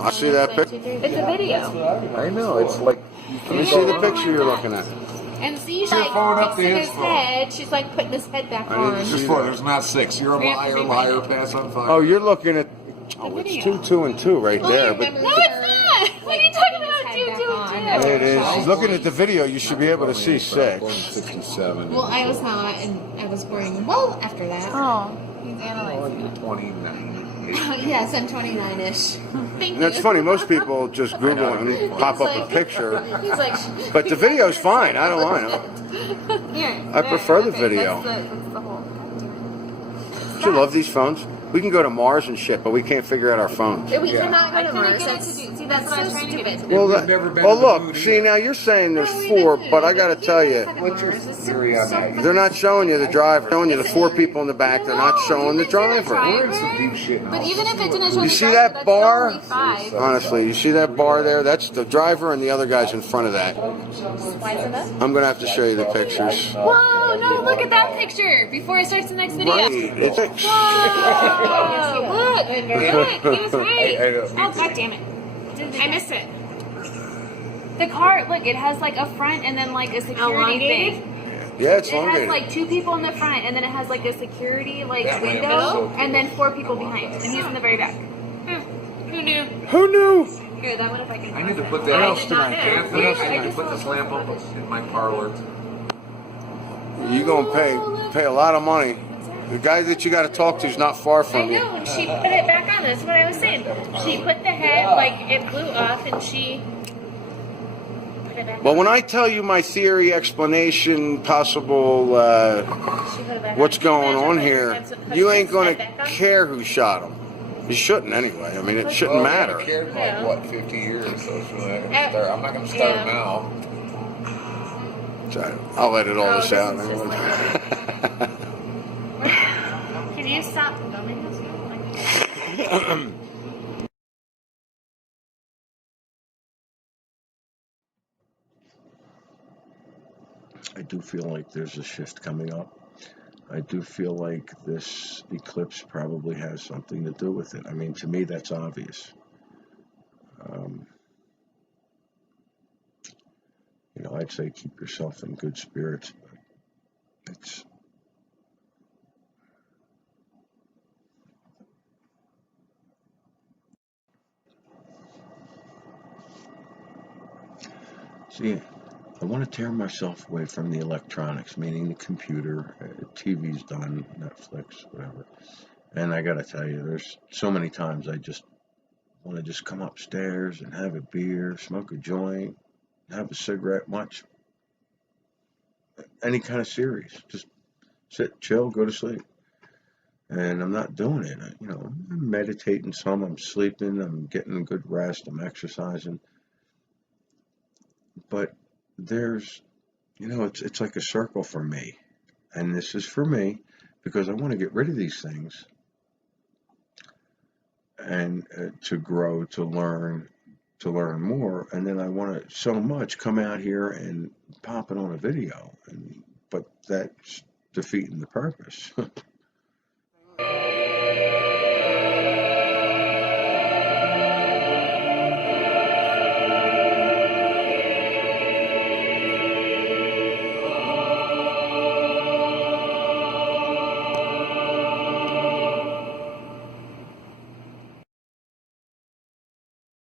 I see that picture. It's a video. I know. It's like. Let me see the picture you're looking at. And see, she's Your like phone up to fixing his his phone. head. She's like putting his head back on. It's just 4. There's not 6. You're a liar, pass on fire. Oh, you're looking at. Oh, it's 2, 2, and 2 right there. But No, it's not. What are you talking about? 2, 2, 2. it is. Looking at the video, you should be able to see 6. 67. Well, I was not, and I was born well after that. Oh, he's analyzing it. 29. Yes, I'm 29-ish. Thank And that's you. funny. Most people just Google and pop up a picture. He's like, But the video's fine. I don't mind. Here. I prefer the Okay, video. That's the whole. Do you love these phones? We can go to Mars and shit, but we can't figure out our phones. We cannot go to Mars. See, that's what I was trying to get it to do. Well, look, see, now you're saying there's 4, but I gotta tell you, What's your theory on that? they're not showing you the driver. They're showing you the 4 people in the back. They're not showing the driver. We're in some deep shit now. But even if it didn't show You the see driver, that that's bar? only 5. Honestly, you see that bar there? That's the driver and the other guy's in front of that. Why is it up? I'm gonna have to show you the pictures. Whoa, no, look at that picture before it starts the next video. Right. It's Whoa, look, he was right. Oh, god damn it. I missed it. The car, look, it has like a front and then like a security Elongated? thing. Yeah, it's It has elongated. like 2 people in the front and then it has like a security like That lamp is window so cool. and then 4 people behind. And he's in the very back. Who knew? Who knew? Here, that one if I can. I need to put I that. did not know. Anthony, I need to put this lamp up in my parlor. You gonna pay a lot of money. The guy that you got to talk to is not far I from you. know, and she put it back on. That's what I was saying. She put the head, like, it blew off, and she put it back Well, on. when I tell you my theory, explanation, possible, She put it back what's on. going on Imagine here, putting you ain't his gonna head back on. care who shot him. You shouldn't anyway. I mean, it shouldn't matter. I've cared for Yeah. like, what, 50 years, so it's really not gonna start. I'm not going to start Yeah. now. So I'll let it all Oh, this this out. is just Can you stop filming this now? I do feel like there's a shift coming up. I do feel like this eclipse probably has something to do with it. I mean, to me, that's obvious. You know, I'd say keep yourself in good spirits, but it's. See, I want to tear myself away from the electronics, meaning the computer, TV's done, Netflix, whatever. And I gotta tell you, there's so many times I just want to just come upstairs and have a beer, smoke a joint, have a cigarette, watch any kind of series. Just sit, chill, go to sleep. And I'm not doing it. I'm meditating some, I'm sleeping, I'm getting good rest, I'm exercising. But there's, it's like a circle for me. And this is for me because I want to get rid of these things and to grow, to learn more. And then I want to so much come out here and pop it on a video. But that's defeating the purpose.